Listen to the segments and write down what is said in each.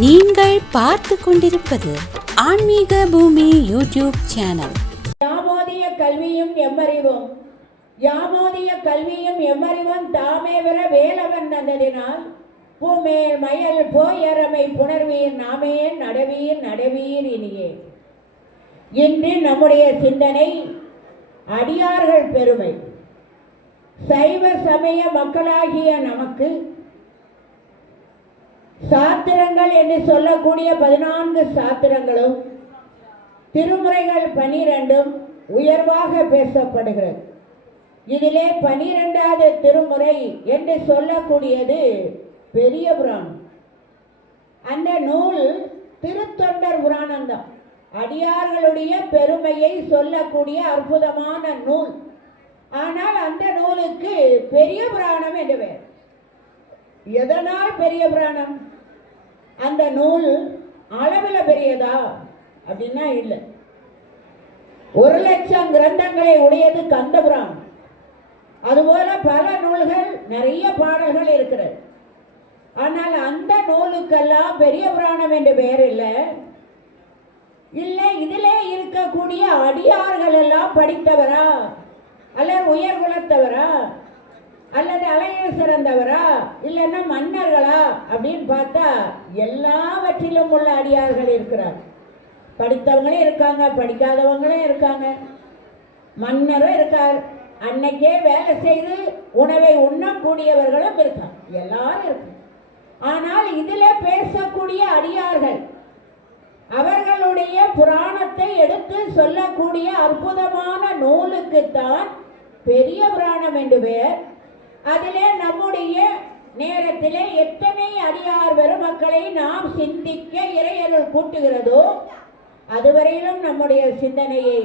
நீங்கள் பார்த்து கொண்டிருப்பது ஆன்மீக பூமி யூடியூப் சேனல். யாமோதிய கல்வியும் எம்மறிவும் யாமோதிய கல்வியும் எம்மறிவும் தாமே வர வேலவன் தந்ததினால் பூமேல் மயல் போயரமை புணர்வீர் நாமே நடவீர் நடவீர் இனியே. இன்று நம்முடைய சிந்தனை அடியார்கள் பெருமை. சைவ சமய மக்களாகிய நமக்கு சாத்திரங்கள் என்று சொல்லக்கூடிய 14 சாத்திரங்களும் திருமுறைகள் 12 உயர்வாக பேசப்படுகிறது. இதிலே 12வது திருமுறை என்று சொல்லக்கூடியது பெரிய புராணம். அந்த நூல் திருத்தொண்டர் புராணம்தான். அடியார்களுடைய பெருமையை சொல்லக்கூடிய அற்புதமான நூல். ஆனால் அந்த நூலுக்கு பெரிய புராணம் என்று பெயர். எதனால் பெரிய புராணம்? அந்த நூல் அளவில் பெரியதா அப்படின்னா இல்லை. 1,00,000 கிரந்தங்களை உடையது கந்த புராணம். அதுபோல பல நூல்கள், நிறைய பாடல்கள் இருக்கிறது. ஆனால் அந்த நூலுக்கெல்லாம் பெரிய புராணம் என்று பெயர் இல்லை. இல்லை, இதிலே இருக்கக்கூடிய அடியார்கள் எல்லாம் படித்தவரா அல்லது உயர் குலத்தவரா அல்லது அலையில் சிறந்தவரா இல்லைன்னா மன்னர்களா அப்படின்னு பார்த்தா எல்லாவற்றிலும் உள்ள அடியார்கள் இருக்கிறார். படித்தவங்களும் இருக்காங்க, படிக்காதவங்களும் இருக்காங்க, மன்னரும் இருக்கார், அன்னைக்கே வேலை செய்து உணவை உண்ணக்கூடியவர்களும் இருக்காங்க, எல்லாரும் இருக்கு. ஆனால் இதில் பேசக்கூடிய அடியார்கள் அவர்களுடைய புராணத்தை எடுத்து சொல்லக்கூடிய அற்புதமான நூலுக்குத்தான் பெரிய புராணம் என்று பெயர். அதிலே நம்முடைய நேரத்திலே எத்தனை அடியார் பெருமக்களை நாம் சிந்திக்க இறையருள் கூட்டுகிறதோ அதுவரையிலும் நம்முடைய சிந்தனையை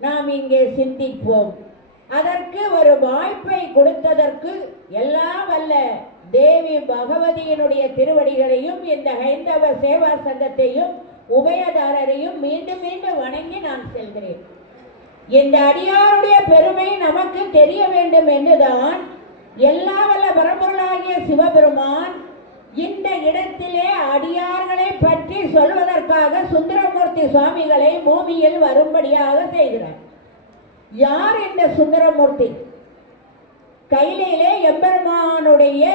நாம் இங்கே சிந்திப்போம். அதற்கு ஒரு வாய்ப்பை கொடுத்ததற்கு எல்லாம் வல்ல தேவி பகவதியினுடைய திருவடிகளையும் இந்த ஹைந்தவ சேவா சங்கத்தையும் உபயதாரரையும் மீண்டும் மீண்டும் வணங்கி நான் செல்கிறேன். இந்த அடியாருடைய பெருமை நமக்கு தெரிய வேண்டும் என்றுதான் எல்லா வல்ல பரம்பொருளாகிய சிவபெருமான் இந்த இடத்திலே அடியார்களை பற்றி சொல்வதற்காக சுந்தரமூர்த்தி சுவாமிகளை பூமியில் வரும்படியாக செய்கிறார். யார் இந்த சுந்தரமூர்த்தி? கையிலே எம்பெருமானுடைய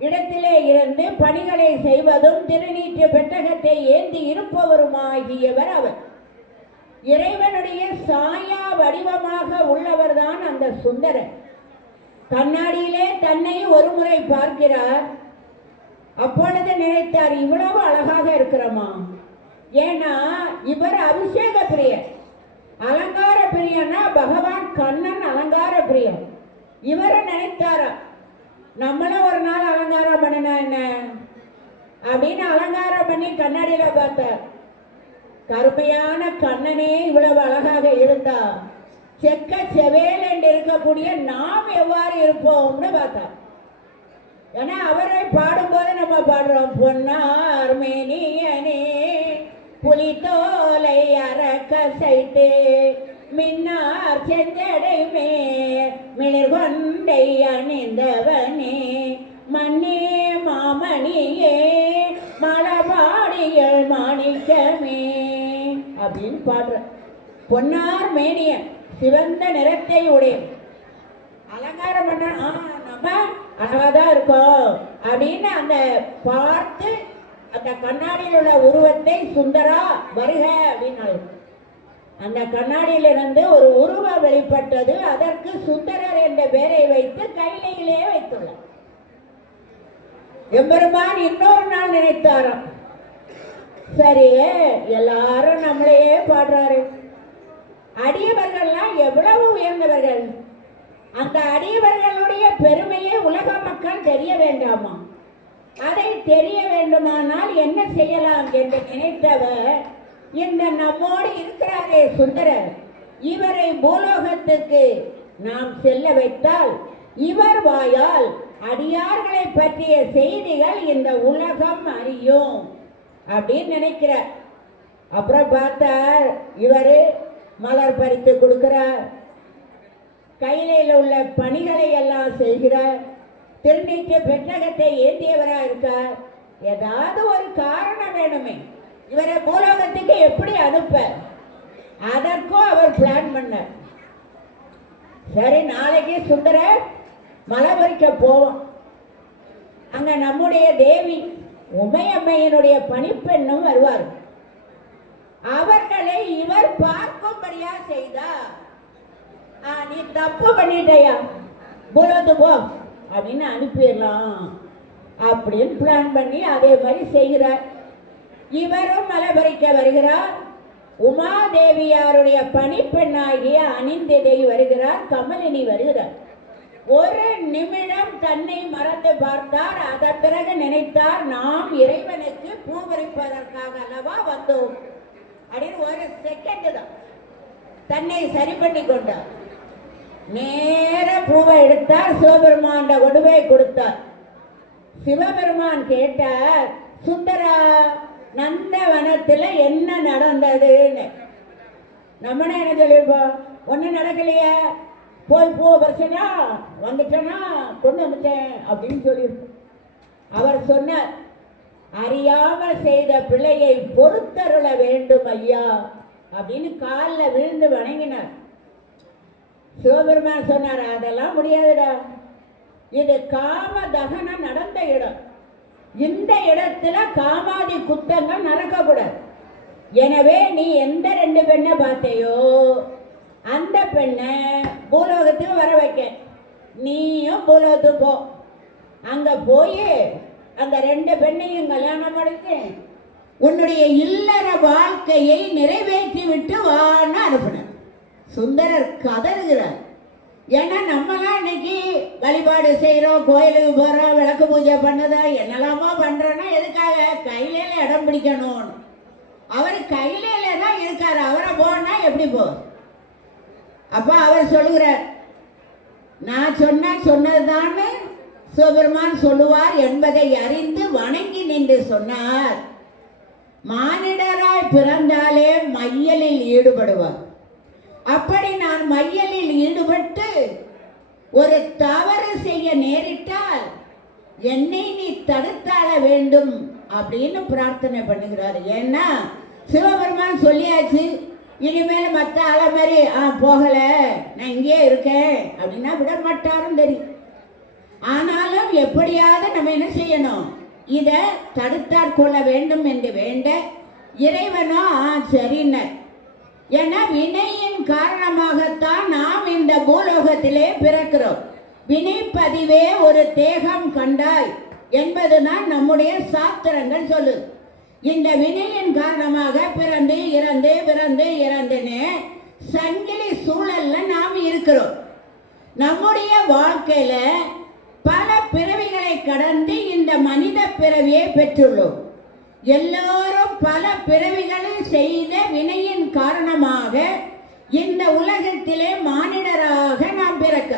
இடத்திலே இருந்து பணிகளை செய்வதும் திருநீற்று பெட்டகத்தை ஏந்தி இருப்பவருமாகியவர் அவர். இறைவனுடைய சாயா வடிவமாக உள்ளவர்தான் அந்த சுந்தரர். கண்ணாடியிலே தன்னை ஒரு முறை பார்க்கிறார். அப்பொழுது நினைத்தார், இவ்வளவு அழகாக இருக்கிறோமா? ஏன்னா இவர் அபிஷேக பிரியர், அலங்கார பிரியனா பகவான் கண்ணன் அலங்கார பிரியர். இவரை நினைத்தாரா, நம்மளும் ஒரு நாள் அலங்காரம் பண்ணினா என்ன அப்படின்னு அலங்காரம் பண்ணி கண்ணாடியில பார்த்தார். கருமையான கண்ணனே இவ்வளவு அழகாக இருந்தா செக்க செவேல் என்று இருக்கக்கூடிய நாம் எவ்வாறு இருப்போம்னு பார்த்தார். ஏன்னா அவரை பாடும்போது நம்ம பாடுறோம், பொன்னார் மேனியனே புலித்தோலை அரக்கசைத்து மின்னார் செஞ்சடை மிளிர் கொண்டை அணிந்தவனே மண்ணே மாமணியே மலபாடியல் மாணிக்கமே அப்படின்னு பாடுற. பொன்னார் மேனியன், சிவந்த நிறத்தை உடைய, அலங்காரம் பண்ண நம்ம அழகாதான் இருக்கோம் அப்படின்னு அந்த பார்த்து அந்த கண்ணாடியில் உள்ள உருவத்தை சுந்தரா வருக அப்படின்னு அந்த கண்ணாடியிலிருந்து ஒரு உருவம் வெளிப்பட்டது. அதற்கு சுந்தரர் என்ற பெயரை வைத்து கையிலே வைத்துள்ளார். எம்பெருமான் இன்னொரு நாள் நினைத்தாராம், சரி எல்லாரும் நம்மளையே பாடுறாரு, அடியவர்கள்லாம் எவ்வளவு உயர்ந்தவர்கள், அந்த அடியவர்களுடைய பெருமையை உலக மக்கள் தெரிய வேண்டாமா? அதை தெரிய வேண்டுமானால் என்ன செய்யலாம் என்று நினைத்தவர் இந்த நம்மோடு இருக்கிறாரே சுந்தரர், இவரை பூலோகத்துக்கு நாம் செல்ல வைத்தால் இவர் வாயால் அடியார்களை பற்றிய செய்திகள் இந்த உலகம் அறியும் அப்படின்னு நினைக்கிறார். அப்புறம் பார்த்தார், இவர் மலர் பறித்து கொடுக்கிறார், கையில உள்ள பணிகளை எல்லாம் செய்கிறார், திருநீற்று பெட்டகத்தை ஏந்தியவராக இருக்கார், ஏதாவது ஒரு காரணம் வேணுமே, இவரை பூலோகத்துக்கு எப்படி அனுப்ப, அதற்கும் அவர் பிளான் பண்ணார். சரி, நாளைக்கு சுந்தரர் மலை பறிக்க போவோம். அங்க நம்முடைய தேவி உமையம்மையினுடைய பணிப்பெண்ணும் வருவார். அவர்களை இவர் பார்க்கும்படியா செய்தார். நீ தப்பு பண்ணிட்டயா, போலது போ அப்படின்னு அனுப்பிடலாம் அப்படின்னு பிளான் பண்ணி அதே மாதிரி செய்கிறார். இவரும் மலை பறிக்க வருகிறார். உமாதேவியாருடைய பணிப்பெண்ணாகிய அனிந்திதை வருகிறார். கமலினி வருகிறார். ஒரு நிமிடம் தன்னை மறந்து பார்த்தார். அதன் பிறகு நினைத்தார், நாம் இறைவனுக்கு பூ பறிப்பதற்காக அல்லவா வந்தோம் அப்படின்னு ஒரு செகண்ட் தான் தன்னை சரி பண்ணி கொண்டார். நேர பூவை எடுத்தார், சிவபெருமான் கொண்டு போய் கொடுத்தார். சிவபெருமான் கேட்டார், சுந்தரா, நந்தவனத்துல என்ன நடந்ததுன்னு. நம்மனே என்ன சொல்லியிருப்போம், ஒன்னும் நடக்கலையே, போய் பூ பறிச்சனா வந்துட்டேனா கொண்டு வந்துட்டேன் அப்படின்னு சொல்லியிருப்போம். அவர் சொன்னார், அறியாமல் செய்த பிள்ளையை பொறுத்தருள வேண்டும் ஐயா அப்படின்னு காலில் விழுந்து வணங்கினார். சிவபெருமான் சொன்னார், அதெல்லாம் முடியாதுடா, இது காம தகனம் நடந்த இடம், இந்த இடத்துல காமாதி குத்தங்கள் நடக்கக்கூடாது. எனவே நீ எந்த 2 பெண்ணை பார்த்தையோ அந்த பெண்ணை பூலோகத்துக்கு வர வைக்க, நீயும் பூலோகத்துக்கு போ. அங்க போய் அந்த 2 பெண்ணையும் கல்யாணம் பண்ணிட்டு உன்னுடைய இல்லற வாழ்க்கையை நிறைவேற்றி விட்டு வான்னு அனுப்பின. சுந்தரர் கதறுகிறார். ஏன்னா நம்மளாம் இன்னைக்கு வழிபாடு செய்கிறோம், கோயிலுக்கு போகிறோம், விளக்கு பூஜை பண்ணுதோம், என்னெல்லாமோ பண்ணுறோன்னா எதுக்காக, கையில இடம் பிடிக்கணும்னு. அவர் கையில தான் இருக்கார், அவரை போனா எப்படி போ. அப்போ அவர் சொல்லுகிறார், நான் சொன்னதுதான்னு சிவபெருமான் சொல்லுவார் என்பதை அறிந்து வணங்கி நின்று சொன்னார். மானிடராய் பிறந்தாலே மையலில் ஈடுபடுவார். அப்படி நான் மையலில் ஈடுபட்டு ஒரு தவறு செய்ய நேரிட்டால் என்னை நீ தடுத்தாள வேண்டும் அப்படின்னு பிரார்த்தனை பண்ணுகிறார். ஏன்னா சிவபெருமான் சொல்லியாச்சு, இனிமேல் மற்ற ஆளை மாதிரி போகல, நான் இங்கே இருக்கேன் அப்படின்னா விட மாட்டாரும் தெரியும். ஆனாலும் எப்படியாவது நம்ம என்ன செய்யணும், இதை தடுத்தாட்கொள்ள வேண்டும் என்று வேண்ட இறைவனோ சரின்ன. ஏன்னா வினையின் காரணமாகத்தான் நாம் இந்த பூலோகத்திலே பிறக்கிறோம். வினைப்பதிவே ஒரு தேகம் கண்டாய் என்பதுதான் நம்முடைய சாஸ்திரங்கள் சொல்லு. இந்த வினையின் காரணமாக பிறந்து இறந்து பிறந்து இறந்துன்னு சங்கிலி சூழல்ல நாம் இருக்கிறோம். நம்முடைய வாழ்க்கையில பல பிறவிகளை கடந்து இந்த மனித பிறவியை பெற்றுள்ளோம். எல்லோரும் பல பிறவிகளில் செய்த வினையின் காரணமாக இந்த உலகத்திலே மானிடராக நாம் பிறக்க,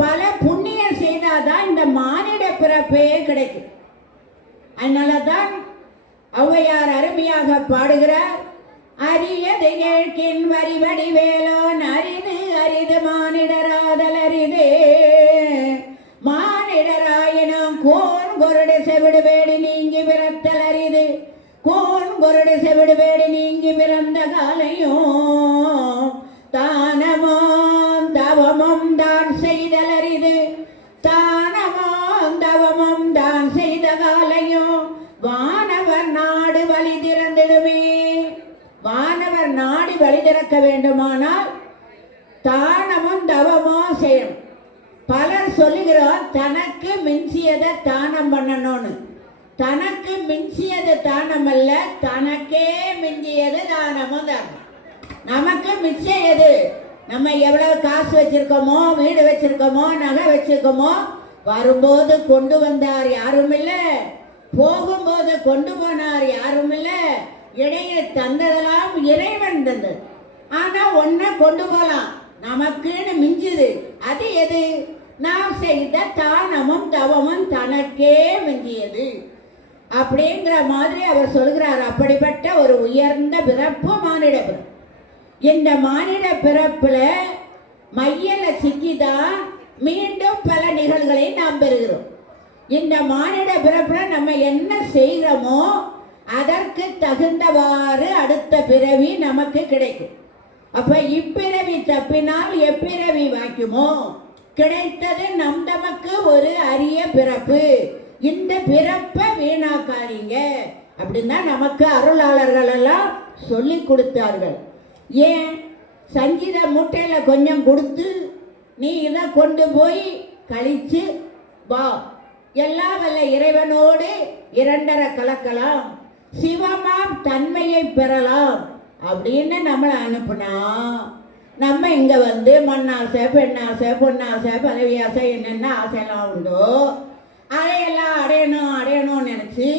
பல புண்ணியம் செய்தாதான் இந்த மானிட பிறப்பே கிடைக்கும். அதனாலதான் ஔவையார் அருமையாக பாடுகிறார், அரியது கேட்கின் வரி வடிவேலோன் அரிது அரிது மானிடராதல் அரிதே, மானிடராயினும் கோன் கொருடு செவிடு வேடி நீங்கி பிறத்தல் அரிது, கோன் கொருடு செவிடு வேடி நீங்கி பிறந்த காலையும் தானமும் தவமும் தான் செய்தல் அரிது, தானமும் தவமும் தான் செய்த காலையும் வானவர் நாடு வழி திறந்திடுமே. வானவர் நாடு வழி திறக்க வேண்டுமானால் தானமும் தவமும் செய்யணும். பலர் சொல்லுகிறோம் தனக்கு மிஞ்சியதை தானம் பண்ணணும்னு. தனக்கு மிஞ்சியது தானம் அல்ல, தனக்கே மிஞ்சியது தானமும் தான். நமக்கு மிச்சம் எது, நம்ம எவ்வளவு காசு வச்சிருக்கோமோ, வீடு வச்சிருக்கோமோ, நகை வச்சிருக்கோமோ, வரும்போது கொண்டு வந்தார் யாரும் இல்லை, போகும்போது கொண்டு போனார் யாரும் இல்லை, இடையே தந்ததெல்லாம் இறைவன் தந்தது. ஆனா ஒன்ன கொண்டு போலாம், நமக்குன்னு மிஞ்சுது. அது எது, நாம் செய்த தானமும் தவமும் தனக்கே மிஞ்சியது அப்படிங்கிற மாதிரி அவர் சொல்கிறார். அப்படிப்பட்ட ஒரு உயர்ந்த பிறப்பு மானிட பிறப்பு. இந்த மானிட பிறப்புல மையல சிக்கிதான் மீண்டும் பல நிகழ்வுகளை நாம் பெறுகிறோம். இந்த மானிட பிறப்புல நம்ம என்ன செய்கிறோமோ அதற்கு தகுந்தவாறு அடுத்த பிறவி நமக்கு கிடைக்கும். அப்ப இப்பிறவி தப்பினால் எப்பிறவி வாய்க்குமோ, கிடைத்தது நமக்கு ஒரு அரிய பிறப்பு, இந்த பிறப்பை வீணாக்காதீங்க அப்படின்னு தான் நமக்கு அருளாளர்கள் எல்லாம் சொல்லி கொடுத்தார்கள். ஏன் சங்கீத மூட்டையில கொஞ்சம் கொடுத்து நீ இதை கொண்டு போய் கழிச்சு வா, எல்லா வல்ல இறைவனோடு இரண்டரை கலக்கலாம், சிவமாம் தன்மையை பெறலாம் அப்படின்னு நம்மளை அனுப்புனா, நம்ம இங்க வந்து மண்ணாசை, பெண்ணாசை, பொன்னாசை, பதவி ஆசை, என்னென்ன ஆசையெல்லாம் உண்டோ அதையெல்லாம் அடையணும்னு நினைச்சு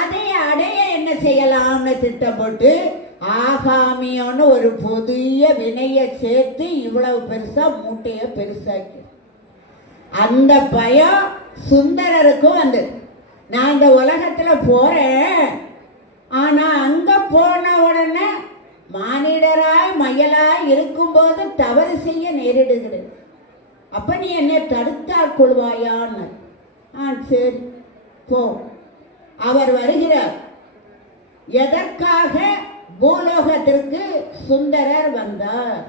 அதை அடைய என்ன செய்யலாம்னு திட்டம் போட்டு ஆகாமியோன்னு ஒரு புதிய வினையை சேர்த்து இவ்வளவு பெருசா மூட்டையை பெருசாக்கி, அந்த பயம் சுந்தரருக்கும் வந்தது. நான் இந்த உலகத்துல போறேன், ஆனா அங்க போன உடனே மானிடராய் மயலாய் இருக்கும்போது தவறு செய்ய நேரிடுகிறது. அப்ப நீ என்னை தடுத்தாற் கொள்வாயான்னு. சரி போ. அவர் வருகிறார். எதற்காக பூலோகத்திற்கு சுந்தரர் வந்தார்?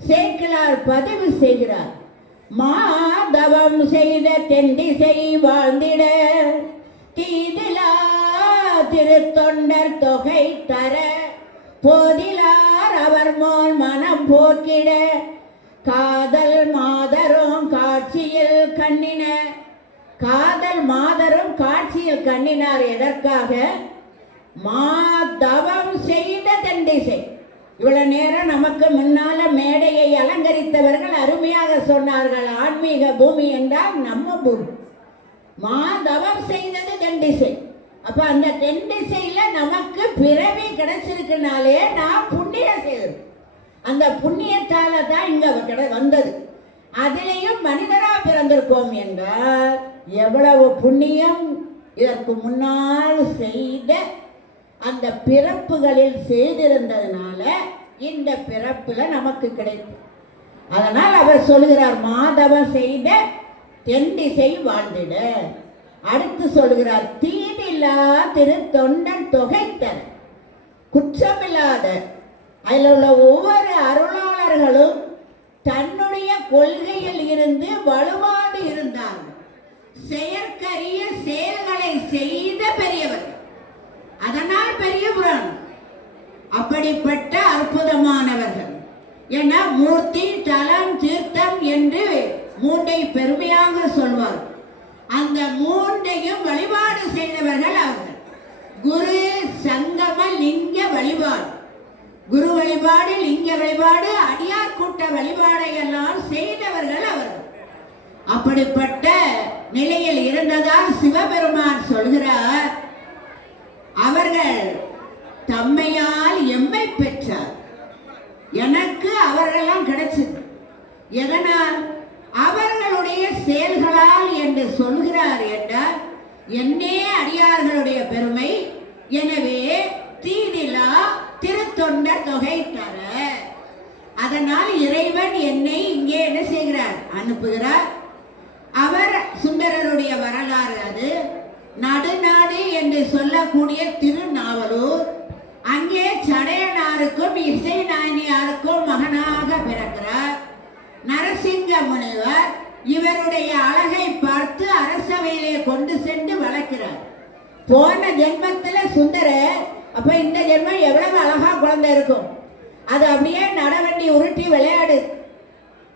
சேக்கிழார் பதிவு செய்கிறார். மாதவம் செய்த தென்திசை வாழ்ந்திட தீதிலா திருத்தொண்டர் தொகை தர போதிலார் அவர் மோல் மனம் போக்கிட காதல் மாதரும் காட்சியில் கண்ணின. காதல் மாதரும் காட்சியில் கண்ணினார். எதற்காக? மாதவம் செய்த தென்திசை. இவ்வளவு நேரம் நமக்கு முன்னால மேடையை அலங்கரித்தவர்கள் அருமையாக சொன்னார்கள். ஆன்மீக பூமி என்றால் நம்ம பூமி. மாதவம் செய்தது தென்திசை. அப்ப அந்த தென்திசையில நமக்கு பிறவி கிடைச்சிருக்குனாலே நான் புண்ணியம் செய்தது. அந்த புண்ணியத்தால தான் இங்க வந்தது. அதிலையும் மனிதரா பிறந்திருக்கோம் என்றால் எவ்வளவு புண்ணியம் இதற்கு முன்னால் செய்த அந்த பிறப்புகளில் செய்திருந்ததுனால இந்த பிறப்புல நமக்கு கிடைக்கும். அதனால் அவர் சொல்லுகிறார், மாதவம் செய்த தென்திசை வாழ்ந்திட. அடுத்து சொல்லுகிறார், தீதில்லா திருத்தொண்டன் தொகைத்தர. குற்றமில்லாத அதில் உள்ள ஒவ்வொரு அருளாளர்களும் தன்னுடைய கொள்கையில் இருந்து வலுவாது இருந்தார்கள். செயற்கரிய செயல்களை செய்த பெரியவர்கள், அதனால் பெரிய புராணம். அப்படிப்பட்ட அற்புதமானவர்கள். ஏன்னா மூர்த்தி, தலம், தீர்த்தம் என்று மூன்றை பெருமையாக சொல்வார். அந்த மூன்றையும் வழிபாடு செய்தவர்கள் அவர்கள். குரு சங்கம லிங்க வழிபாடு, குரு வழிபாடு, லிங்க வழிபாடு, அடியார் கூட்ட வழிபாடை எல்லாம் செய்தவர்கள் அவர்கள். அப்படிப்பட்ட நிலையில் இருந்ததால் சிவபெருமான் சொல்கிறார், அவர்கள் தம்மையால் எம்மை பெற்றார். எனக்கு அவர்களெல்லாம் கிடைச்சது. எதனால்? அவர்களுடைய செயல்களால் என்று சொல்கிறார் என்றால் என்னே அடியார்களுடைய பெருமை. எனவே தீதிலா திருத்தொண்டர் தொகை தர. அதனால் இறைவன் என்னை இங்கே என்ன செய்கிறார்? அனுப்புகிறார். அவர் சுந்தரருடைய வரலாறு அது. நடுநாடு என்று சொல்லக்கூடிய திருநாவலூர், அங்கே சடையனாருக்கும் இசை நாயனியாருக்கும் மகனாக பிறக்கிறார். நரசிங்க முனிவர் இவருடைய அழகை பார்த்து அரசவையிலே கொண்டு சென்று வளர்க்கிறார். போன ஜென்மத்துல சுந்தரர், அப்ப இந்த ஜென்மம் எவ்வளவு அழகா குழந்தை இருக்கும். அது அப்படியே நடவண்டி உருட்டி விளையாடு.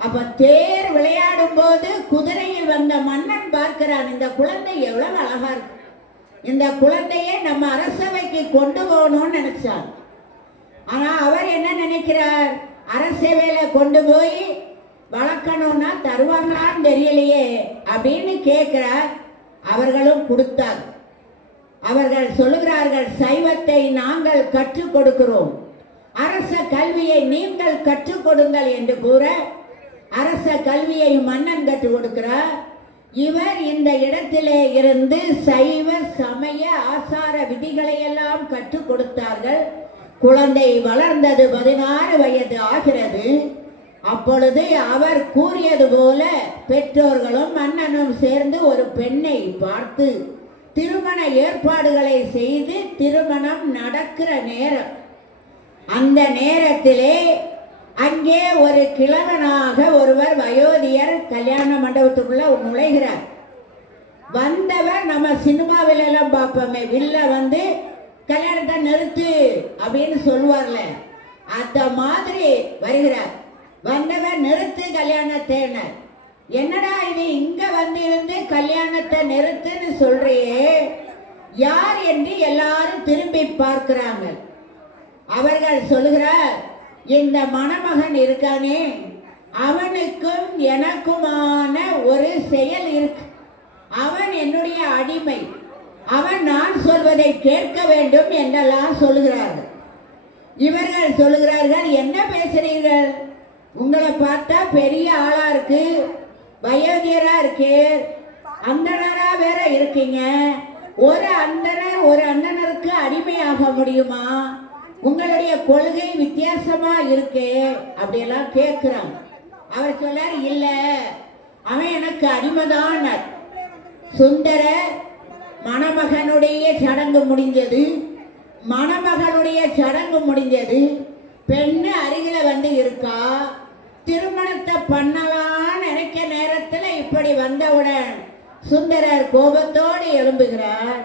அப்ப தேர் விளையாடும் போது குதிரையில் வந்த மன்னன் பார்க்கிறான், இந்த குழந்தை எவ்வளவு அழகா இருக்கு, இந்த குழந்தையை நம்ம அரசவைக்கு கொண்டு போகணும்னு நினைச்சார். ஆனா அவர் என்ன நினைக்கிறார்? அரசவையில கொண்டு போய் வளர்க்கணும்னா தருவாங்களான்னு தெரியலையே அப்படின்னு கேட்கிறார். அவர்களும் கொடுத்தார். அவர்கள் சொல்லுகிறார்கள், சைவத்தை நாங்கள் கற்றுக் கொடுக்கிறோம், அரச கல்வியை நீங்கள் கற்றுக் கொடுங்கள் என்று கூற அரச கல்வியை மன்னன் கற்றுக் கொடுக்கிறார். இவர் இந்த இடத்திலே இருந்து சைவ சமய ஆசார விதிகளை எல்லாம் கற்றுக் கொடுத்தார்கள். குழந்தை வளர்ந்தது, 16 வயது ஆகிறது. அப்பொழுது அவர் கூறியது போல பெற்றோர்களும் மன்னனும் சேர்ந்து ஒரு பெண்ணை பார்த்து திருமண ஏற்பாடுகளை செய்து திருமணம் நடக்கிற நேரம். அந்த நேரத்திலே அங்கே ஒரு கிழவனாக ஒருவர் வயோதியர் கல்யாண மண்டபத்துக்குள்ள நுழைகிறார். வந்தவர் நம்ம சினிமாவில எல்லாம் பார்ப்போமே, வில்ல வந்து கல்யாணத்தை நிறுத்து அப்படின்னு சொல்லுவார்ல, அந்த மாதிரி வருகிறார். வந்தவர் நிறுத்து கல்யாணத்தை. என்னடா இது இங்க வந்து இருந்து கல்யாணத்தை நிறுத்துன்னு சொல்றியே, யார் என்று எல்லாரும் திரும்பி பார்க்கிறாங்க. அவர்கள் சொல்லுகிறார், இந்த மணமகன் இருக்கானே அவனுக்கும் எனக்குமான ஒரு செயல் இருக்கு. அவன் என்னுடைய அடிமை, அவன் நான் சொல்வதை கேட்க வேண்டும் என்றெல்லாம் சொல்லுகிறார்கள். இவர்கள் சொல்லுகிறார்கள், என்ன பேசுறீர்கள்? உங்களை பார்த்தா பெரிய ஆளா இருக்கு, வயோதியரா இருக்கு, அந்தனரா வேற இருக்கீங்க. ஒரு அந்தனர் ஒரு அந்தனருக்கு அடிமையாக முடியுமா? உங்களுடைய கொள்கை வித்தியாசமா இருக்கு அப்படியெல்லாம் கேட்கிறான். அவர் சொல்லார், இல்ல அவன் எனக்கு அடிமைதான். சுந்தர மணமகனுடைய சடங்கு முடிஞ்சது, மணமகனுடைய சடங்கு முடிஞ்சது, பெண்ணு அருகில வந்து இருக்கா, திருமணத்தை பண்ணலாம் நினைக்க நேரத்தில் இப்படி வந்தவுடன் சுந்தரர் கோபத்தோடு எழும்புகிறார்.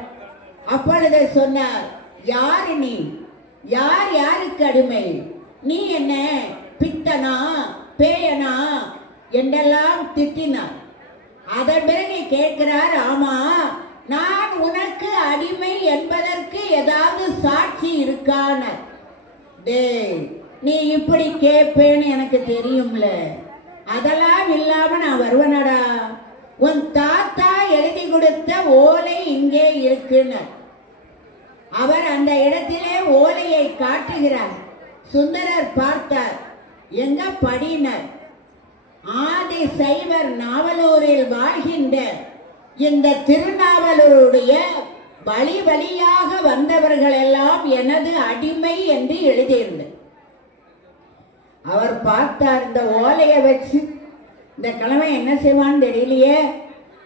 அப்பொழுது சொன்னார், யார் நீ? யார் யாருக்கு அடிமை? நீ என்ன பித்தனா பேயனா என்றெல்லாம் திட்டினார். அதன் பிறகு கேட்கிறார், ஆமா நான் உனக்கு அடிமை என்பதற்கு ஏதாவது சாட்சி இருக்கான? டேய், நீ இப்படி கேட்பேன்னு எனக்கு தெரியும்ல, அதெல்லாம் இல்லாம நான் வருவனடா. உன் தாத்தா எழுதி கொடுத்த ஓலை இங்கே இருக்குன்னு அவர் அந்த இடத்திலே ஓலையை காட்டுகிறார். சுந்தரர் பார்த்தார், எங்க படினர். ஆதி சைவர் நாவலூரில் வாழ்கின்ற இந்த திருநாவலூருடைய வழி வழியாக வந்தவர்கள் எல்லாம் எனது அடிமை என்று எழுதியிருந்தது. அவர் பார்த்தார், இந்த ஓலையை வச்சு இந்த கிழமை என்ன செய்வான்னு தெரியலையே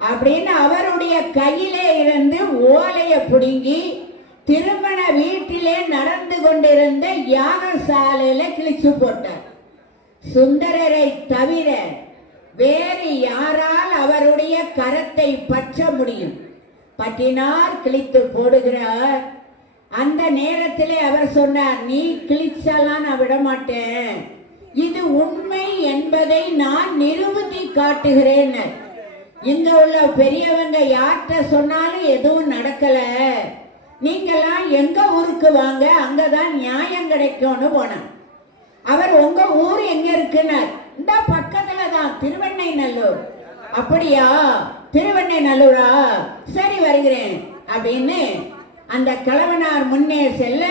அப்படின்னு அவருடைய கையிலே இருந்து ஓலையை பிடுங்கி திருமண வீட்டிலே நடந்து கொண்டிருந்த யாகசாலையில கிழிச்சு போட்டார். சுந்தரரை தவிர வேறு யாரால் அவருடைய கரத்தை பற்ற முடியும்? பற்றினார், கிழித்து போடுகிறார். அந்த நேரத்திலே அவர் சொன்னார், நீ கிழிச்சாலாம் நான் விட மாட்டேன், இது உண்மை என்பதை நான் நிரூபித்து காட்டுகிறேன். இங்க உள்ள பெரியவங்க யார்கிட்ட சொன்னாலும் எதுவும் நடக்கல, நீங்கெல்லாம் எங்க ஊருக்கு வாங்க, அங்கதான் நியாயம் கிடைக்கும்னு போனார். அவர் உங்க ஊர் எங்க இருக்குன்னார். இந்த பக்கத்துல தான், திருவெண்ணைநல்லூர். அப்படியா, திருவெண்ணைநல்லூரா, சரி வருகிறேன் அப்படின்னு அந்த கிழவனார் முன்னே செல்ல,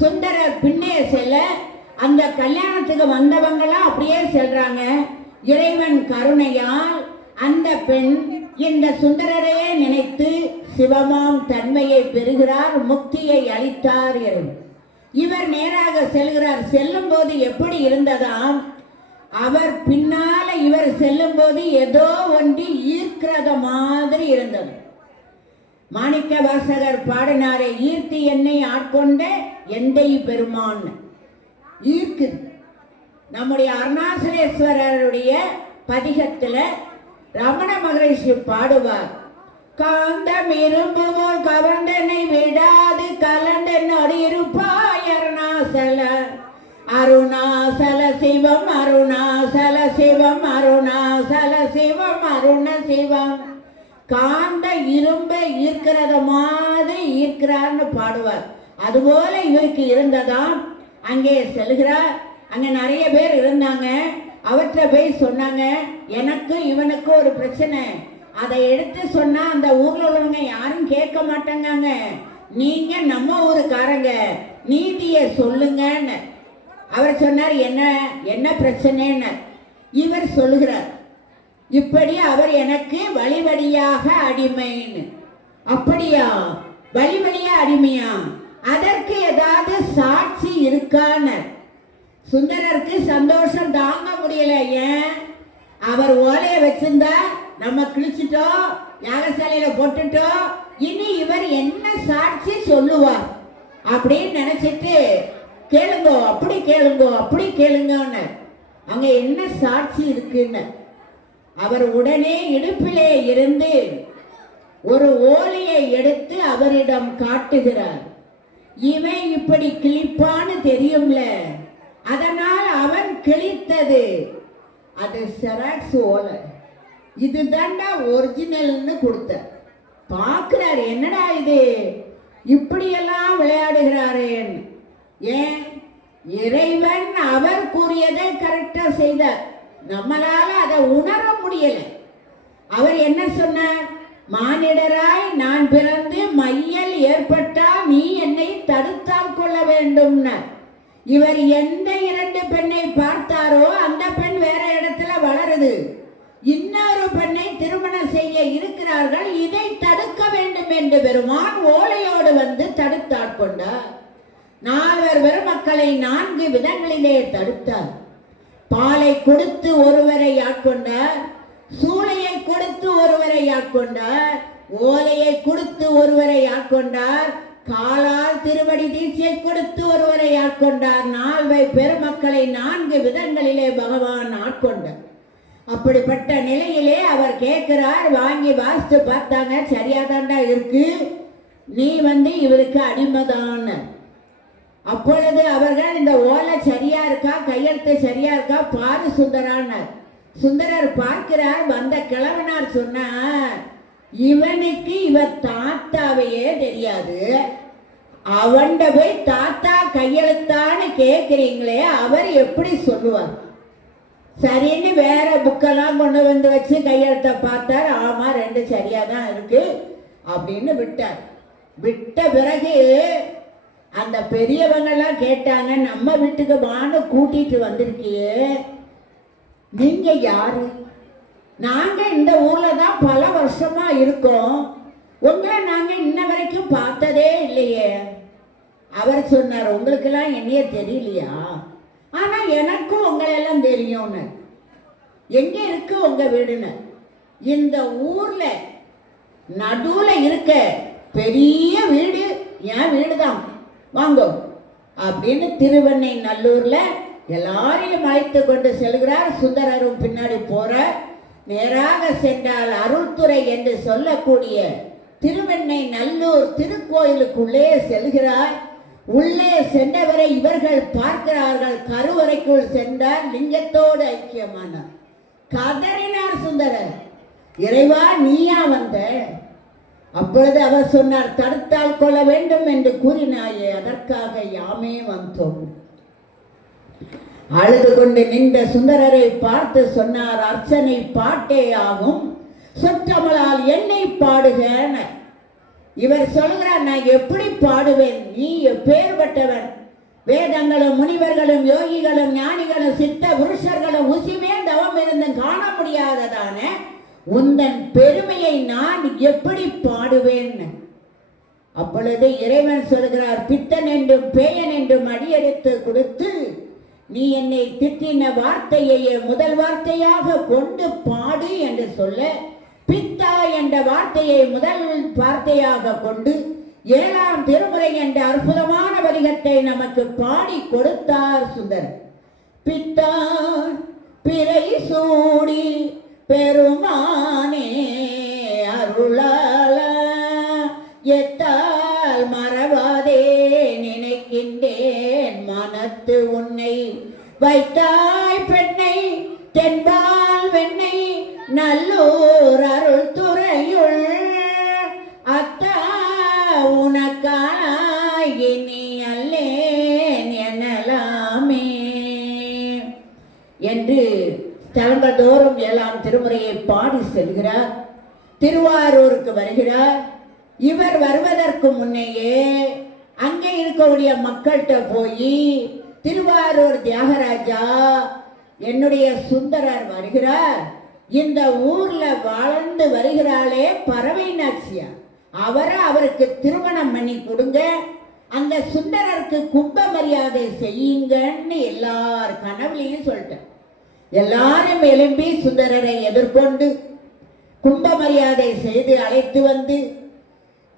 சுந்தரர் பின்னே செல்ல, அந்த கல்யாணத்துக்கு வந்தவங்களாம் அப்படியே செல்றாங்க. இறைவன் கருணையால் அந்த பெண் இந்த சுந்தரரையே நினைத்து சிவமாம் தன்மையை பெறுகிறார், முக்தியை அளித்தார் இறைவன். இவர் நேராக செல்கிறார். செல்லும் போது எப்படி இருந்ததாம், அவர் பின்னால இவர் செல்லும் போது ஏதோ ஒன்று ஈர்க்கிறத மாதிரி இருந்தது. மாணிக்க வாசகர் பாடினாரே, ஈர்த்தி என்னை ஆட்கொண்ட எந்தை பெருமான் ஈர்க்குது. நம்முடைய அருணாசலேஸ்வரருடைய பதிகத்துல ரமண மகரிஷி பாடுவார், காந்தம் இரும்பு போல் கவர்ந்தனை விடாது கலண்டனோடு இருப்பாய் அருணாசல, அருணாசல சிவம் அருணாசல சிவம் அருணாசல சிவம் அருண சிவம். காந்த இரும்பை ஈர்க்கிறத மாதிரி ஈர்க்கிறார்னு பாடுவார். அதுபோல இவருக்கு இருந்ததாம். அங்கே செல்கிறார். அங்கே நிறைய பேர் இருந்தாங்க. அவற்றை போய் சொன்னாங்க, எனக்கு இவனுக்கு ஒரு பிரச்சனை, அதை எடுத்து சொன்னா அந்த ஊர்ல உள்ளவங்க யாரும் கேட்க மாட்டாங்க, நீங்க நம்ம ஊருக்காரங்க நீதியை சொல்லுங்கன்னு. அவர் சொன்னார், என்ன என்ன பிரச்சனைன்னு. இவர் சொல்லுகிறார், இப்படி அவர் எனக்கு வழி வழியாக அடிமைன்னு. அப்படியா, வழி வழியா அடிமையா, அதற்கு ஏதாவது சாட்சி இருக்கான்னு. சுந்தரருக்கு சந்தோஷம் தாங்க முடியல. ஏன்? அவர் ஓலையை வச்சிருந்தா நம்ம கிழிச்சிட்டோம், யாகசாலையில போட்டுட்டோம், இனி இவர் என்ன சாட்சி சொல்லுவார் அப்படின்னு நினைச்சிட்டு கேளுங்கோ, அப்படி கேளுங்கோ, அப்படி கேளுங்கன்னு. அங்க என்ன சாட்சி இருக்குன்னு அவர் உடனே இடுப்பிலே இருந்து ஒரு ஓலையை எடுத்து அவரிடம் காட்டுகிறார். இவன் இப்படி கிழிப்பான்னு தெரியும்ல, அதனால் அவன் கிழித்தது. அது செராக்ஸ் ஓலை, இதுதான்டா ஒரிஜினல்னு கொடுத்த. பார்க்கிறாரு, என்னடா இது இப்படியெல்லாம் விளையாடுகிறாரேன். ஏன்? இறைவன் அவர் கூறியதை கரெக்டா செய்தார், நம்மளால அதை உணர முடியல. அவர் என்ன சொன்னார்? மானிடராய் நான் பிறந்து மையல் ஏற்பட்டால் நீ என்னை தடுத்தால் கொள்ள வேண்டும். இவர் எந்த 2 பெண்ணை பார்த்தாரோ அந்த பெண் வேற இடத்துல வளருது, இன்னொரு பெண்ணை திருமணம் செய்ய இருக்கிறார்கள், இதை தடுக்க வேண்டும் என்று பெருமான் ஓலையோடு வந்து தடுத்தாட்கொண்டார். 4 பெருமக்களை 4 விதங்களிலே தடுத்தார். பாலை கொடுத்து ஒருவரை ஆட்கொண்டார், சூளையை கொடுத்து ஒருவரை ஆட்கொண்டார், ஓலையை கொடுத்து ஒருவரை ஆட்கொண்டார், காலால் திருவடி தீட்சை கொடுத்து ஒருவரை ஆட்கொண்டார். 4 பெருமக்களை 4 விதங்களிலே பகவான் ஆட்கொண்டார். அப்படிப்பட்ட நிலையிலே அவர் கேட்கிறார், வாங்கி வாசித்து பார்த்தாங்க, சரியாதாண்டா இருக்கு, நீ இவருக்கு அடிமைதான். அப்பொழுது அவர்கள் இந்த ஓலை சரியா இருக்கா, கையெழுத்து சரியா இருக்கா பாரு சுந்தரான்னார். சுந்தரர் பார்க்கிறார், வந்த கிழவனார் சொன்னார், இவனுக்கு இவர் தாத்தாவையே தெரியாது, அவன்ட போய் தாத்தா கையெழுத்தான்னு கேட்கிறீங்களே, அவர் எப்படி சொல்லுவார்? சரின்னு வேற புக்கெல்லாம் கொண்டு வந்து வச்சு கையெழுத்த பார்த்தார், ஆமா 2 சரியாதான் இருக்கு அப்படின்னு விட்டார். விட்ட பிறகு அந்த பெரியவங்கெல்லாம் கேட்டாங்க, நம்ம வீட்டுக்கு வான்னு கூட்டிட்டு வந்திருக்கியே, நீங்க யாரு? நாங்க இந்த ஊர்ல தான் பல வருஷமா இருக்கோம், உங்களை நாங்க இன்ன வரைக்கும் பார்த்ததே இல்லையே. அவர் சொன்னார், உங்களுக்கெல்லாம் என்னைய தெரியலையா? ஆனா எனக்கும் உங்களெல்லாம் தெரியும்னு. எங்க இருக்கு உங்க வீடுன்னு? இந்த ஊர்ல நடுவுல இருக்க பெரிய வீடு என் வீடுதான், வாங்க அப்படின்னு திருவெண்ணை நல்லூர்ல எல்லாரையும் அழைத்து கொண்டு செல்கிறார். சுந்தரரும் பின்னாடி போற. நேராக சென்றால் அருள்துறை என்று சொல்லக்கூடிய திருவெண்ணை நல்லூர் திருக்கோயிலுக்குள்ளே செல்கிறார். உள்ளே சென்றவரை இவர்கள் பார்க்கிறார்கள். கருவறைக்குள் சென்றார், லிங்கத்தோடு ஐக்கியமானார். கதறினார் சுந்தரர், இறைவா நீயா வந்த? அப்பொழுது அவர் சொன்னார், தடுத்தால் கொள்ள வேண்டும் என்று கூறினாயே, அதற்காக யாமே வந்தோம். அழுது கொண்டு நின்ற சுந்தரரை பார்த்து சொன்னார், அர்ச்சனை பாட்டே ஆகும், சொற்றமலால் என்னை பாடுக. இவர் சொல்கிறார், நான் எப்படி பாடுவேன்? நீ எப்பேற்பட்டவன்? வேதங்களும் முனிவர்களும் யோகிகளும் ஞானிகளும் சித்த புருஷர்களும் உசிமே தவம் இருந்தும் காண முடியாததான உந்தன் பெருமையை நான் எப்படி பாடுவேன்? அப்பொழுது இறைவன் சொல்கிறார், பித்தன் என்றும் பேயன் என்றும் அடியெடுத்து கொடுத்து நீ என்னை திட்டின வார்த்தையை முதல் வார்த்தையாக கொண்டு பாடு என்று சொல்ல, பித்தா என்ற வார்த்தையை முதல் வார்த்தையாக கொண்டு 7ஆம் திருமுறை என்ற அற்புதமான வடிகத்தை நமக்கு பாடி கொடுத்தார் சுந்தர். பித்தா பிறை சூடி பெருமானே அருளால எத்தால் மறவாதே நினைக்கின்றேன் மனத்து உன்னை வைத்தாய் பெண்ணை தென்பால் வெண்ணை நல்லூர் அருள் துறையுள் அத்தா உனக்காய் இனி அல்லேன் எனலாமே என்று தலங்கள் தோறும் 7ஆம் திருமுறையை பாடி செல்கிறார். திருவாரூருக்கு வருகிறார். இவர் வருவதற்கு முன்னையே அங்கே இருக்கக்கூடிய மக்கள்கிட்ட போய், திருவாரூர் தியாகராஜா, என்னுடைய சுந்தரர் வருகிறார், இந்த ஊர்ல வாழ்ந்து வருகிறாளே பறவை நாச்சியா, அவருக்கு திருமணம் பண்ணி கொடுங்க, அந்த சுந்தரருக்கு கும்ப மரியாதை செய்யுங்கன்னு எல்லார் கனவுலையும் சொல்லிட்டேன். எல்லாரும் எழும்பி சுந்தரரை எதிர்கொண்டு கும்ப மரியாதை செய்து அழைத்து வந்து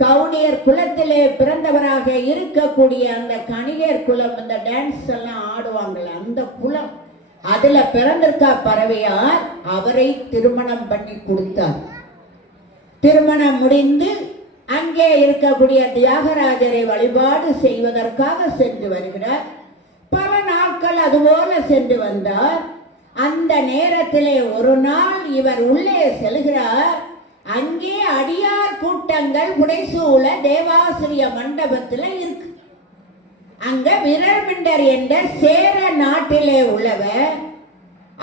கவுனியர் குலத்திலே பிறந்தவராக இருக்கக்கூடிய அந்த கணிகர் குலம், இந்த டான்ஸ் எல்லாம் ஆடுவாங்கல்ல அந்த குலம், அதுல பிறந்திருக்கா பறவையார் அவரை திருமணம் பண்ணி கொடுத்தார். திருமணம் முடிந்து அங்கே இருக்கக்கூடிய தியாகராஜரை வழிபாடு செய்வதற்காக சென்று வருகிறார். பல நாட்கள் அதுபோல சென்று வந்தார். அந்த நேரத்திலே ஒரு நாள் இவர் உள்ளே செல்கிறார். அங்கே அடியார் கூட்டங்கள் புடைசூழ தேவாசிரிய மண்டபத்தில் இருக்கு. அங்க விரல்மிண்டர் என்ற சேர நாட்டிலே உள்ளவர்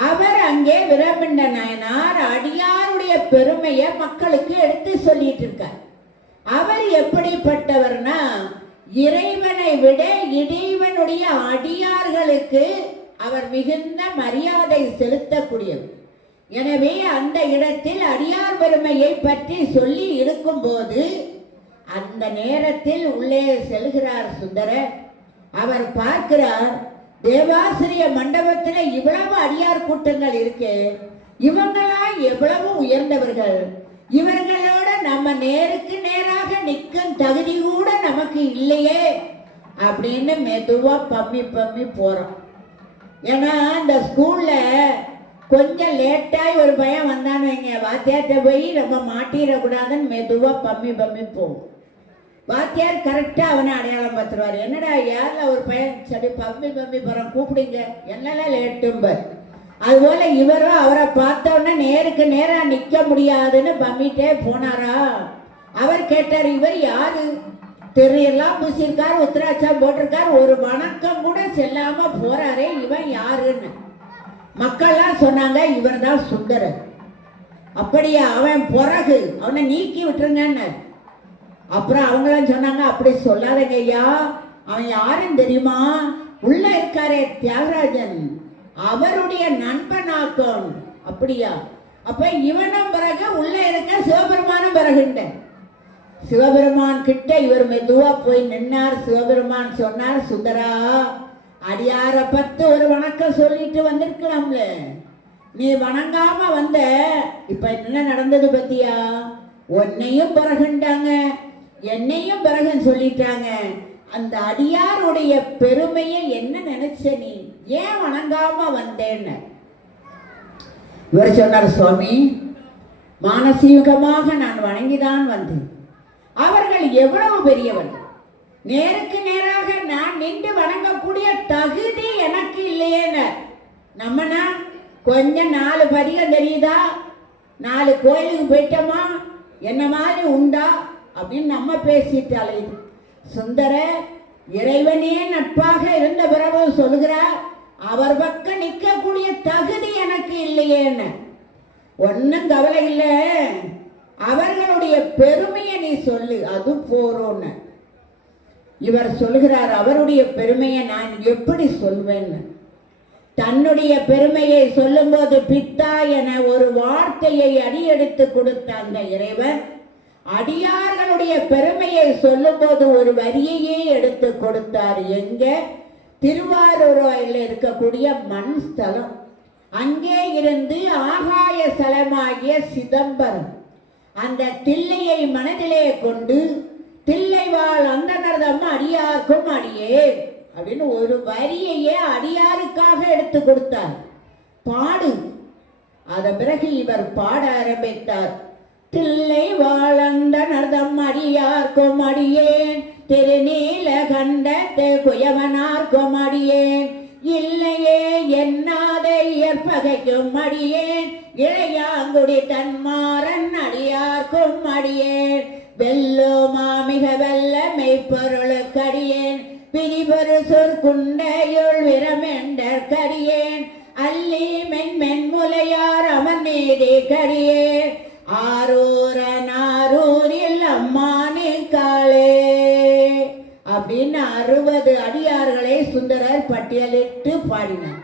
அவர் அங்கே விரல்மிண்ட நாயனார் அடியாருடைய பெருமையை மக்களுக்கு எடுத்து சொல்லிட்டு இருக்கார். அவர் எப்படிப்பட்டவர்னா இறைவனை விட இறைவனுடைய அடியார்களுக்கு அவர் மிகுந்த மரியாதை செலுத்தக்கூடியவர். எனவே அந்த இடத்தில் அடியார் பெருமையை பற்றி சொல்லி இருக்கும்போது அந்த நேரத்தில் உள்ளே செல்கிறார் சுந்தரர். அவர் பார்க்கிறார், தேவாசிரிய மண்டபத்தில் இவ்வளவு அடியார் கூட்டங்கள் இருக்கு, இவங்களா எவ்வளவு உயர்ந்தவர்கள், இவர்களோட நம்ம நேருக்கு நேராக நிற்கும் தகுதி கூட நமக்கு இல்லையே அப்படின்னு மெதுவா பம்மி பம்மி போறோம். ஏன்னா இந்த ஸ்கூல்ல கொஞ்சம் லேட்டாய் ஒரு பையன் வந்தான்னு வைங்க, வாத்தியார்கிட்ட போய் நம்ம மாட்டிடக்கூடாதுன்னு மெதுவா பம்மி பம்மி போகும். வாத்தியார் கரெக்டா அவனை அடையாளம் பார்த்துருவாரு. என்னடா யாரில் ஒரு பையன் சரி பம்மி பம்மி போறான் கூப்பிடுங்க, என்னெல்லாம் லேட்டும்பர். அதுபோல இவரும் அவரை பார்த்தோன்னா நேருக்கு நேரா நிக்க முடியாதுன்னு பம்மிட்டே போனாரா. அவர் கேட்டார், இவர் யாரு, தெரியெல்லாம் பூசியிருக்காரு, உத்திராட்சம் போட்டிருக்காரு, ஒரு வணக்கம் கூட செல்லாம போறாரே, இவன் யாருன்னு மக்கள்லாம் சொன்னாங்க, இவர் தான் சுந்தரர். அப்படியா, அவன் பிறகு அவனை நீக்கி விட்டுருங்கன்னு. அப்புறம் அவங்களாம் சொன்னாங்க, அப்படி சொல்லாதங்க ஐயா, அவன் யாருன்னு தெரியுமா, உள்ள இருக்காரே தியாகராஜன், அவருடைய நண்பனாக்கும். அப்படியா, அப்ப இவனும் பிறகு உள்ள இருக்க சிவபெருமானும் பிறகுண்ட. சிவபெருமான் கிட்ட இவர் மெதுவா போய் நின்னார். சிவபெருமான் சொன்னார், சுந்தரா அடியார பத்து ஒரு வணக்கம் சொல்லிட்டு வந்திருக்கலாம்ல, நீ வணங்காம வந்த, இப்ப என்ன நடந்தது பத்தியா, உன்னையும் பிறகுண்டாங்க என்னையும் பிறகுன்னு சொல்லிட்டாங்க. அந்த அடியாருடைய பெருமையை என்ன நினைச்ச நீ, ஏன் வணங்காம வந்தேன்னு. இவர் சொன்னார், சுவாமி மானசீகமாக நான் வணங்கிதான் வந்தேன், அவர்கள் எவ்வளவு பெரியவன், நேருக்கு நேராக நான் நின்று வணங்கக்கூடிய தகுதி எனக்கு இல்லையேன்னு. நம்மனா கொஞ்சம் 4 பதிகம் தெரியுதா, 4 கோயிலுக்கு போயிட்டோமா, என்ன மாதிரி உண்டா அப்படின்னு நம்ம பேசிட்டாலே. சுந்தர இறைவனே நட்பாக இருந்த பிறகு சொல்லுகிறார், அவர் பக்கம் நிற்கக்கூடிய தகுதி எனக்கு இல்லையேன்னு. ஒன்னும் கவலை இல்லை, அவர்களுடைய பெருமையை நீ சொல்லு, அது போறோன்னு. இவர் சொல்லுகிறார், அவருடைய பெருமையை நான் எப்படி சொல்வேன்னு. தன்னுடைய பெருமையை சொல்லும் போது பித்தா என ஒரு வார்த்தையை அடியெடுத்து கொடுத்த அந்த இறைவன் அடியார்களுடைய பெருமையை சொல்லும் போது ஒரு வரியையே எடுத்து கொடுத்தார். எங்க, திருவாரூரில் இருக்கக்கூடிய மண் ஸ்தலம், அங்கே இருந்து ஆகாய ஸ்தலமாகிய சிதம்பரம், அந்த தில்லையை மனதிலே கொண்டு தில்லைவாழ் அந்தனர்தம் அடியார்க்கும் அடியே அப்படின்னு ஒரு வரியையே அடியாருக்காக எடுத்து கொடுத்தார். பாடு. அதன் பிறகு இவர் பாட ஆரம்பித்தார். தில்லை வாழந்தனர்தம் அடியார்க்கும் அடியேன், திருநீல கண்டத்து குயவனார்க்கும் அடியேன், இல்லையே என்னாத இயற்பகைக்கும் அடியேன், இளையாங்குடி தன்மாறன் அடியார்க்கும் அடியேன், வெல்லோ மாமிக வெல்ல மெய்ப்பொருளுக்கடியேன், பிரிபொரு சொற்குண்டையுள் விரமெண்டற் கடியேன், அல்லி மென்முலையார் அமர்நீதி கடியேன், ஆரூர நாரூரில் அம்மானே காளே அப்படின்னு 60 அடியார்களை சுந்தரர் பட்டியலிட்டு பாடினார்.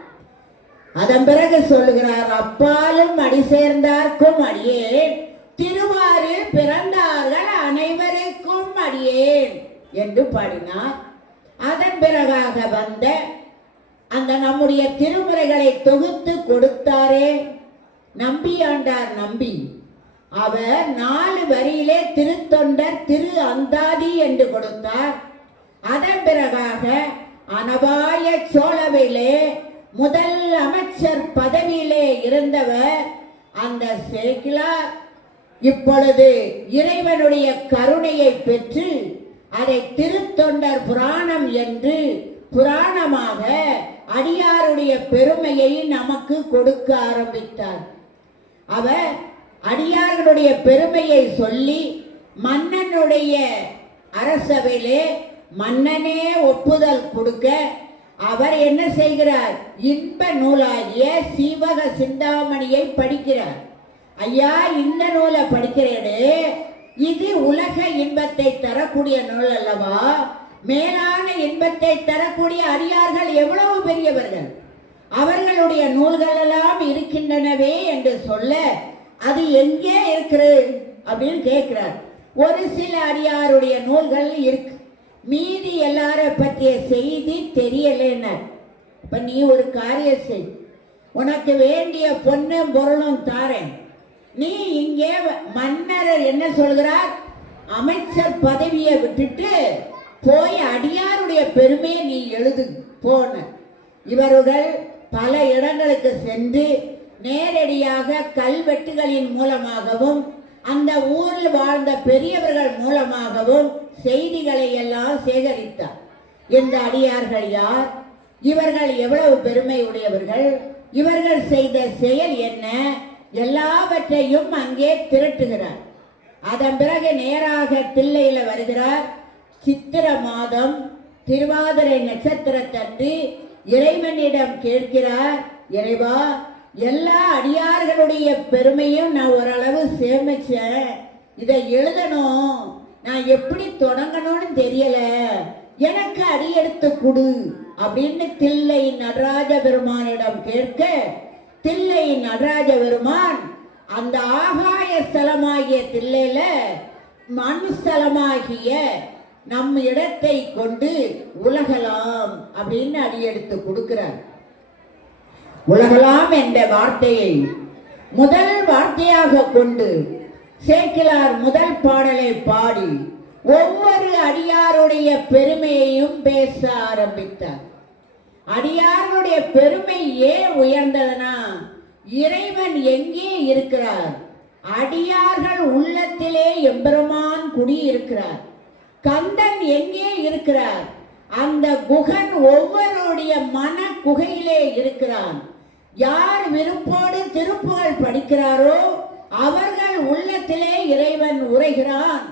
அதன் பிறகு சொல்லுகிறார், அப்பாலும் அடி சேர்ந்தார்க்கும் அடியேன், திருவாரில் பிறந்தார்கள் அனைவருக்கும் அடியேன் என்று பாடினார். அதன் பிறகாக வந்த அந்த நம்முடைய திருமுறைகளை தொகுத்து கொடுத்தாரே நம்பியாண்டார் நம்பி, அவர் 4 வரியிலே திருத்தொண்டர் திரு அந்தாதி என்று கொடுத்தார். அதன் பிறகாக அனபாய சோழவிலே முதல் அமைச்சர் பதவியிலே இருந்தவர் அந்த சேக்கிலார் இப்பொழுது இறைவனுடைய கருணையை பெற்று அதை திருத்தொண்டர் புராணம் என்று புராணமாக அடியாருடைய பெருமையை நமக்கு கொடுக்க ஆரம்பித்தார். அவர் அடியார்களுடைய பெருமையை சொல்லி மன்னனுடைய அரசவையிலே மன்னனே ஒப்புதல் கொடுக்க அவர் என்ன செய்கிறார்? இன்ப நூலாகிய சீவக சிந்தாமணியை படிக்கிறார். ஐயா, இந்த நூலை படிக்கிறேனே, இது உலக இன்பத்தை தரக்கூடிய நூல் அல்லவா? மேலான இன்பத்தை தரக்கூடிய அடியார்கள் எவ்வளவு பெரியவர்கள், அவர்களுடைய நூல்கள் எல்லாம் இருக்கின்றனவே என்று சொல்ல, அது எங்கே இருக்கிறது அப்படின்னு கேட்கிறார். ஒரு சில அடியாருடைய நூல்கள் இருக்கு, மீதி எல்லார பற்றிய செய்தி தெரியலன்னு. இப்ப நீ ஒரு காரியம் செய், உனக்கு வேண்டிய பொன்னும் பொருளும் தாரேன். நீ இங்கே மன்னர் என்ன சொல்கிறார்? அமைச்சர் பதவியை விட்டுட்டு போய் அடியாருடைய பெருமையை நீ எழுது போன. இவர்கள் பல இடங்களுக்கு சென்று நேரடியாக கல்வெட்டுகளின் மூலமாகவும் அந்த ஊரில் வாழ்ந்த பெரியவர்கள் மூலமாகவும் செய்திகளை எல்லாம் சேகரித்தார். இந்த அடியார்கள் யார்? இவர்கள் எவ்வளவு பெருமை உடையவர்கள்? இவர்கள் செய்த செயல் என்ன? எல்லாவற்றையும் அங்கே திரட்டுகிறார். அதன் பிறகு நேராக தில்லையில வருகிறார். சித்திர மாதம் திருவாதிரை நட்சத்திரத்தன்று இறைவனிடம் கேட்கிறார், இறைவா, எல்லா அடியார்களுடைய பெருமையும் நான் ஓரளவு சேமிச்சேன், இதை எழுதணும், நான் எப்படி தொடங்கணும்னு தெரியல, எனக்கு அடியெடுத்து கொடு அப்படின்னு தில்லை நடராஜ பெருமானிடம் கேட்க, தில்லை நடராஜ பெருமான் அந்த ஆகாய ஸ்தலமாகிய தில்லையில மண் ஸ்தலமாகிய நம் இடத்தை கொண்டு உலகலாம் அப்படின்னு அடியெடுத்து கொடுக்கிறார். உலகலாம் என்ற வார்த்தையை முதல் வார்த்தையாக கொண்டு சேக்கிலார் முதல் பாடலை பாடி ஒவ்வொரு அடியாருடைய பெருமையையும் பேச ஆரம்பித்தார். அடியாருடைய பெருமை ஏன் உயர்ந்ததுன்னா, இறைவன் எங்கே இருக்கிறார்? அடியார்கள் உள்ளத்திலே எம்பெருமான் குடியிருக்கிறார். கந்தன் எங்கே இருக்கிறார்? அந்த குகன் ஒவ்வொருடைய மன குகையிலே இருக்கிறான். யார் விருப்போடு திருப்புகழ் படிக்கிறாரோ அவர்கள் உள்ளத்திலே இறைவன் உரைகிறான்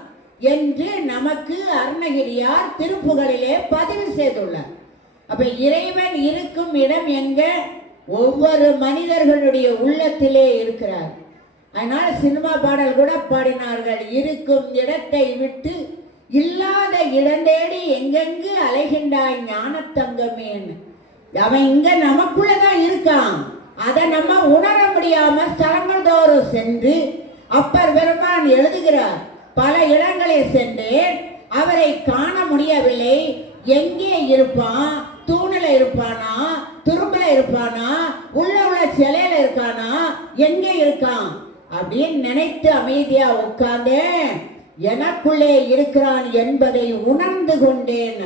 என்று நமக்கு அருணகிரியார் திருப்புகழிலே பதிவு செய்துள்ளார். அப்ப இறைவன் இருக்கும் இடம் எங்க? ஒவ்வொரு மனிதர்களுடைய உள்ளத்திலே இருக்கிறார். அதனால சினிமா பாடல் கூட பாடினார்கள், இருக்கும் இடத்தை விட்டு இல்லாத இடந்தேடி எங்கெங்கு அலைகின்றாய் ஞானத்தங்கமேன்னு. அவன் இங்க நமக்குள்ளதான் இருக்கான், அதை நம்ம உணர முடியாம ஸ்தலங்கள் தோறும் சென்று அப்பர் பெருமான் எழுதுகிறார், பல இடங்களில் சென்றேன், அவரை காண முடியவில்லை. எங்கே இருப்பான்? தூணில இருப்பானா, துரும்புல இருப்பானா, உள்ள சிலையில இருக்கானா, எங்கே இருக்கான் அப்படின்னு நினைத்து அமைதியா உட்கார்ந்தேன், எனக்குள்ளே இருக்கிறான் என்பதை உணர்ந்து கொண்டேன்.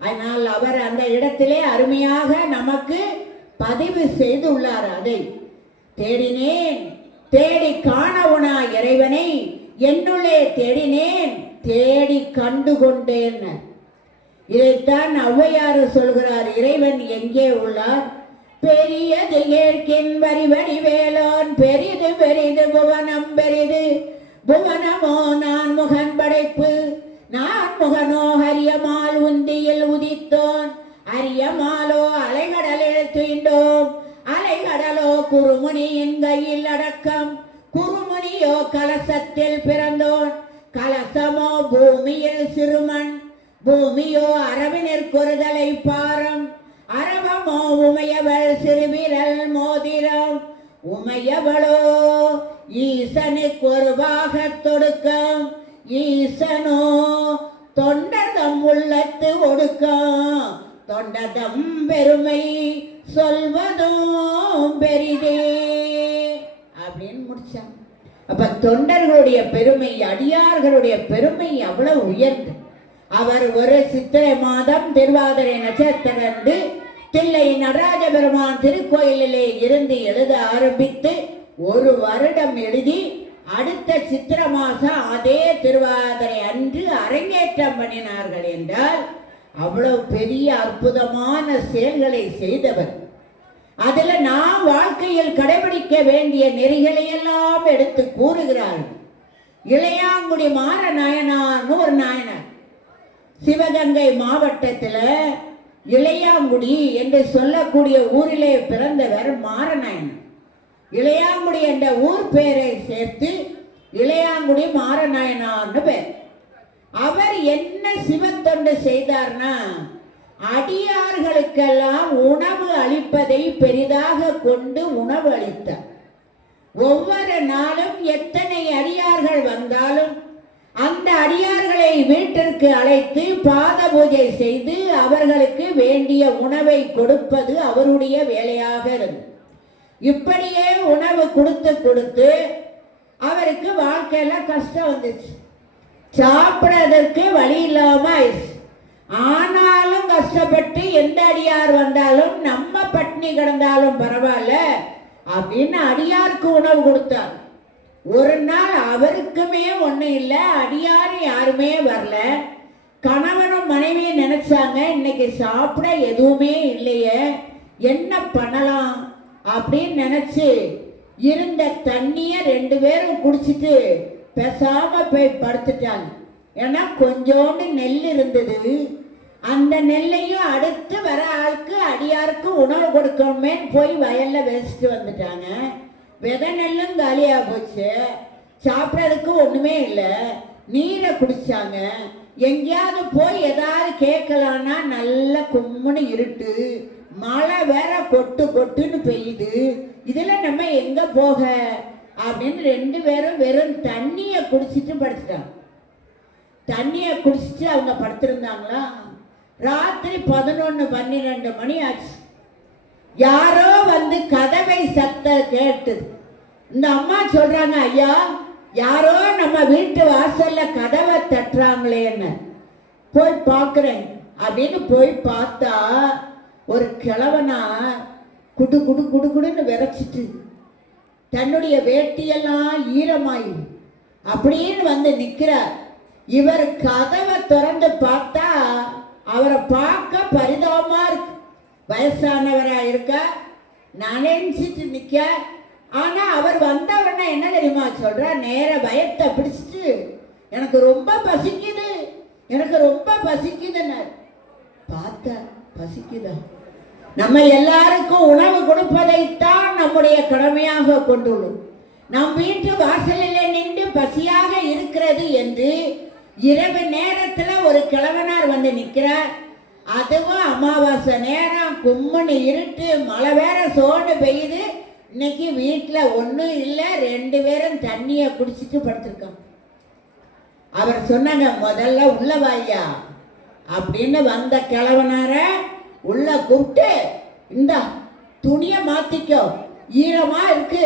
அதனால் அவர் அந்த இடத்திலே அருமையாக நமக்கு பதிவு செய்துள்ளார். அதை தேடினேன், தேடி காணவுனா இறைவனை, என்னுள்ளே தேடினேன், தேடி கண்டு கொண்டேன். இதைத்தான் ஔவையார் சொல்கிறார், இறைவன் எங்கே உள்ளார்? பெரியது ஏற்கின் வரிவடி வேலோன், பெரிது பெரிது புவனம் பெரிது, புவனமோ நான் முகன் படைப்பு, நான் முகனோ அரியமால் உந்தியில் உதித்தோன், அரியமாலோ அலைகடலில் துயின்றோம், அலைகடலோ குறுமுனியின் கையில் அடக்கம், குறுமுனியோ கலசத்தில் பிறந்தோன், கலசமோ பூமியில் சிறுமண், பூமியோ அரவினர் கொறுதலை பாரம், அரவமோ உமையவள் சிறுவிரல் மோதிரம், உமையவளோ ஈசனுக்கு ஒரு பாகத் தொடுக்கம், ஈசனோ தொண்டதம் உள்ளத்து ஒடுக்கம் தொண்டதம் பெருமை சொல்வதும் பெரிதே அப்படின்னு முடிச்சாங்க. அப்ப தொண்டர்களுடைய பெருமை, அடியார்களுடைய பெருமை அவ்வளவு உயர்ந்து, அவர் ஒரு சித்திரை மாதம் திருவாதிரை நட்சத்திரந்து தில்லை நடராஜ பெருமான் திருக்கோயிலிலே இருந்து எழுத ஆரம்பித்து 1 வருடம் எழுதி அடுத்த சித்திர மாசம் அதே திருவாதிரை அன்று அரங்கேற்றம் பண்ணினார்கள் என்றால் அவ்வளவு பெரிய அற்புதமான செயல்களை செய்தவர். அதுல நாம் வாழ்க்கையில் கடைபிடிக்க வேண்டிய நெறிகளை எல்லாம் எடுத்து கூறுகிறார்கள். இளையாங்குடி மாற நாயனார்னு ஒரு நாயனார், சிவகங்கை மாவட்டத்தில் இளையாங்குடி என்று சொல்லக்கூடிய ஊரிலே பிறந்தவர் மாறநாயனார். இளையாங்குடி என்ற ஊர் பெயரை சேர்த்து இளையாங்குடி மாறநாயனார்னு பேர். அவர் என்ன சிவத்தொண்டு செய்தார்னா, அடியார்களுக்கெல்லாம் உணவு அளிப்பதை பெரிதாக கொண்டு உணவு அளித்தார். ஒவ்வொரு நாளும் எத்தனை அடியார்கள் வந்தாலும் அந்த அடியார்களை வீட்டிற்கு அழைத்து பாத பூஜை செய்து அவர்களுக்கு வேண்டிய உணவை கொடுப்பது அவருடைய வேலையாக இருந்தது. இப்படியே உணவு கொடுத்து கொடுத்து அவருக்கு வாழ்க்கையில கஷ்டம் வந்துச்சு, சாப்பிடறதற்கு வழி இல்லாம ஆயிடுச்சு. ஆனாலும் கஷ்டப்பட்டு எந்த அடியார் வந்தாலும் நம்ம பட்னி கிடந்தாலும் பரவாயில்ல அப்படின்னு அடியாருக்கு உணவு கொடுத்தார். ஒரு நாள் அவருக்குமே ஒன்றும் இல்லை, அடியார் யாருமே வரல. கணவனும் மனைவியும் நினைச்சாங்க, இன்னைக்கு சாப்பிட எதுவுமே இல்லையே, என்ன பண்ணலாம் அப்படின்னு நினைச்சு இருந்த தண்ணிய 2 பேரும் குடிச்சிட்டு பேசாம போய் படுத்துட்டாங்க. ஏன்னா கொஞ்சோண்டு நெல் இருந்தது, அந்த நெல்லையும் அடுத்து வர ஆளுக்கு அடியாருக்கு உணவு கொடுக்கணுமே போய் வயல்ல வச்சுட்டு வந்துட்டாங்க. விதை நெல்லும் காலியா போச்சு, சாப்பிட்றதுக்கு ஒண்ணுமே இல்லை. நீரை குடிச்சாங்க. எங்கேயாவது போய் ஏதாவது கேட்கலான்னா நல்ல கும்முன்னு இருட்டு, மழை வேற கொட்டு கொட்டுன்னு பெய்யுது. இதுல நம்ம எங்க போக அப்படின்னு 2 பேரும் வெறும் தண்ணியை குடிச்சிட்டு படுத்துட்டாங்க. தண்ணியை குடிச்சிட்டு அவங்க படுத்திருந்தாங்களா, ராத்திரி 11-12 மணி ஆச்சு. யாரோ வந்து கதவை சத்த கேட்டுது. இந்த அம்மா சொல்றாங்க, ஐயா யாரோ நம்ம வீட்டு வாசல்ல கதவை தட்டுறாங்களேன்னு. போய் பார்க்குறேன் அப்படின்னு போய் பார்த்தா ஒரு கிழவனா குடு குடு குடு குடுன்னு விரைச்சிட்டு தன்னுடைய வேட்டியெல்லாம் ஈரமாயி அப்படின்னு வந்து நிற்கிறார். இவர் கதவை திறந்து பார்த்தா அவரை பார்க்க பரிதாபமா இருக்கு. வயசானவரா இருக்க, நனைஞ்சிட்டு நிக்க. ஆனா அவர் வந்தவன என்ன தெரியுமா சொல்ற, நேர பயத்தை பிடிச்சிட்டு எனக்கு ரொம்ப பசிக்குது, எனக்கு ரொம்ப பசிக்குதுன்னு. பார்த்தா பசிக்குதா? நம்ம எல்லாருக்கும் உணவு கொடுப்பதைத்தான் நம்முடைய கடமையாக கொண்டுள்ளோம். நம் வீட்டு வாசலில் நின்று பசியாக இருக்கிறது என்று இரவு நேரத்துல ஒரு கிழவனார் வந்து நிற்கிறார். அதுவும் அமாவாசை நேரம், கும்முன்னு இருட்டு, மழை வேற சோண்டு பெய்யுது. இன்னைக்கு வீட்டில் ஒன்றும் இல்லை, 2 பேரும் தண்ணியை குடிச்சிட்டு படுத்திருக்காங்க. அவர் சொன்னாங்க, முதல்ல உள்ள வாயா அப்படின்னு வந்த கிழவனார உள்ள கூப்பிட்டு, இந்த துணியை மாத்திக்கோ, ஈரமா இருக்கு,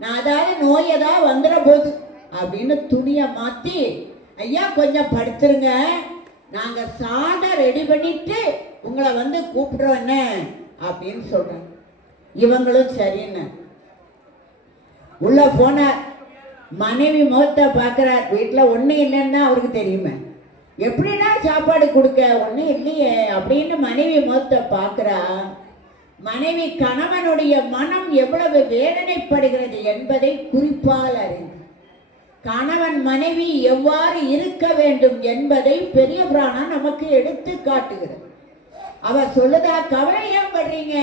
நான் அதாவது நோய் ஏதாவது வந்துட போகுது அப்படின்னு துணியை மாத்தி, ஐயா கொஞ்சம் படுத்துருங்க, நாங்க சாதம் ரெடி பண்ணிட்டு உங்களை வந்து கூப்பிடுறோம் அப்படின்னு சொல்றாங்க. இவங்களும் சரின்னு உள்ள போனார். மனைவி முகத்தை பார்க்கிறார். வீட்டில் ஒன்றும் இல்லைன்னு தான் அவருக்கு தெரியுமே. எப்படின்னா சாப்பாடு கொடுக்க ஒன்றும் இல்லையே அப்படின்னு மனைவி முகத்தை பார்க்கிறா. மனைவி கணவனுடைய மனம் எவ்வளவு வேதனைப்படுகிறது என்பதை குறிப்பால் அறிந்து, கணவன் மனைவி எவ்வாறு இருக்க வேண்டும் என்பதை பெரிய புராணம் நமக்கு எடுத்து காட்டுகிறது. அவர் சொல்லுதா, கவலை ஏன் படுறீங்க,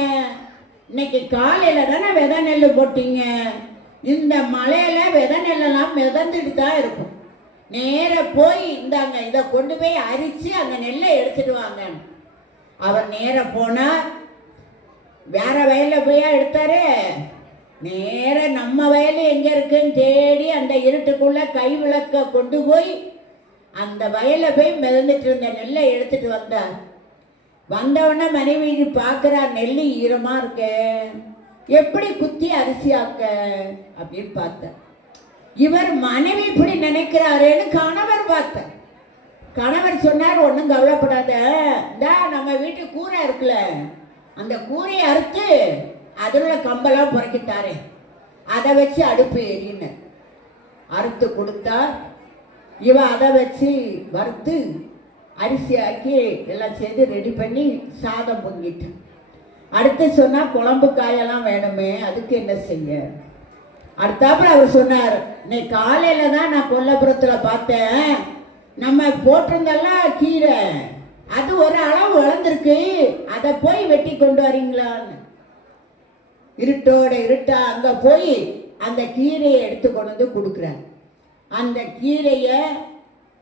இன்னைக்கு காலையில தானே விதை நெல் போட்டீங்க, இந்த மழையில விதை நெல்லெல்லாம் மிதந்துட்டு தான் இருக்கும், நேர போய் இந்தாங்க இதை கொண்டு போய் அரிச்சு அந்த நெல்லை எடுத்துட்டு வாங்க. அவர் நேர போனார். வேற வயல்ல போய் எடுத்தாரு. நேர நம்ம வயல் எங்க இருக்குன்னு தேடி அந்த இருட்டுக்குள்ள கை விளக்க கொண்டு போய் அந்த வயல்ல போய் மிதந்துட்டு இருந்த நெல்லை எடுத்துட்டு வந்தார். வந்தவொடனே மனைவி பார்க்குறார், நெல்லு ஈரமா இருக்க, எப்படி குத்தி அரிசியாக்க அப்படின்னு பார்த்தார். இவர் மனைவி இப்படி நினைக்கிறாருன்னு கணவர் பார்த்தார். கணவர் சொன்னார், ஒன்றும் கவலைப்படாத, இந்தா நம்ம வீட்டு கூரை இருக்குல்ல, அந்த கூரையை அறுத்து அதில் உள்ள கம்பெல்லாம் புறக்கித்தாரே, அதை வச்சு அடுப்பு எரின்னு அறுத்து கொடுத்தார். இவ அதை வச்சு வறுத்து அரிசி ஆக்கி எல்லாம் செய்து ரெடி பண்ணி சாதம் பொங்கிட்டு, அடுத்து சொன்னால் குழம்பு காயெல்லாம் வேணுமே, அதுக்கு என்ன செய்ய. அடுத்தாப்புல அவர் சொன்னார், இன்னைக்கு காலையில் தான் நான் கொல்லப்புறத்தில் பார்த்தேன், நம்ம போட்டிருந்தெல்லாம் கீரை அது ஒரு அளவு வளர்ந்துருக்கு, அதை போய் வெட்டி கொண்டு வரீங்களான்னு. இருட்டோட இருட்டா அங்கே போய் அந்த கீரையை எடுத்து கொண்டு வந்து கொடுக்குறார். அந்த கீரையை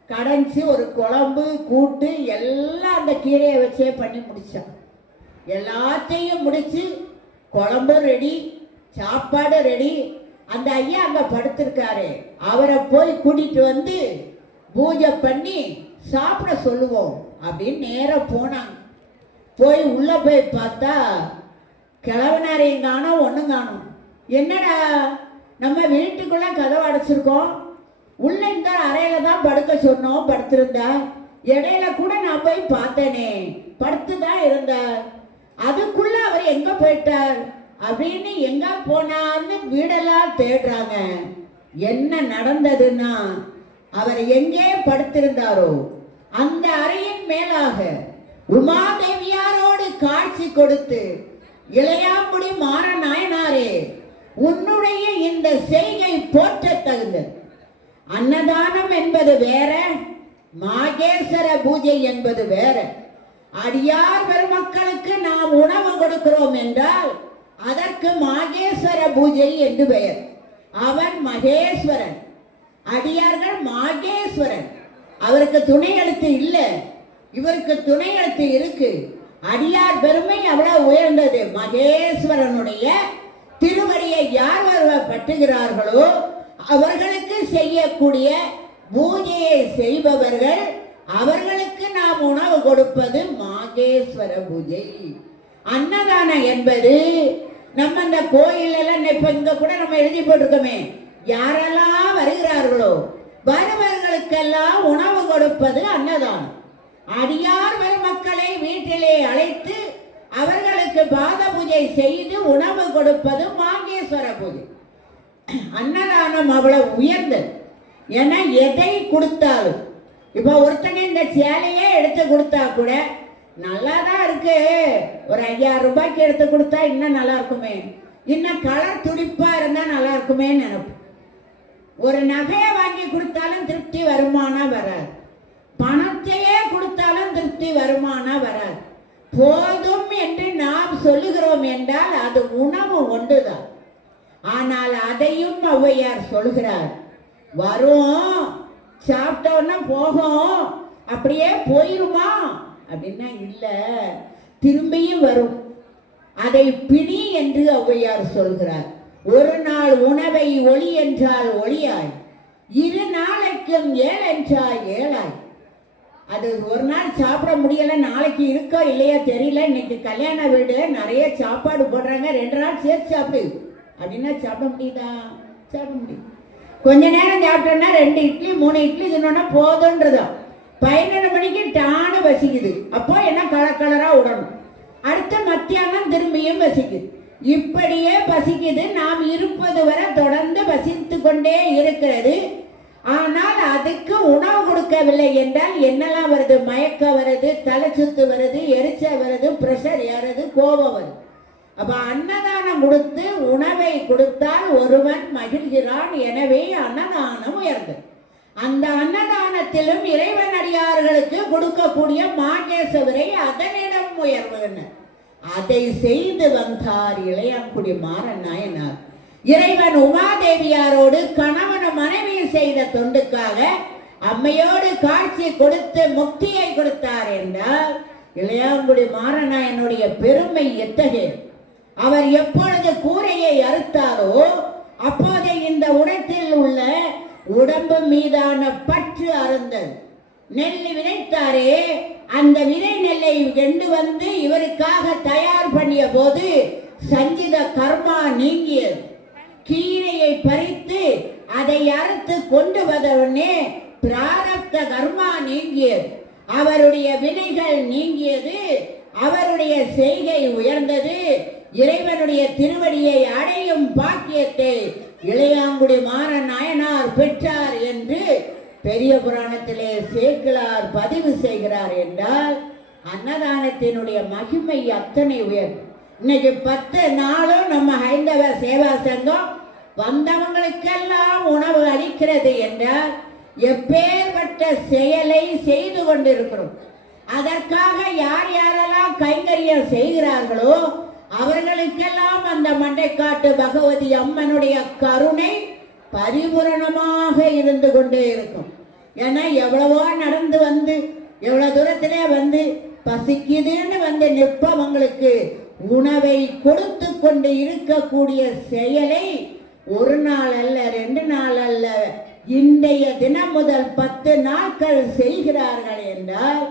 கடைஞ்சி ஒரு குழம்பு கூட்டு எல்லாம் அந்த கீரையை வச்சே பண்ணி முடிச்சான். எல்லாத்தையும் முடிச்சு குழம்பு ரெடி, சாப்பாடு ரெடி. அந்த ஐயா அங்கே படுத்திருக்காரு, அவரை போய் கூட்டிட்டு வந்து பூஜை பண்ணி சாப்பிட சொல்லுவோம் அப்படின்னு நேராக போனாங்க. போய் உள்ளே போய் பார்த்தா கிழவனாரையும் காணோம், ஒன்றும் காணும். என்னடா நம்ம வீட்டுக்குள்ளே கதவை அடைச்சிருக்கோம், உள்ள இந்த அறையில தான் படுக்க சொன்னோம், படுத்திருந்தா. இடையில கூட நான் போய் பார்த்தேனே, படுத்து தான் இருந்தார். அதுக்குள்ள அவர் எங்க போயிட்டார் அப்படின்னு எங்க போனார்னு வீடெல்லாம் தேடுறாங்க. என்ன நடந்ததுன்னா, அவர் எங்கே படுத்திருந்தாரோ அந்த அறையின் மேலாக உமாதேவியாரோடு காட்சி கொடுத்து, இளையாங்குடி மாற நாயனாரே, உன்னுடைய இந்த செய்கை போற்ற தகுந்தது. அன்னதானம் என்பது வேற, மாகேஸ்வர பூஜை என்பது வேற. அடியார் பெருமக்களுக்கு நாம் உணவு கொடுக்கிறோம் என்றால் அதற்கு மாகேஸ்வர பூஜை என்று பெயர். அவன் மகேஸ்வரன், அடியார்கள் மாகேஸ்வரன். அவருக்கு துணை எழுத்து இல்லை, இவருக்கு துணை எழுத்து இருக்கு. அடியார் பெருமை அவ்வளவு உயர்ந்தது. மகேஸ்வரனுடைய திருவடியை யார் ஒருவர் பற்றுகிறார்களோ அவர்களுக்கு செய்யக்கூடிய பூஜையை செய்பவர்கள், அவர்களுக்கு நாம் உணவு கொடுப்பது மாகேஸ்வர பூஜை. அன்னதானம் என்பது நம்ம இந்த கோயில் எல்லாம் இப்ப இங்க கூட நம்ம எழுதி போட்டிருக்கோமே, யாரெல்லாம் வருகிறார்களோ வருவர்களுக்கெல்லாம் உணவு கொடுப்பது அன்னதானம். அடியார் பெருமக்களை வீட்டிலே அழைத்து அவர்களுக்கு பாத பூஜை செய்து உணவு கொடுப்பது மாகேஸ்வர பூஜை. அன்னதானம் அவ்வளவு உயர்ந்தது. ஏன்னா எதை கொடுத்தாலும், இப்போ ஒருத்தனை இந்த சேலையே எடுத்து கொடுத்தா கூட நல்லா தான் இருக்கு, ஒரு 5000 ரூபாய்க்கு எடுத்து கொடுத்தா இன்னும் நல்லா இருக்குமே, இன்னும் கலர் துடிப்பா இருந்தா நல்லா இருக்குமே நினைப்போம். ஒரு நகையை வாங்கி கொடுத்தாலும் திருப்தி வருமானா வராது, பணத்தையே கொடுத்தாலும் திருப்தி வருமானா வராது. போதும் என்று நாம் சொல்லுகிறோம் என்றால் அது உணவு ஒன்றுதான். ஆனால் அதையும் ஔவையார் சொல்கிறார், வரும் சாப்பிட்டோன்னா போகும், அப்படியே போயிருமா அப்படின்னா இல்லை, திரும்பியும் வரும். அதை பிடி என்று ஔவையார் சொல்கிறார். ஒரு நாள் உணவை ஒளி என்றால் ஒளியாய், 2 நாளைக்கும் 7 என்றால் 7ஆய். அது ஒரு நாள் சாப்பிட முடியல, நாளைக்கு இருக்கோ இல்லையா தெரியல. இன்னைக்கு கல்யாண வீடு நிறைய சாப்பாடு போடுறாங்க, 2 நாள் சேர்த்து சாப்பிடு அப்படின்னா சாப்பிட முடியுதா? சாப்பிட முடியும். கொஞ்ச நேரம் சாப்பிட்டோம்னா 2 இட்லி 3 இட்லி தின்னோன்னா போதுன்றதா. 11 மணிக்கு டானு வசிக்குது, அப்போ என்ன கலர் கலரா விடணும். அடுத்த மத்தியானம் திரும்பியும் பசிக்குது, இப்படியே பசிக்குது. நாம் இருப்பது வரை தொடர்ந்து பசித்து கொண்டே இருக்கிறது. ஆனால் அதுக்கு உணவு கொடுக்கவில்லை என்றால் என்னெல்லாம் வருது? மயக்கம் வருது, தலை சுத்து வருது, எரிச்சல் வருது, பிரஷர் ஏறுது, கோபம் வருது. அப்ப அன்னதானம் கொடுத்து உணவை கொடுத்தால் ஒருவன் மகிழ்கிறான். எனவே அன்னதானம் உயர்ந்தது. அந்த அன்னதானத்திலும் இறைவன் அடியார்களுக்கு கொடுக்கக்கூடிய மாகேசவரை அதனிடம் உயர்வுனர். அதை செய்து வந்தார் இளையாங்குடி மாறன் நாயனார். இறைவன் உமாதேவியாரோடு கணவன் மனைவி செய்த தொண்டுக்காக அம்மையோடு காட்சி கொடுத்து முக்தியை கொடுத்தார் என்றால் இளையாங்குடி மாறனாயனுடைய பெருமை எத்தகைய. அவர் எப்பொழுது கூரையை அறுத்தாரோ அப்போதே இந்த உடத்தில் உள்ள உடம்பு மீதான பற்று அருந்தது. நெல் விதைத்தாரே, அந்த விதை நெல்லை கொண்டு வந்து இவருக்காக தயார் பண்ணிய போது சஞ்சித கர்மா நீங்கியது. கீரையை பறித்து அதை அறுத்து கொண்டு வந்தவுடனே பிராரப்த கர்மா நீங்கியது. அவருடைய வினைகள் நீங்கியது. அவருடைய செய்கை உயர்ந்தது. இறைவனுடைய திருவடியை அடையும் பாக்கியத்தை இளையாங்குடி மாறன் நாயனார் பெற்றார் என்று பெரிய புராணத்திலே சேக்கிழார் பதிவு செய்கிறார் என்றால் அன்னதானத்தினுடைய மகிமை அத்தனை உயர்வு. இன்னைக்கு 10 நாளும் நம்ம ஹைந்தவ சேவா சங்கம் வந்தவங்களுக்கெல்லாம் உணவு அளிக்கிறது என்றால் எப்பேற்பட்ட செயலை செய்து கொண்டிருக்கிறோம். அதற்காக யார் யாரெல்லாம் கைங்கரியம் செய்கிறார்களோ அவர்களுக்கெல்லாம் அந்த மண்டைக்காட்டு பகவதி அம்மனுடைய கருணை பரிபூரணமாக இருந்து கொண்டே இருக்கும். ஏன்னா எவ்வளவோ நடந்து வந்து எவ்வளவு தூரத்திலே வந்து பசிக்குதுன்னு வந்து நிற்பவங்களுக்கு உணவை கொடுத்து கொண்டு இருக்கக்கூடிய செயலை ஒரு நாள் அல்ல 2 நாள் அல்ல இன்றைய தினம் முதல் 10 நாட்கள் செய்கிறார்கள் என்றால்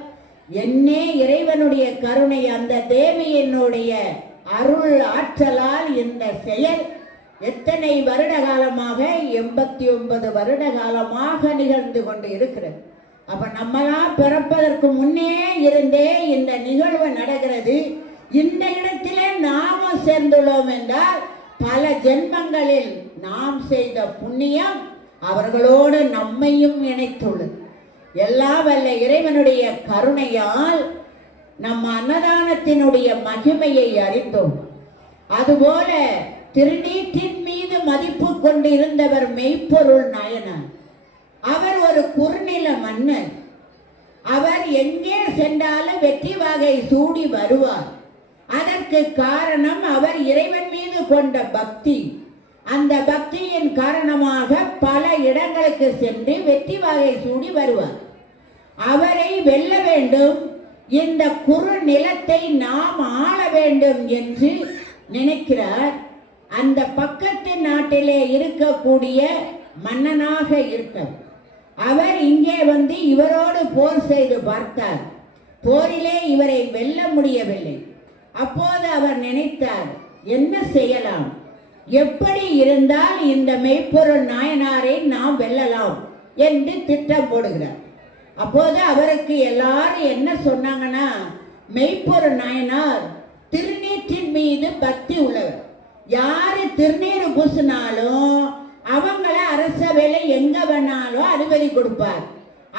என்னே இறைவனுடைய கருணை, அந்த தேவியினுடைய அருள் ஆற்றலால் இந்த செயல் எத்தனை வருட காலமாக 89 வருட காலமாக நிகழ்ந்து கொண்டு இருக்கிறது. அப்ப நம்மளாம் பிறப்பதற்கு முன்னே இருந்தே இந்த நிகழ்வு நடக்கிறது. இந்த இடத்திலே நாமும் சேர்ந்துள்ளோம் என்றால் பல ஜென்மங்களில் நாம் செய்த புண்ணியம் அவர்களோடு நம்மையும் இணைத்துள்ளது. எல்லா வல்ல இறைவனுடைய கருணையால் நம்ம அன்னதானத்தினுடைய மகிமையை அறிந்தோம். அதுபோல திருநீற்றின் மீது மதிப்பு கொண்டு இருந்தவர் மெய்ப்பொருள் நாயனார். அவர் ஒரு குறுநில மன்னர். அவர் எங்கே சென்றாலும் வெற்றி வாகை சூடி வருவார். அதற்கு காரணம் அவர் இறைவன் மீது கொண்ட பக்தி. அந்த பக்தியின் காரணமாக பல இடங்களுக்கு சென்று வெற்றி வாகை சூடி வருவார். அவரை வெல்ல வேண்டும், இந்த குறு நிலத்தை நாம் ஆள வேண்டும் என்று நினைக்கிறார். அந்த பக்கத்து நாட்டிலே இருக்கக்கூடிய மன்னனாக இருக்க அவர் இங்கே வந்து இவரோடு போர் செய்து பார்த்தார். போரிலே இவரை வெல்ல முடியவில்லை. அப்போது அவர் நினைத்தார், என்ன செய்யலாம், எப்படி இருந்தால் இந்த மெய்ப்பொருள் நாயனாரை நாம் வெல்லலாம் என்று திட்டம் போடுகிறார். அப்போது அவருக்கு எல்லாரும் என்ன சொன்னாங்கன்னா, மெய்ப்பொருள் நாயனார் திருநீற்றின் மீது பக்தி உள்ளவர். யாரு திருநீர் பூசினாலும் அவங்கள அரசவையில எங்க வேணாலும் அனுமதி கொடுப்பார்.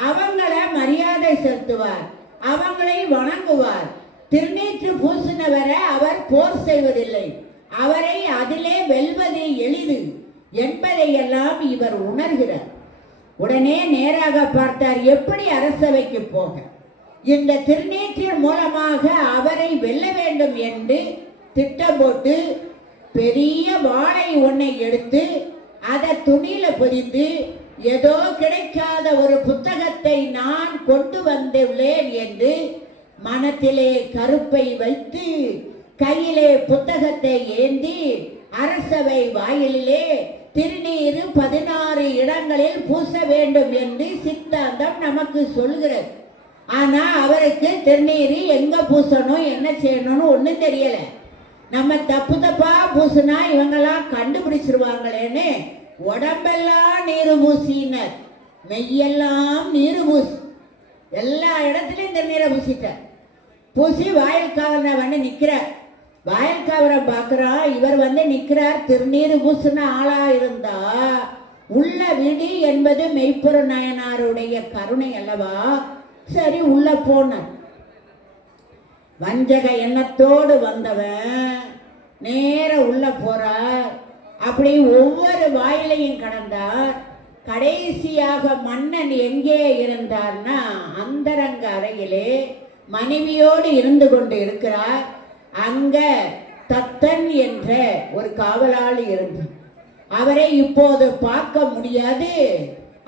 அவங்கள மரியாதை செலுத்துவார், அவங்களை வணங்குவார். திருநீற்று பூசினவரை அவர் போர் செய்வதில்லை. அவரை அதிலே வெல்வது எளிது என்பதை எல்லாம் இவர் உணர்கிறார். உடனே நேராக பார்த்தார், எப்படி அரசவைக்கு போக இந்த திருநீற்றின் மூலமாக அவரை வெல்ல வேண்டும் என்று திட்டம் போட்டு பெரிய வாளை ஒன்றை எடுத்து அதை துணியில பொதிந்து ஏதோ கிடைக்காத ஒரு புத்தகத்தை நான் கொண்டு வந்துள்ளேன் என்று மனத்திலே கருப்பை வைத்து கையிலே புத்தகத்தை ஏந்தி அரசவை வாயிலே திருநீரு 16 இடங்களில் பூச வேண்டும் என்று சித்தாந்தம் நமக்கு சொல்கிறது. ஆனா அவருக்கு திருநீரு எங்க பூசணும் என்ன செய்யணும்னு ஒண்ணும் தெரியல. நம்ம தப்பா பூசினா இவங்கெல்லாம் கண்டுபிடிச்சிருவாங்களேன்னு உடம்பெல்லாம் நீரு பூசினர், மெய்யெல்லாம் நீரு பூசி எல்லா இடத்துலயும் திருநீரை பூசிட்டார். பூசி வாயில் காவலனை வந்து நிற்கிறார். வாயில் காவலை பார்க்குறான், இவர் வந்து நிற்கிறார். திருநீர் பூசின ஆளா இருந்தா உள்ள விடி என்பது மெய்ப்பொருள் நாயனாருடைய கருணை அல்லவா. சரி உள்ள போனார். வஞ்சக எண்ணத்தோடு வந்தவன் நேர உள்ள போறார். அப்படி ஒவ்வொரு வாயிலையும் கடந்தார். கடைசியாக மன்னன் எங்கே இருந்தார்னா அந்தரங்க அறையிலே மனைவியோடு இருந்து கொண்டு இருக்கிறார். அங்க தத்தன் என்ற ஒரு காவலாளி இருந்தார். அவரை இப்போது பார்க்க முடியாது,